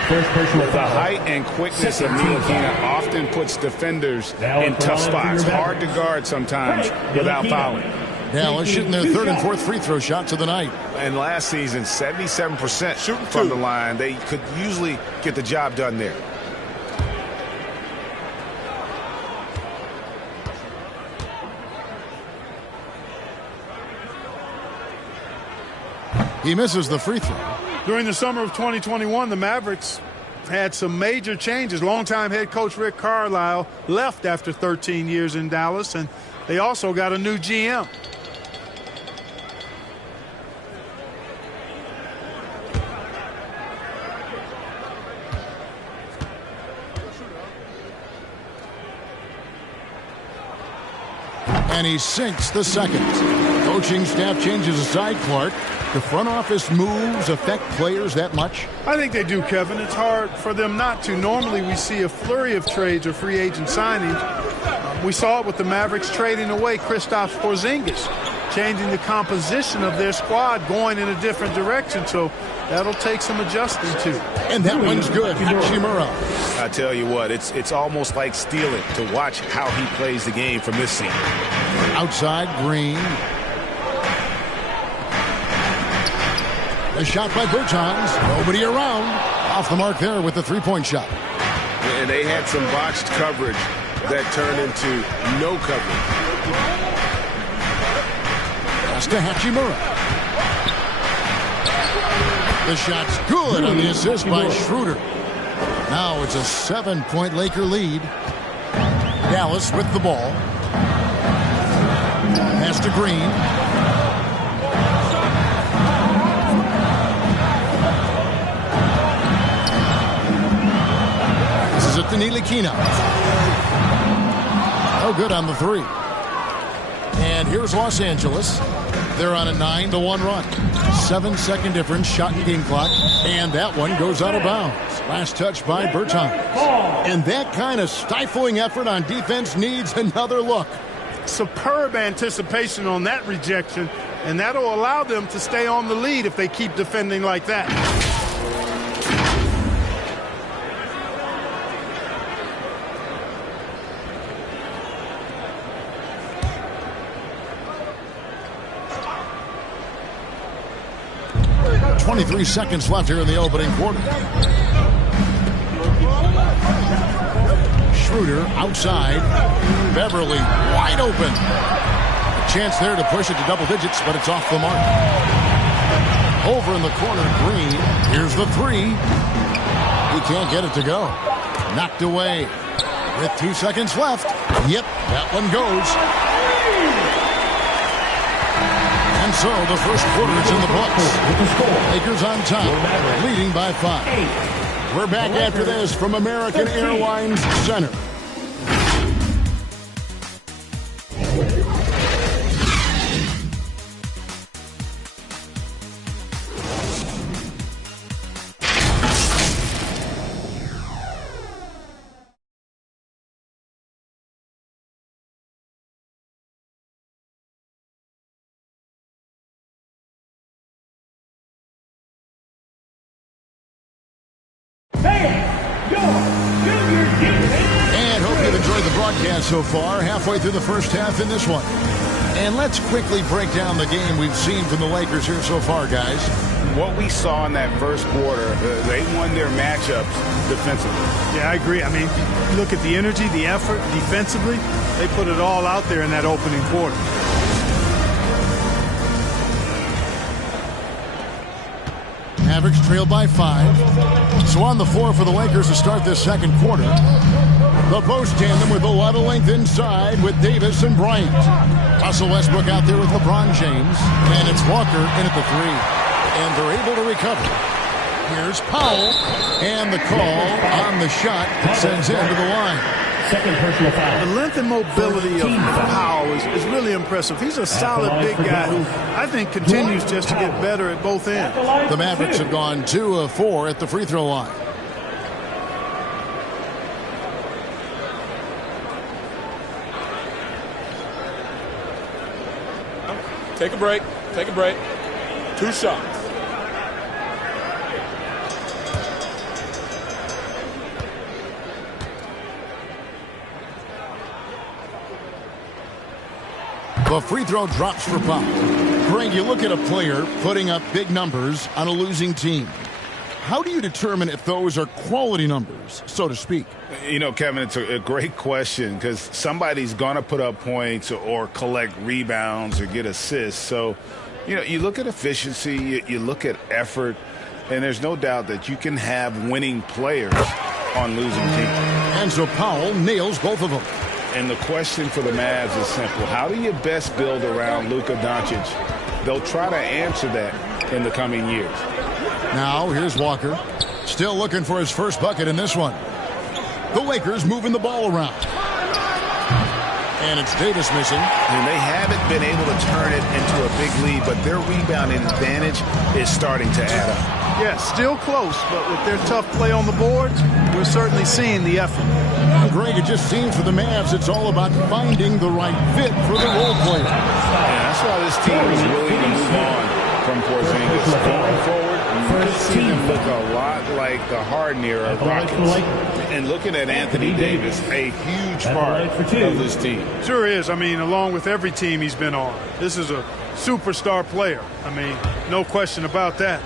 The height and quickness of Ntilikina often puts defenders in tough spots. Hard to guard sometimes without fouling. Dallas shooting their 3rd and 4th free throw shots of the night. And last season, 77% shooting from the line. They could usually get the job done there. He misses the free throw. During the summer of 2021, the Mavericks had some major changes. Longtime head coach Rick Carlisle left after 13 years in Dallas, and they also got a new GM. And he sinks the second. coaching staff changes aside, Clark, the front office moves affect players that much? I think they do, Kevin. It's hard for them not to. Normally we see a flurry of trades or free agent signings. We saw it with the Mavericks trading away Kristaps Porzingis, changing the composition of their squad, going in a different direction. So that'll take some adjusting to. And that one's good. Hachimura. I tell you what, it's almost like stealing to watch how he plays the game from this scene. Outside, Green. A shot by Bertans. Nobody around. Off the mark there with the three-point shot. And they had some botched coverage that turned into no coverage. Pass to Hachimura. The shot's good on the assist by Schroeder. Now it's a 7-point Laker lead. Dallas with the ball. Pass to Green. This is it to Ntilikina. Oh, good on the three. And here's Los Angeles. They're on a 9-1 run. 7-second difference, shot and game clock. And that one goes out of bounds. Last touch by Bertans. And that kind of stifling effort on defense needs another look. Superb anticipation on that rejection, and that'll allow them to stay on the lead if they keep defending like that. .23 seconds left here in the opening quarter. Schroeder outside. Beverly wide open. A chance there to push it to double digits, but it's off the mark. Over in the corner, Green. Here's the three. He can't get it to go. Knocked away. With 2 seconds left. Yep, that one goes. And so the first quarter is in the books. Lakers on top, leading by 5. We're back after this from American Airlines Center. And hope you've enjoyed the broadcast so far. Halfway through the first half in this one. And let's quickly break down the game we've seen from the Lakers here so far, guys. What we saw in that first quarter, they won their matchups defensively. Yeah, I agree. I mean, look at the energy, the effort defensively. They put it all out there in that opening quarter. Mavericks trail by 5. So on the floor for the Lakers to start this second quarter. The post tandem with a lot of length inside with Davis and Bryant. Russell Westbrook out there with LeBron James. And it's Walker in at the 3. And they're able to recover. Here's Powell. And the call on the shot that sends him to the line. Second personal foul. The length and mobility of Powell is really impressive. He's a solid big guy who I think continues just to get better at both ends. The Mavericks have gone 2 of 4 at the free throw line. Take a break. Take a break. 2 shots. The free throw drops for Powell. Greg, you look at a player putting up big numbers on a losing team. How do you determine if those are quality numbers, so to speak? You know, Kevin, it's a great question because somebody's going to put up points or collect rebounds or get assists. So, you know, you look at efficiency, you look at effort, and there's no doubt that you can have winning players on losing teams. And so Powell nails both of them. And the question for the Mavs is simple. How do you best build around Luka Doncic? They'll try to answer that in the coming years. Now, here's Walker. Still looking for his first bucket in this one. The Lakers moving the ball around. And it's Davis missing. And they haven't been able to turn it into a big lead, but their rebounding advantage is starting to add up. Yeah, still close, but with their tough play on the boards, we're certainly seeing the effort. Greg, it just seems for the Mavs it's all about finding the right fit for the role player. Yeah, that's why this team is willing to move on from Porzingis. Going forward, you can see them look a lot like the Harden era Rockets. And looking at Anthony Davis, a huge part of this team. Sure is. I mean, along with every team he's been on, this is a superstar player. I mean, no question about that.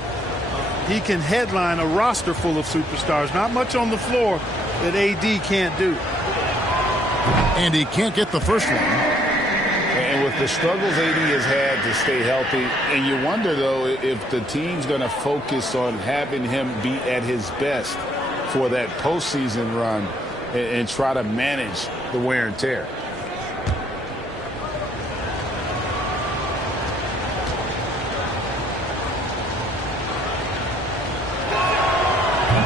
He can headline a roster full of superstars. Not much on the floor that AD can't do. And he can't get the first one. And with the struggles AD has had to stay healthy, and you wonder, though, if the team's going to focus on having him be at his best for that postseason run and try to manage the wear and tear.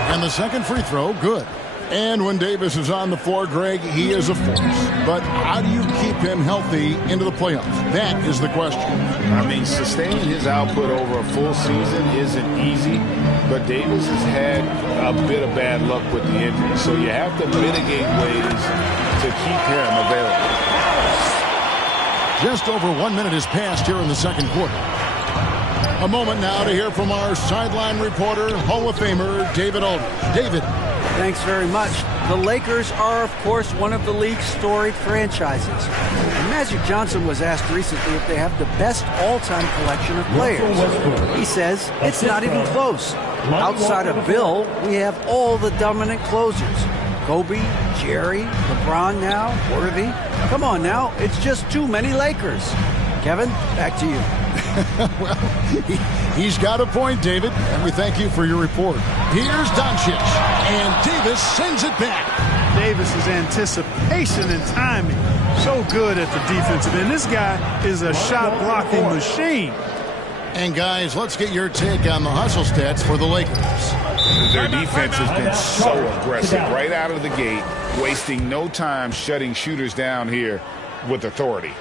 And the second free throw, good. And when Davis is on the floor, Greg, he is a force. But how do you keep him healthy into the playoffs? That is the question. I mean, sustaining his output over a full season isn't easy, but Davis has had a bit of bad luck with the injury. So you have to mitigate ways to keep him available. Just over 1 minute has passed here in the second quarter. A moment now to hear from our sideline reporter, Hall of Famer David Aldridge. David. Thanks very much. The Lakers are, of course, one of the league's storied franchises. And Magic Johnson was asked recently if they have the best all-time collection of players. He says it's not even close. Outside of Bill, we have all the dominant closers. Kobe, Jerry, LeBron now, Worthy. Come on now, it's just too many Lakers. Kevin, back to you. Well, he's got a point, David, and we thank you for your report. Here's Doncic, and Davis sends it back. Davis's anticipation and timing, so good at the defensive end. This guy is a shot-blocking machine. And, guys, let's get your take on the hustle stats for the Lakers. Their defense has been so aggressive right out of the gate, wasting no time shutting shooters down here with authority.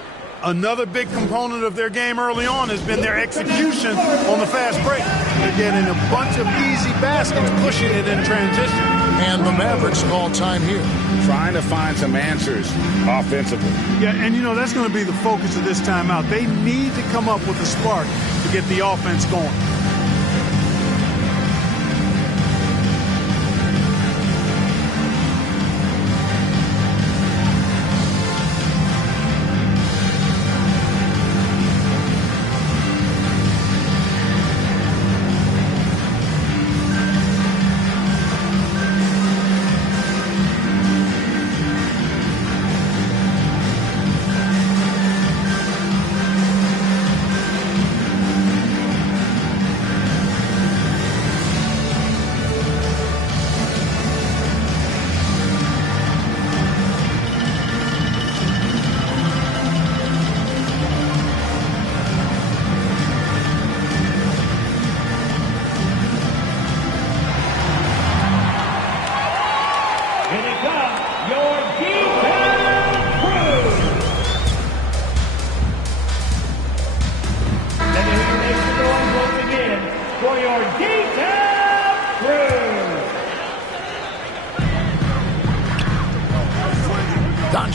Another big component of their game early on has been their execution on the fast break. They're getting a bunch of easy baskets, pushing it in transition. And the Mavericks call time here. Trying to find some answers offensively. Yeah, and you know, that's going to be the focus of this timeout. They need to come up with a spark to get the offense going.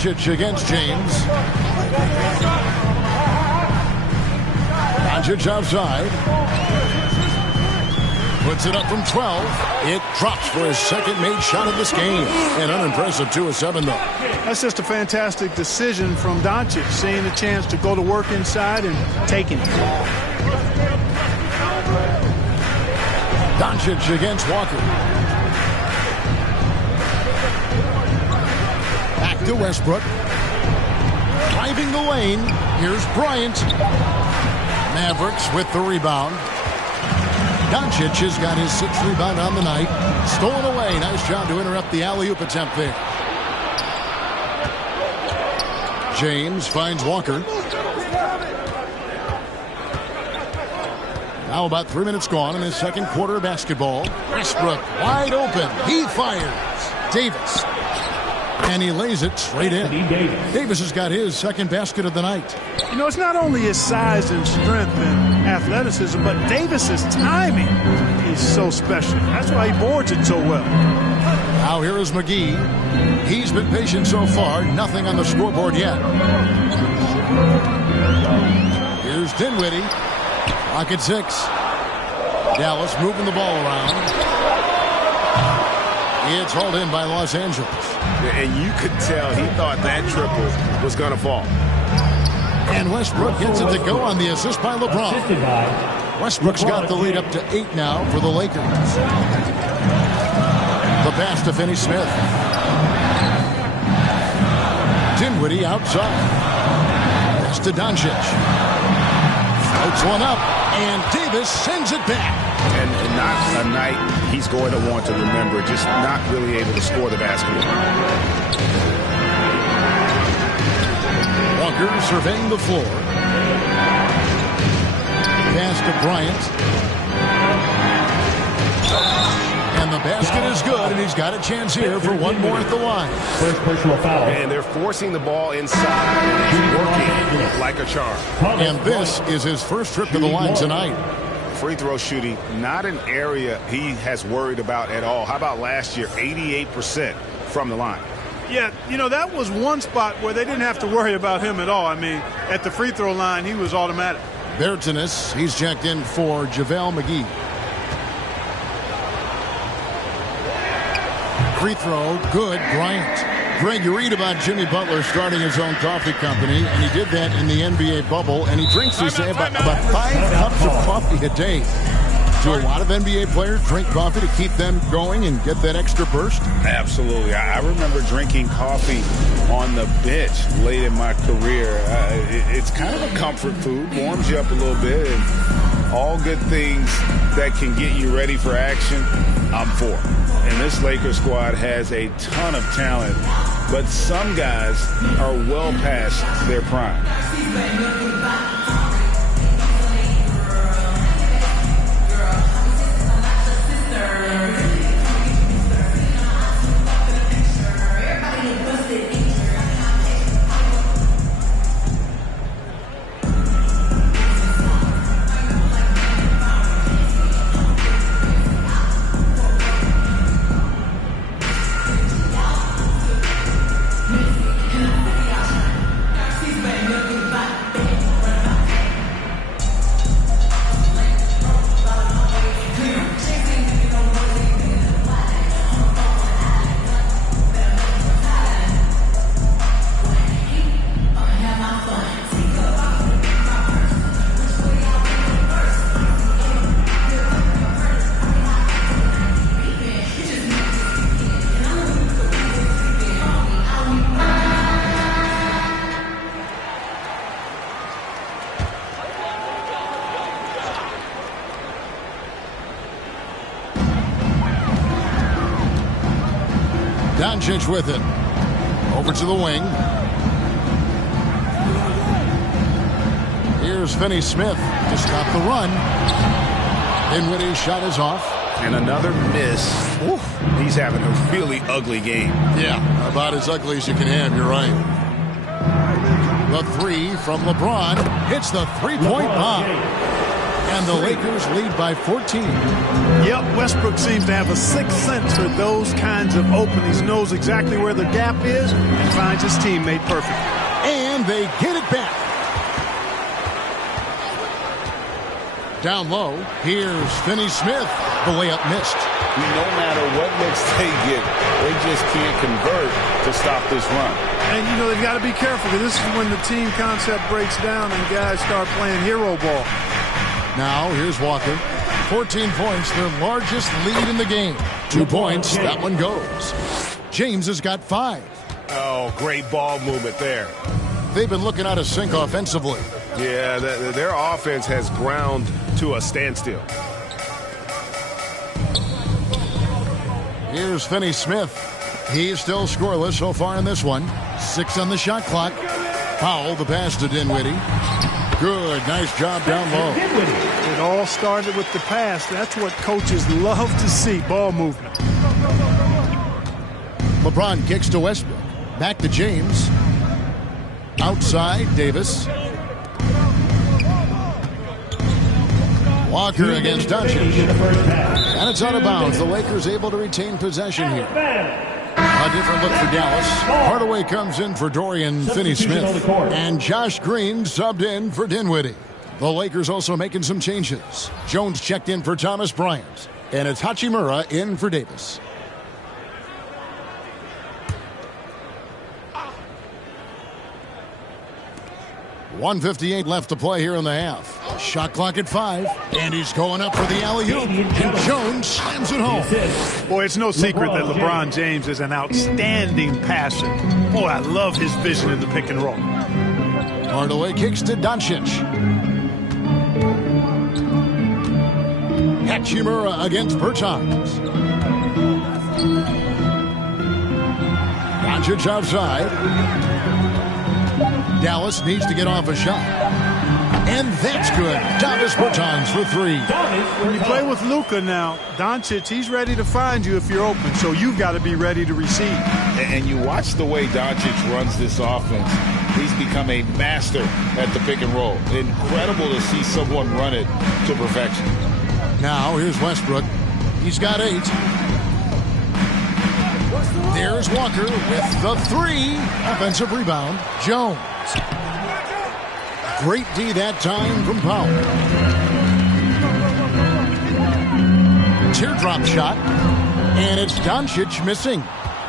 Doncic against James. Doncic outside. Puts it up from 12. It drops for his second made shot of this game. An unimpressive 2 of 7, though. That's just a fantastic decision from Doncic, seeing a chance to go to work inside and taking it. Doncic against Walker. Back to Westbrook. Driving the lane. Here's Bryant. Mavericks with the rebound. Doncic has got his 6th rebound on the night. Stolen away. Nice job to interrupt the alley-oop attempt there. James finds Walker. Now about 3 minutes gone in his second quarter of basketball. Westbrook wide open. He fires. Davis. And he lays it straight in. Davis has got his second basket of the night. You know, it's not only his size and strength and athleticism, but Davis's timing is so special. That's why he boards it so well. Now here is McGee. He's been patient so far. Nothing on the scoreboard yet. Here's Dinwiddie. Rocket 6. Dallas moving the ball around. It's hauled in by Los Angeles. And you could tell he thought that triple was going to fall. And Westbrook gets it to go on the assist by LeBron. Westbrook's got the lead up to 8 now for the Lakers. The pass to Finney-Smith. Dinwiddie outside. Pass to Doncic. Floats one up, and Davis sends it back. And not a night he's going to want to remember, just not really able to score the basketball. Walker surveying the floor. Pass to Bryant. And the basket is good, and he's got a chance here for one more at the line. First personal foul. And they're forcing the ball inside, and it's working like a charm. And this is his first trip to the line tonight. Free throw shooting, not an area he has worried about at all. How about last year, 88% from the line? Yeah, you know, that was one spot where they didn't have to worry about him at all. I mean, at the free throw line, he was automatic. Bertanis, he's checked in for JaVale McGee. Free throw, good, Bryant. Greg, you read about Jimmy Butler starting his own coffee company, and he did that in the NBA bubble, and he drinks, they say, about 5 cups of coffee a day. Do a lot of NBA players drink coffee to keep them going and get that extra burst? Absolutely. I remember drinking coffee on the bench late in my career. It's kind of a comfort food, warms you up a little bit, and all good things that can get you ready for action, I'm for. And this Lakers squad has a ton of talent, but some guys are well past their prime. Doncic with it. Over to the wing. Here's Finney-Smith to stop the run. Dinwiddie's shot is off. And another miss. Oof, he's having a really ugly game. Yeah, about as ugly as you can have, you're right. The three from LeBron hits the three-point bomb. And the Lakers lead by 14. Yep, Westbrook seems to have a sixth sense for those kinds of openings. He knows exactly where the gap is and finds his teammate perfect. And they get it back. Down low, here's Finney-Smith. The layup missed. No matter what looks they get, they just can't convert to stop this run. And, you know, they've got to be careful, because this is when the team concept breaks down and guys start playing hero ball. Now, here's Walker. 14 points, their largest lead in the game. 2 points, that one goes. James has got 5. Oh, great ball movement there. They've been looking out of sync offensively. Yeah, their offense has ground to a standstill. Here's Finney-Smith. He's still scoreless so far in this one. 6 on the shot clock. Powell, the pass to Dinwiddie. Good, nice job down low. It all started with the pass. That's what coaches love to see, ball movement. LeBron kicks to Westbrook. Back to James. Outside, Davis. Walker against Doncic. And it's out of bounds. The Lakers able to retain possession here. A different look for Dallas. Hardaway comes in for Dorian Finney-Smith. And Josh Green subbed in for Dinwiddie. The Lakers also making some changes. Jones checked in for Thomas Bryant. And it's Hachimura in for Davis. .158 left to play here in the half. Shot clock at 5. And he's going up for the alley-oop. And Jones slams it home. Boy, it's no secret that LeBron James is an outstanding passer. Boy, I love his vision in the pick and roll. Hardaway kicks to Doncic. Hachimura against Bertans. Doncic outside. Dallas needs to get off a shot. And that's good. Davis Bertans for 3. When you play with Luka now, Doncic, he's ready to find you if you're open, so you've got to be ready to receive. And you watch the way Doncic runs this offense. He's become a master at the pick and roll. Incredible to see someone run it to perfection. Now here's Westbrook. He's got 8. There's Walker with the 3. Offensive rebound. Jones. Great D that time from Powell. Teardrop shot. And it's Doncic missing.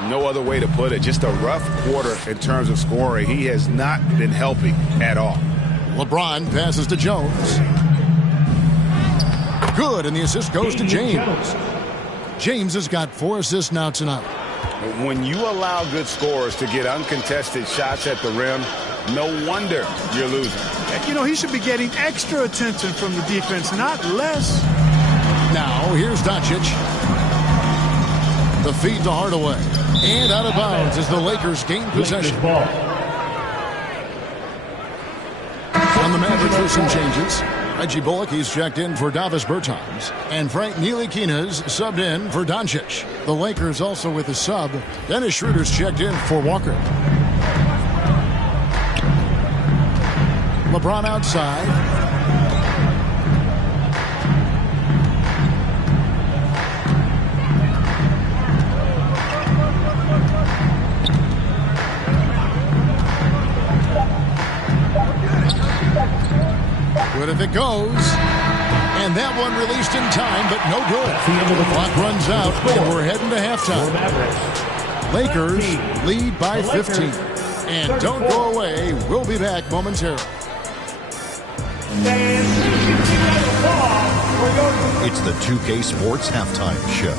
No other way to put it. Just a rough quarter in terms of scoring. He has not been helping at all. LeBron passes to Jones. Good, and the assist goes to James. James has got 4 assists now tonight. When you allow good scorers to get uncontested shots at the rim, no wonder you're losing. You know, he should be getting extra attention from the defense, not less. Now, here's Doncic. The feed to Hardaway. And out of bounds as the Lakers gain possession. On the Mavericks with some changes. Reggie Bullock, he's checked in for Davis Bertans. And Frank Ntilikina's subbed in for Doncic. The Lakers also with a sub. Dennis Schroeder's checked in for Walker. LeBron outside. Good if it goes. And that one released in time, but no good. The clock runs out, and we're heading to halftime. Lakers lead by 15. And don't go away. We'll be back momentarily. It's the 2K Sports Halftime Show.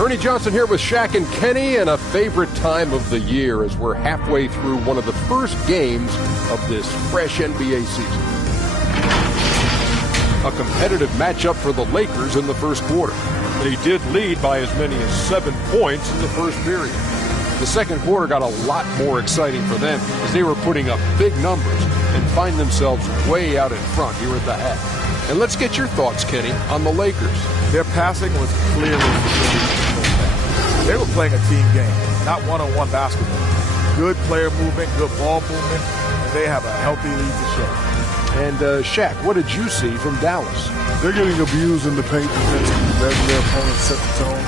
Ernie Johnson here with Shaq and Kenny, and a favorite time of the year as we're halfway through one of the first games of this fresh NBA season. A competitive matchup for the Lakers in the first quarter. They did lead by as many as 7 points in the first period. The second quarter got a lot more exciting for them as they were putting up big numbers and find themselves way out in front here at the half. And let's get your thoughts, Kenny, on the Lakers. Their passing was clearly superior. They were playing a team game, not one-on-one basketball. Good player movement, good ball movement, and they have a healthy lead to show. And Shaq, what did you see from Dallas? They're getting abused in the paint defensively, letting their opponents set the tone.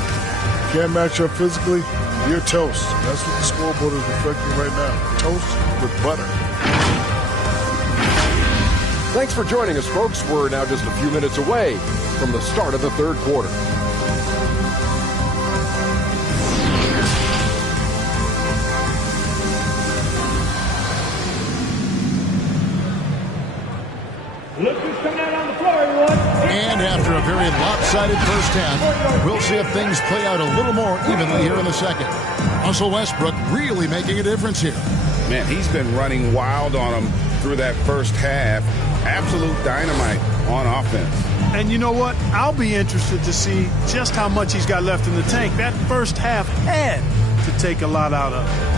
Can't match up physically, you're toast. That's what the scoreboard is reflecting right now. Toast with butter. Thanks for joining us, folks. We're now just a few minutes away from the start of the third quarter. And after a very lopsided first half, we'll see if things play out a little more evenly here in the second. Russell Westbrook really making a difference here. Man, he's been running wild on him through that first half. Absolute dynamite on offense. And you know what? I'll be interested to see just how much he's got left in the tank. That first half had to take a lot out of him.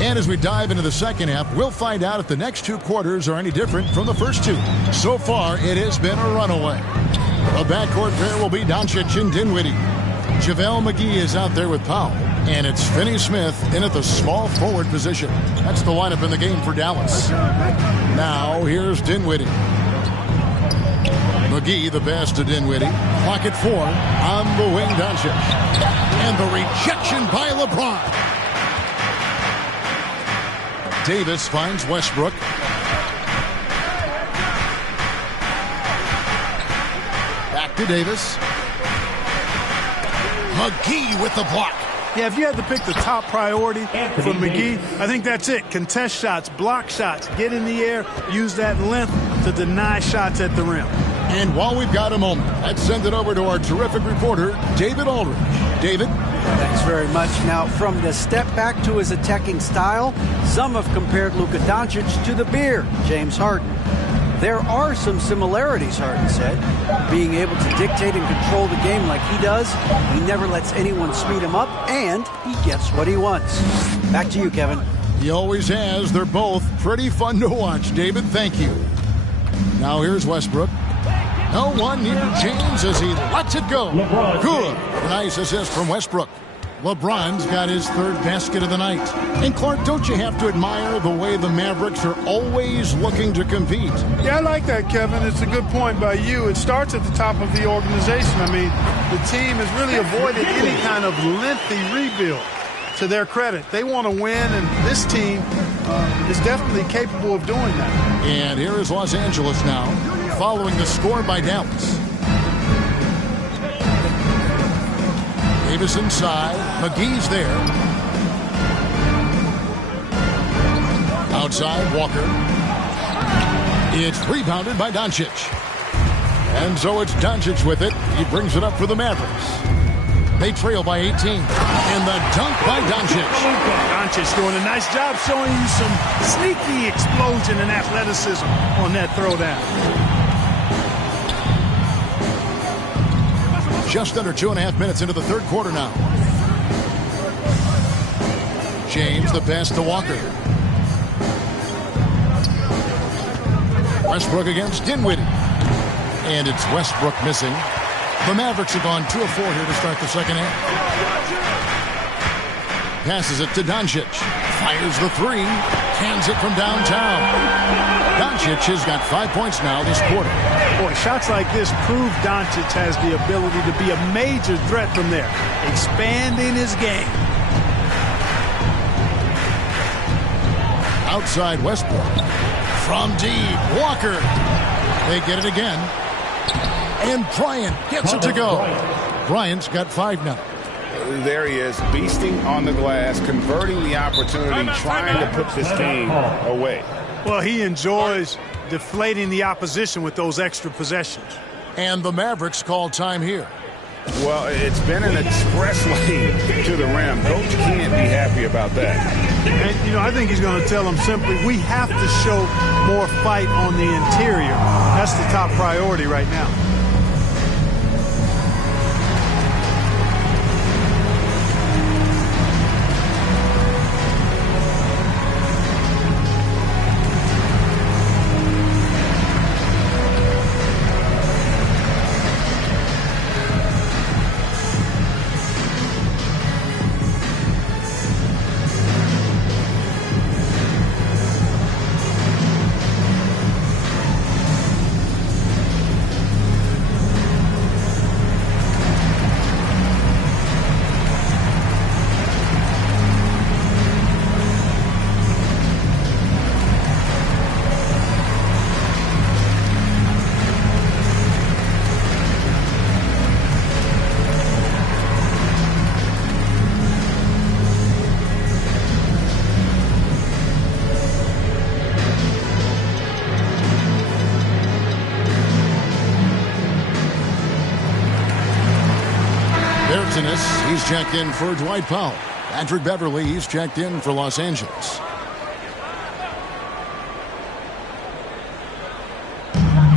And as we dive into the second half, we'll find out if the next 2 quarters are any different from the first 2. So far, it has been a runaway. The backcourt pair will be Doncic and Dinwiddie. JaVale McGee is out there with Powell. And it's Finney Smith in at the small forward position. That's the lineup in the game for Dallas. Now, here's Dinwiddie. McGee, the pass to Dinwiddie. Clock at 4. On the wing, Doncic. And the rejection by LeBron. Davis finds Westbrook. Back to Davis. McGee with the block. Yeah, if you had to pick the top priority for McGee, I think that's it. Contest shots, block shots, get in the air, use that length to deny shots at the rim. And while we've got a moment, let's send it over to our terrific reporter, David Aldridge. David? Thanks very much. Now, from the step back to his attacking style, some have compared Luka Doncic to the bear, James Harden. There are some similarities, Harden said. Being able to dictate and control the game like he does, he never lets anyone speed him up, and he gets what he wants. Back to you, Kevin. He always has. They're both pretty fun to watch. David, thank you. Now here's Westbrook. No one near James as he lets it go. Good. Nice assist from Westbrook. LeBron's got his third basket of the night. And Clark, don't you have to admire the way the Mavericks are always looking to compete? Yeah, I like that, Kevin. It's a good point by you. It starts at the top of the organization. I mean, the team has really avoided any kind of lengthy rebuild. To their credit, they want to win, and this team is definitely capable of doing that. And here is Los Angeles now, following the score by Dallas. Davis inside. McGee's there. Outside, Walker. It's rebounded by Doncic. And so it's Doncic with it. He brings it up for the Mavericks. They trail by 18. And the dunk by Doncic. Doncic doing a nice job showing you some sneaky explosion and athleticism on that throwdown. Just under 2.5 minutes into the third quarter now. James, the pass to Walker. Westbrook against Dinwiddie. And it's Westbrook missing. The Mavericks have gone 2 of 4 here to start the second half. Passes it to Doncic. Fires the 3. Hands it from downtown. Doncic has got 5 points now this quarter. Boy, shots like this prove Doncic has the ability to be a major threat from there. Expanding his game. Outside Westbrook. From deep. Walker. They get it again. And Bryant gets it to go. Bryant's got 5 now. There he is, beasting on the glass, converting the opportunity, trying to put this game away. Well, he enjoys deflating the opposition with those extra possessions. And the Mavericks call time here. Well, it's been an express lane to the rim. Coach can't be happy about that. And, you know, I think he's going to tell them simply, we have to show more fight on the interior. That's the top priority right now. He's checked in for Dwight Powell. Patrick Beverly, he's checked in for Los Angeles.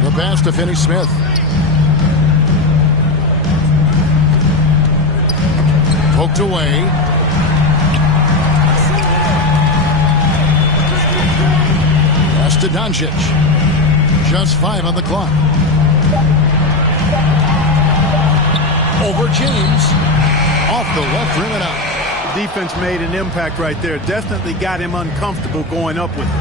The pass to Finney Smith. Poked away. Pass to Doncic. Just 5 on the clock. Over James. off the left rim and out. Defense made an impact right there. Definitely got him uncomfortable going up with it.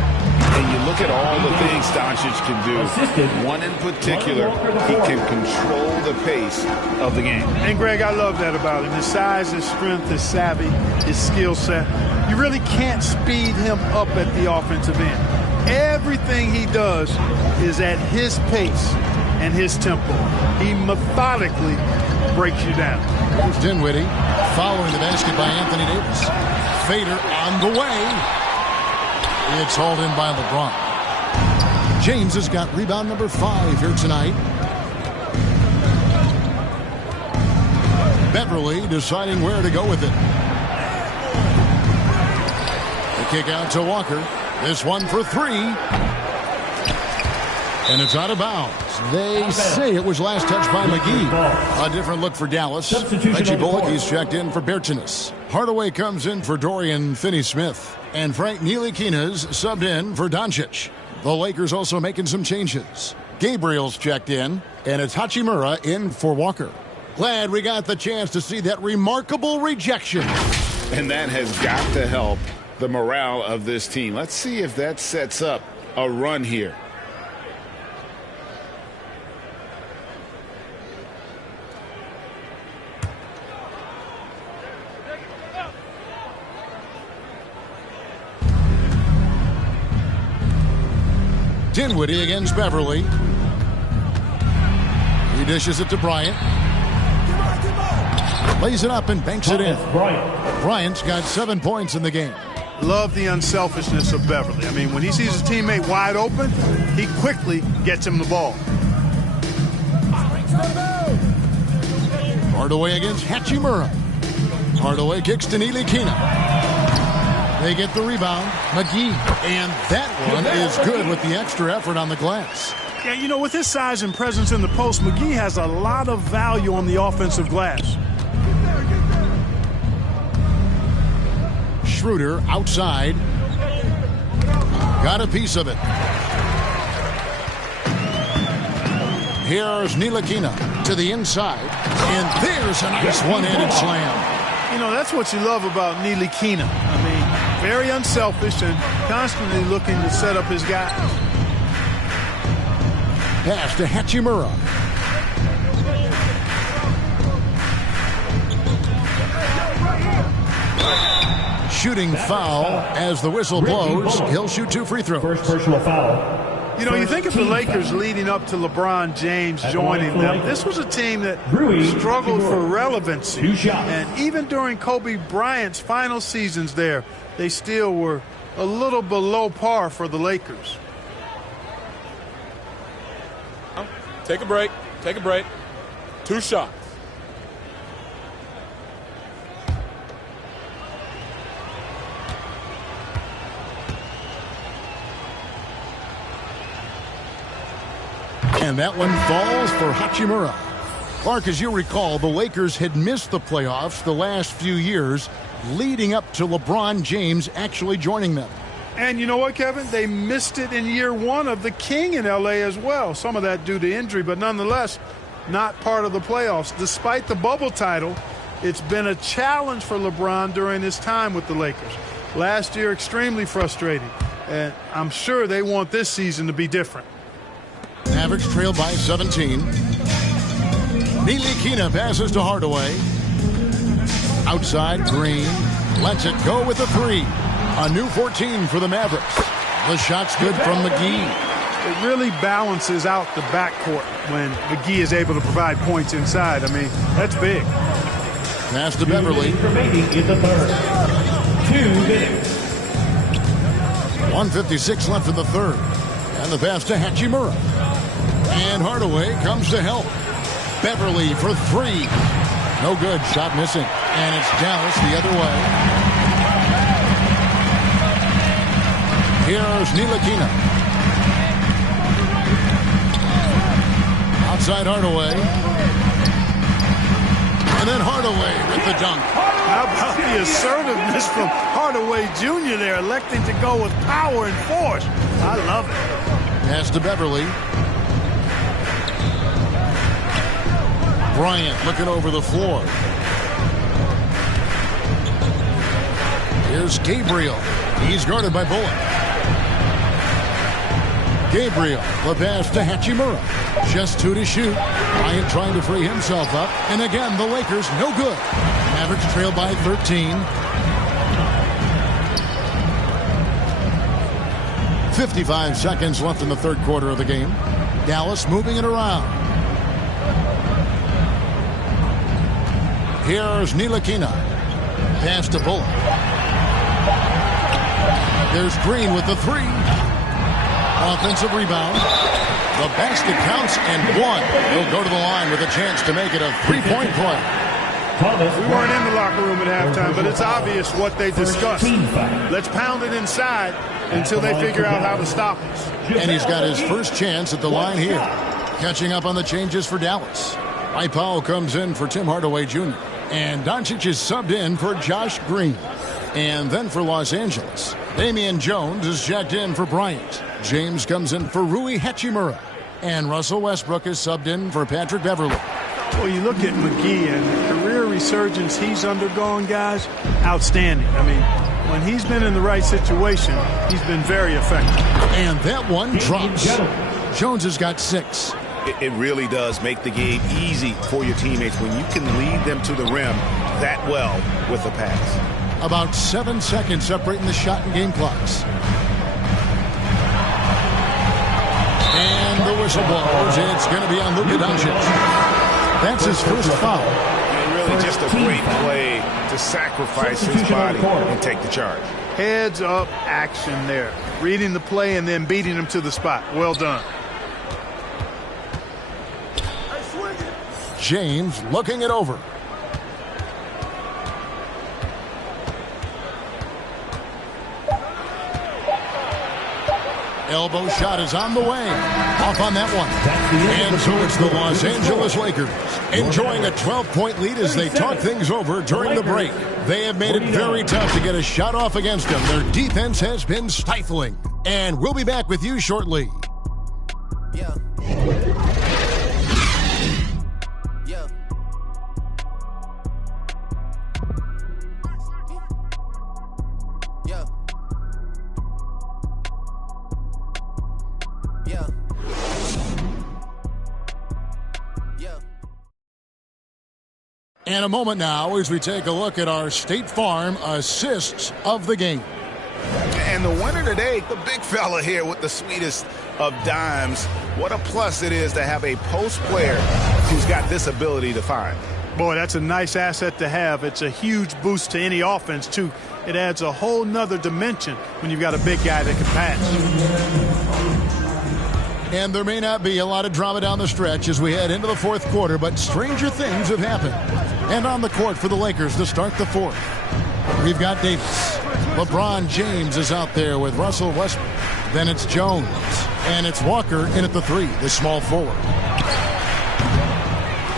And you look at all the things Doncic can do. One in particular, he can control the pace of the game. And, Greg, I love that about him. His size, his strength, his savvy, his skill set. You really can't speed him up at the offensive end. Everything he does is at his pace and his tempo. He methodically breaks you down. Here's Dinwiddie following the basket by Anthony Davis. Fader on the way. It's hauled in by LeBron. James has got rebound number 5 here tonight. Beverly deciding where to go with it. The kick out to Walker. This one for 3. And it's out of bounds. They say it was last touched by McGee. A different look for Dallas. Reggie Bullock, he's checked in for Bertinus. Hardaway comes in for Dorian Finney-Smith. And Frank Ntilikina's subbed in for Doncic. The Lakers also making some changes. Gabriel's checked in, and it's Hachimura in for Walker. Glad we got the chance to see that remarkable rejection. And that has got to help the morale of this team. Let's see if that sets up a run here. Dinwiddie against Beverly. He dishes it to Bryant. Lays it up and banks it in. Bryant's got 7 points in the game. Love the unselfishness of Beverly. I mean, when he sees his teammate wide open, he quickly gets him the ball. Hardaway against Hachimura. Hardaway kicks to Ntilikina. They get the rebound. McGee. And that one is good with the extra effort on the glass. Yeah, you know, with his size and presence in the post, McGee has a lot of value on the offensive glass. Schroeder outside. Got a piece of it. Here's Ntilikina to the inside. And there's a nice one-handed slam. You know, that's what you love about Ntilikina. I mean, very unselfish and constantly looking to set up his guys. Pass to Hachimura. Shooting foul as the whistle blows. He'll shoot 2 free throws. First personal foul. You know, you think of the Lakers leading up to LeBron James joining them. This was a team that struggled for relevancy. And even during Kobe Bryant's final seasons there, they still were a little below par for the Lakers. Take a break. Take a break. 2 shots. And that one falls for Hachimura. Clark, as you recall, the Lakers had missed the playoffs the last few years leading up to LeBron James actually joining them. And you know what, Kevin? They missed it in year 1 of the King in L.A. as well. Some of that due to injury, but nonetheless, not part of the playoffs. Despite the bubble title, it's been a challenge for LeBron during his time with the Lakers. Last year, extremely frustrating. And I'm sure they want this season to be different. Mavericks trail by 17. Ntilikina passes to Hardaway. Outside, Green lets it go with a 3. A new 14 for the Mavericks. The shot's good from McGee. It really balances out the backcourt when McGee is able to provide points inside. I mean, that's big. Pass to Beverly. Remaining in the third. 2 minutes. 1:56 left in the third. And the pass to Hachimura. And Hardaway comes to help. Beverly for 3. No good. Shot missing. And it's Dallas the other way. Here's Ntilikina. Outside Hardaway. And then Hardaway with the dunk. How about the assertiveness from Hardaway Jr. there, electing to go with power and force. I love it. Pass to Beverly. Bryant looking over the floor. Here's Gabriel. He's guarded by Bullock. Gabriel, the pass to Hachimura. Just 2 to shoot. Bryant trying to free himself up. And again, the Lakers no good. Mavericks trail by 13. 55 seconds left in the third quarter of the game. Dallas moving it around. Here's Ntilikina. Pass to Bullock. There's Green with the 3. Offensive rebound. The basket counts and 1. He'll go to the line with a chance to make it a 3-point play. We weren't in the locker room at halftime, but it's obvious what they discussed. Let's pound it inside until they figure out how to stop us. And he's got his first chance at the line here. Catching up on the changes for Dallas. Mike Powell comes in for Tim Hardaway Jr. And Doncic is subbed in for Josh Green. And then for Los Angeles, Damian Jones is checked in for Bryant. James comes in for Rui Hachimura. And Russell Westbrook is subbed in for Patrick Beverley. Well, you look at McGee and the career resurgence he's undergone, guys, outstanding. I mean, when he's been in the right situation, he's been very effective. And that one drops. Jones has got 6. It really does make the game easy for your teammates when you can lead them to the rim that well with the pass. About 7 seconds separating the shot and game clocks. And the whistle blows. It's going to be on Luka Doncic. That's his first foul. And really just a great play to sacrifice his body and take the charge. Heads up action there. Reading the play and then beating him to the spot. Well done. James looking it over. Elbow shot is on the way. Off on that one. And so it's the Los Angeles Lakers enjoying a 12-point lead as they talk things over during the break. They have made it very tough to get a shot off against them. Their defense has been stifling. And we'll be back with you shortly. Yeah. And a moment now as we take a look at our State Farm assists of the game. And the winner today, the big fella here with the sweetest of dimes. What a plus it is to have a post player who's got this ability to find. Boy, that's a nice asset to have. It's a huge boost to any offense, too. It adds a whole nother dimension when you've got a big guy that can pass. And there may not be a lot of drama down the stretch as we head into the fourth quarter, but stranger things have happened. And on the court for the Lakers to start the fourth, we've got Davis. LeBron James is out there with Russell Westbrook. Then it's Jones. And it's Walker in at the 3, the small forward.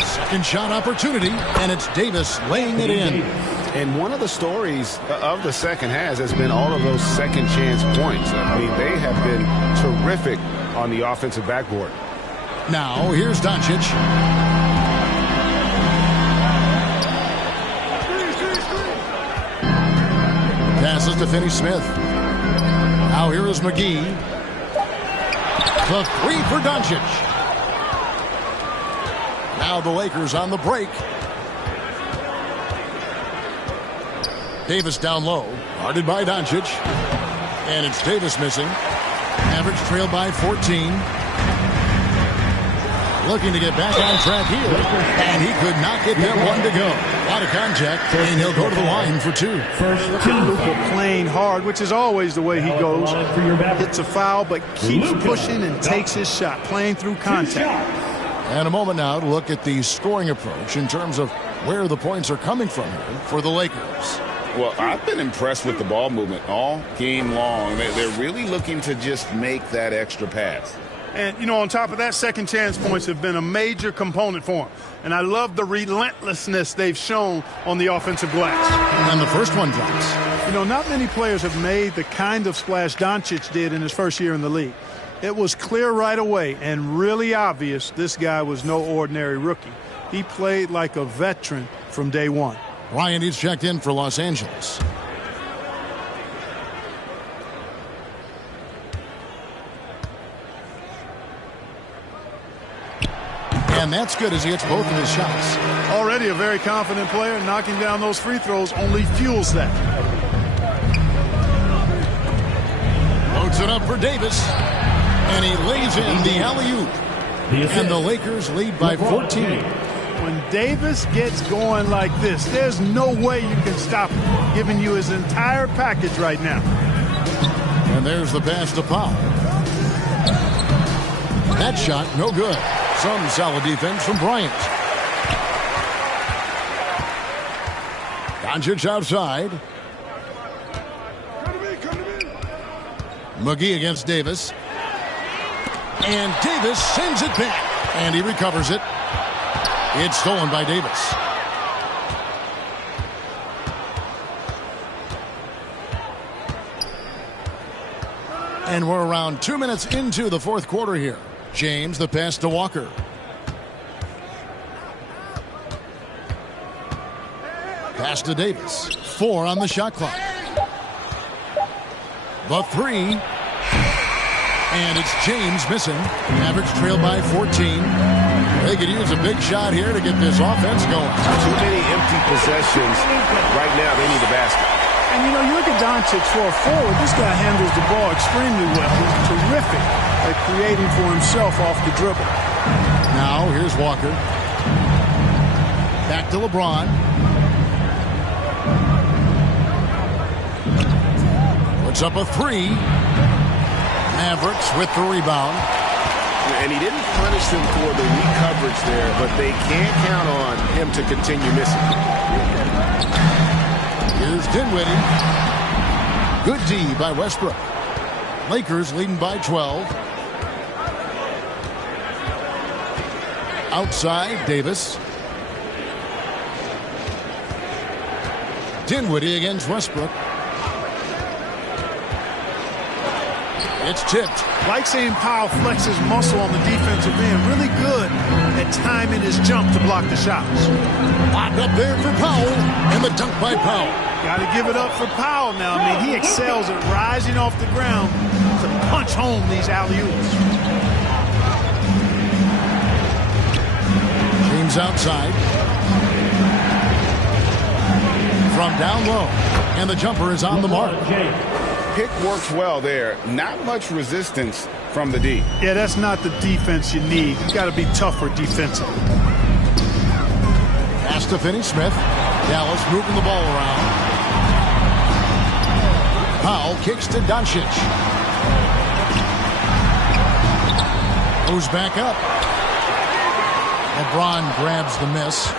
Second shot opportunity, and it's Davis laying it in. And one of the stories of the second half has been all of those second chance points. I mean, they have been terrific on the offensive backboard. Now, here's Doncic. Passes to Finney-Smith. Now here is McGee. The 3 for Doncic. Now the Lakers on the break. Davis down low. Guarded by Doncic. And it's Davis missing. Mavericks trail by 14. Looking to get back on track here. And he could not get that one to go. A lot of contact, and he'll go to the line for 2. Look at Luka playing hard, which is always the way he goes. Hits a foul, but keeps pushing and takes his shot, playing through contact. And a moment now to look at the scoring approach in terms of where the points are coming from here for the Lakers. Well, I've been impressed with the ball movement all game long. They're really looking to just make that extra pass. And, you know, on top of that, second chance points have been a major component for them. And I love the relentlessness they've shown on the offensive glass. And the first one drops. You know, not many players have made the kind of splash Doncic did in his first year in the league. It was clear right away and really obvious this guy was no ordinary rookie. He played like a veteran from day one. Ryan is checked in for Los Angeles. And that's good as he hits both of his shots. Already a very confident player. Knocking down those free throws only fuels that. Loads it up for Davis. And he lays in the alley-oop. And the Lakers lead by 14. When Davis gets going like this, there's no way you can stop him, giving you his entire package right now. And there's the pass to Powell. That shot, no good. Some solid defense from Bryant. Doncic outside. McGee against Davis. And Davis sends it back. And he recovers it. It's stolen by Davis. And we're around 2 minutes into the fourth quarter here. James, the pass to Walker. Pass to Davis. 4 on the shot clock. The 3. And it's James missing. Mavericks trail by 14. They could use a big shot here to get this offense going. Too many empty possessions. Right now, they need a basket. And, you know, you look at Doncic for a forward. This guy handles the ball extremely well. He's terrific at creating for himself off the dribble. Now, here's Walker. Back to LeBron. Puts up a 3. Mavericks with the rebound. And he didn't punish them for the weak coverage there, but they can't count on him to continue missing. Here's Dinwiddie. Good D by Westbrook. Lakers leading by 12. Outside, Davis. Dinwiddie against Westbrook. It's tipped. Like seeing Powell flex his muscle on the defensive end. Really good at timing his jump to block the shots. Locked up there for Powell. And the dunk by Powell. Got to give it up for Powell now. I mean, he excels at rising off the ground to punch home these alley-oops. James outside. From down low. And the jumper is on the mark. Pick works well there. Not much resistance from the D. Yeah, that's not the defense you need. You got to be tougher defensively. Pass to Finney-Smith. Dallas moving the ball around. Powell kicks to Doncic. Goes back up. LeBron grabs the miss.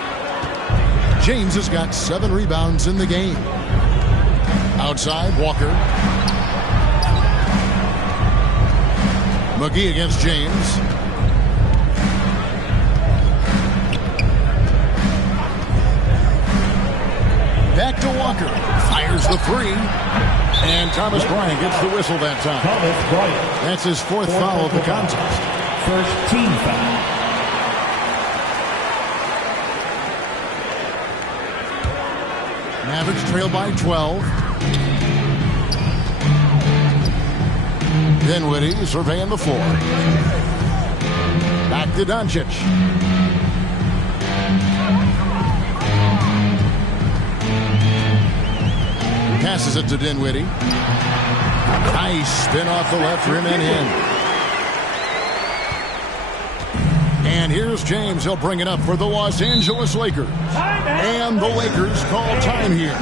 James has got 7 rebounds in the game. Outside, Walker. McGee against James. Back to Walker. Fires the 3. And Thomas Bryant gets the whistle that time. Thomas Bryant. That's his 4th foul of the contest. First team foul. Mavericks trail by 12. Dinwiddie surveying the floor. Back to Doncic. Passes it to Dinwiddie. Nice spin off the left rim and in. And here's James. He'll bring it up for the Los Angeles Lakers. And the Lakers call time here.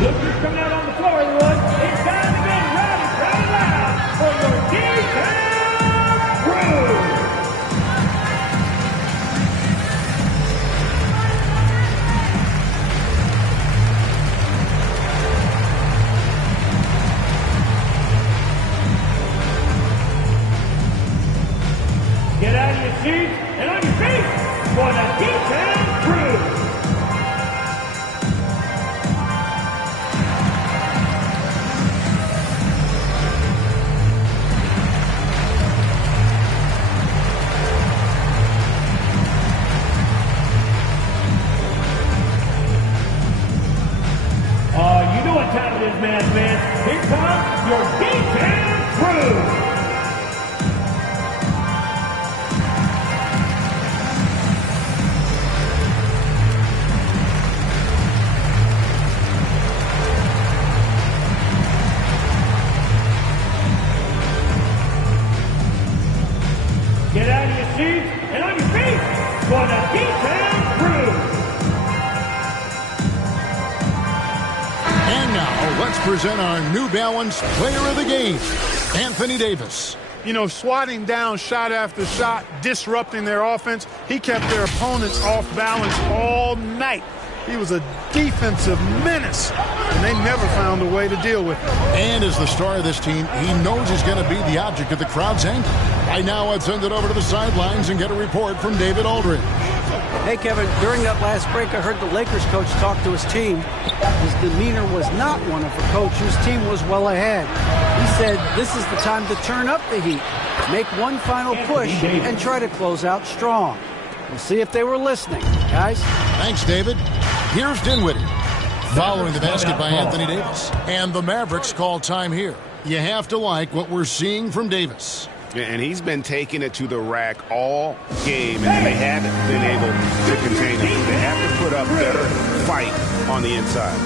Lakers coming out on the floor, everyone. It's time to get rowdy loud for your D-Town crew. Get out of your seats and on your feet for the D-Town crew. You know what time it is, man. Here comes your seats and on your feet for the D-Town Crew. And now, let's present our New Balance Player of the Game, Anthony Davis. You know, swatting down shot after shot, disrupting their offense. He kept their opponents off balance all night. He was a defensive menace, and they never found a way to deal with him. And as the star of this team, he knows he's going to be the object of the crowd's anger. Right now, let's send it over to the sidelines and get a report from David Aldridge. Hey, Kevin, during that last break, I heard the Lakers coach talk to his team. His demeanor was not one of a coach whose team was well ahead. He said this is the time to turn up the heat, make one final push, and try to close out strong. We'll see if they were listening, guys. Thanks, David. Here's Dinwiddie. Following the basket by Anthony Davis. And the Mavericks call time here. You have to like what we're seeing from Davis. And he's been taking it to the rack all game, and they haven't been able to contain him. They have to put up better fight on the inside.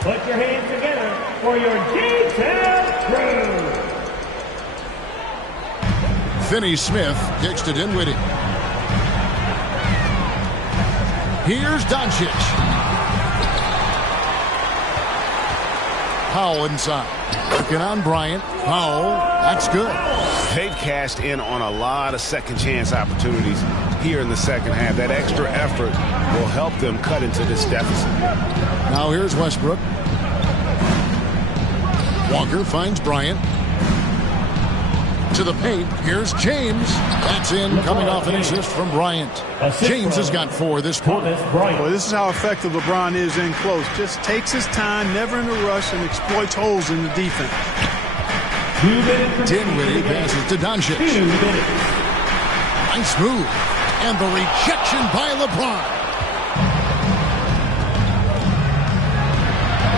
Put your hands together for your D-Town Crew. Finney-Smith kicks to Dinwiddie. Here's Doncic. Powell inside. Working on Bryant. Powell, that's good. They've cashed in on a lot of second chance opportunities here in the second half. That extra effort will help them cut into this deficit. Now here's Westbrook. Walker finds Bryant. To the paint. Here's James. That's in, coming off an assist from Bryant. James has got 4 this quarter. Boy, this is how effective LeBron is in close. Just takes his time, never in a rush, and exploits holes in the defense. Dinwiddie passes to Doncic. Nice move. And the rejection by LeBron.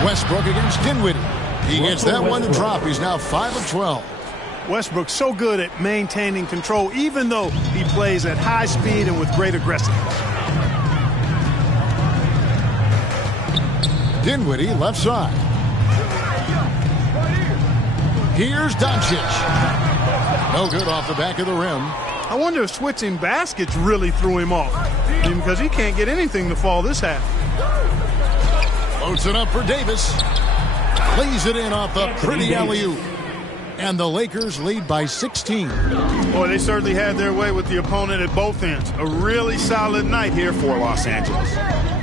Westbrook against Dinwiddie. He gets that one to drop. He's now 5 of 12. Westbrook's so good at maintaining control, even though he plays at high speed and with great aggressiveness. Dinwiddie left side. Here's Doncic. No good off the back of the rim. I wonder if switching baskets really threw him off, because he can't get anything to fall this half. Floats it up for Davis. Lays it in off the pretty alley-oop. And the Lakers lead by 16. Boy, they certainly had their way with the opponent at both ends. A really solid night here for Los Angeles.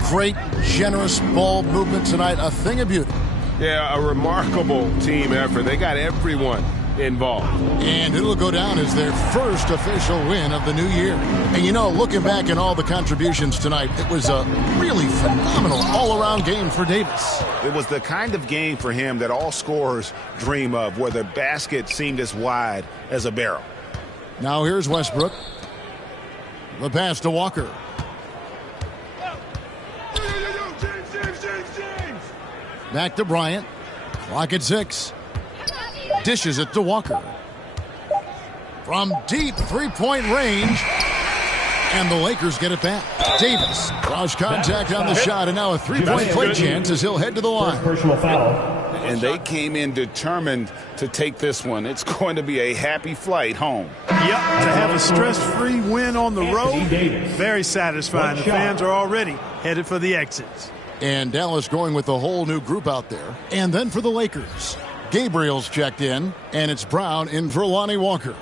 Great, generous ball movement tonight. A thing of beauty. Yeah, a remarkable team effort. They got everyone involved. And it'll go down as their first official win of the new year. And you know, looking back at all the contributions tonight, it was a really phenomenal all-around game for Davis. It was the kind of game for him that all scorers dream of, where the basket seemed as wide as a barrel. Now here's Westbrook. The pass to Walker. Back to Bryant. Clock at 6. Dishes it to Walker. From deep three-point range. And the Lakers get it back. Davis draws contact on the shot, and now a three-point play chance as he'll head to the line. Personal foul. and they came in determined to take this one. It's going to be a happy flight home. Yep, to have a stress-free win on the road, very satisfying. The fans are already headed for the exits. And Dallas going with a whole new group out there. And then for the Lakers, Gabriel's checked in, and it's Brown in for Lonnie Walker.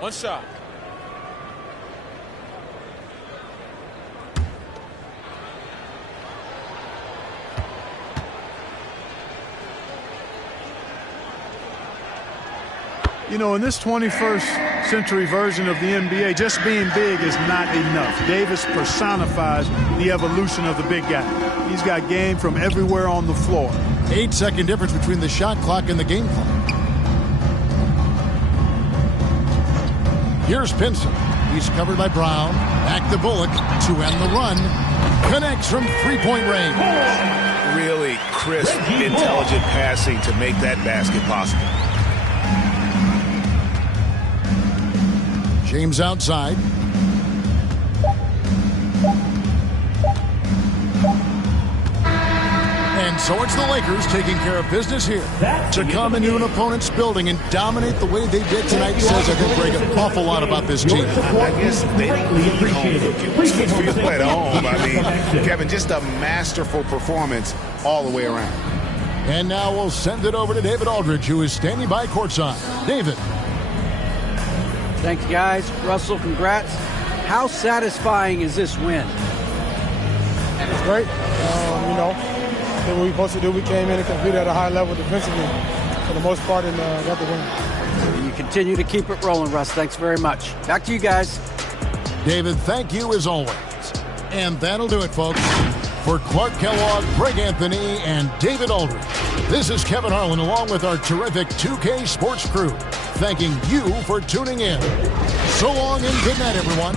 One shot. You know, in this 21st century version of the NBA, just being big is not enough. Davis personifies the evolution of the big guy. He's got game from everywhere on the floor. 8-second difference between the shot clock and the game clock. Here's Pinson. He's covered by Brown. Back to Bullock to end the run. Connects from three-point range. Really crisp, intelligent passing to make that basket possible. James outside. And so it's the Lakers taking care of business here. To come into an opponent's building and dominate the way they did tonight says, I think, Greg, an awful lot about this team. I guess they don't feel home cooking. Feel at home. I mean, Kevin, just a masterful performance all the way around. And now we'll send it over to David Aldridge, who is standing by courtside. David. Thanks, guys. Russell, congrats. How satisfying is this win? It's great. You know, did what we were supposed to do. We came in and competed at a high level defensively for the most part and got the win. You continue to keep it rolling, Russ. Thanks very much. Back to you guys. David, thank you as always. And that'll do it, folks. For Clark Kellogg, Greg Anthony, and David Aldridge, this is Kevin Harlan along with our terrific 2K Sports crew, thanking you for tuning in. So long and good night, everyone.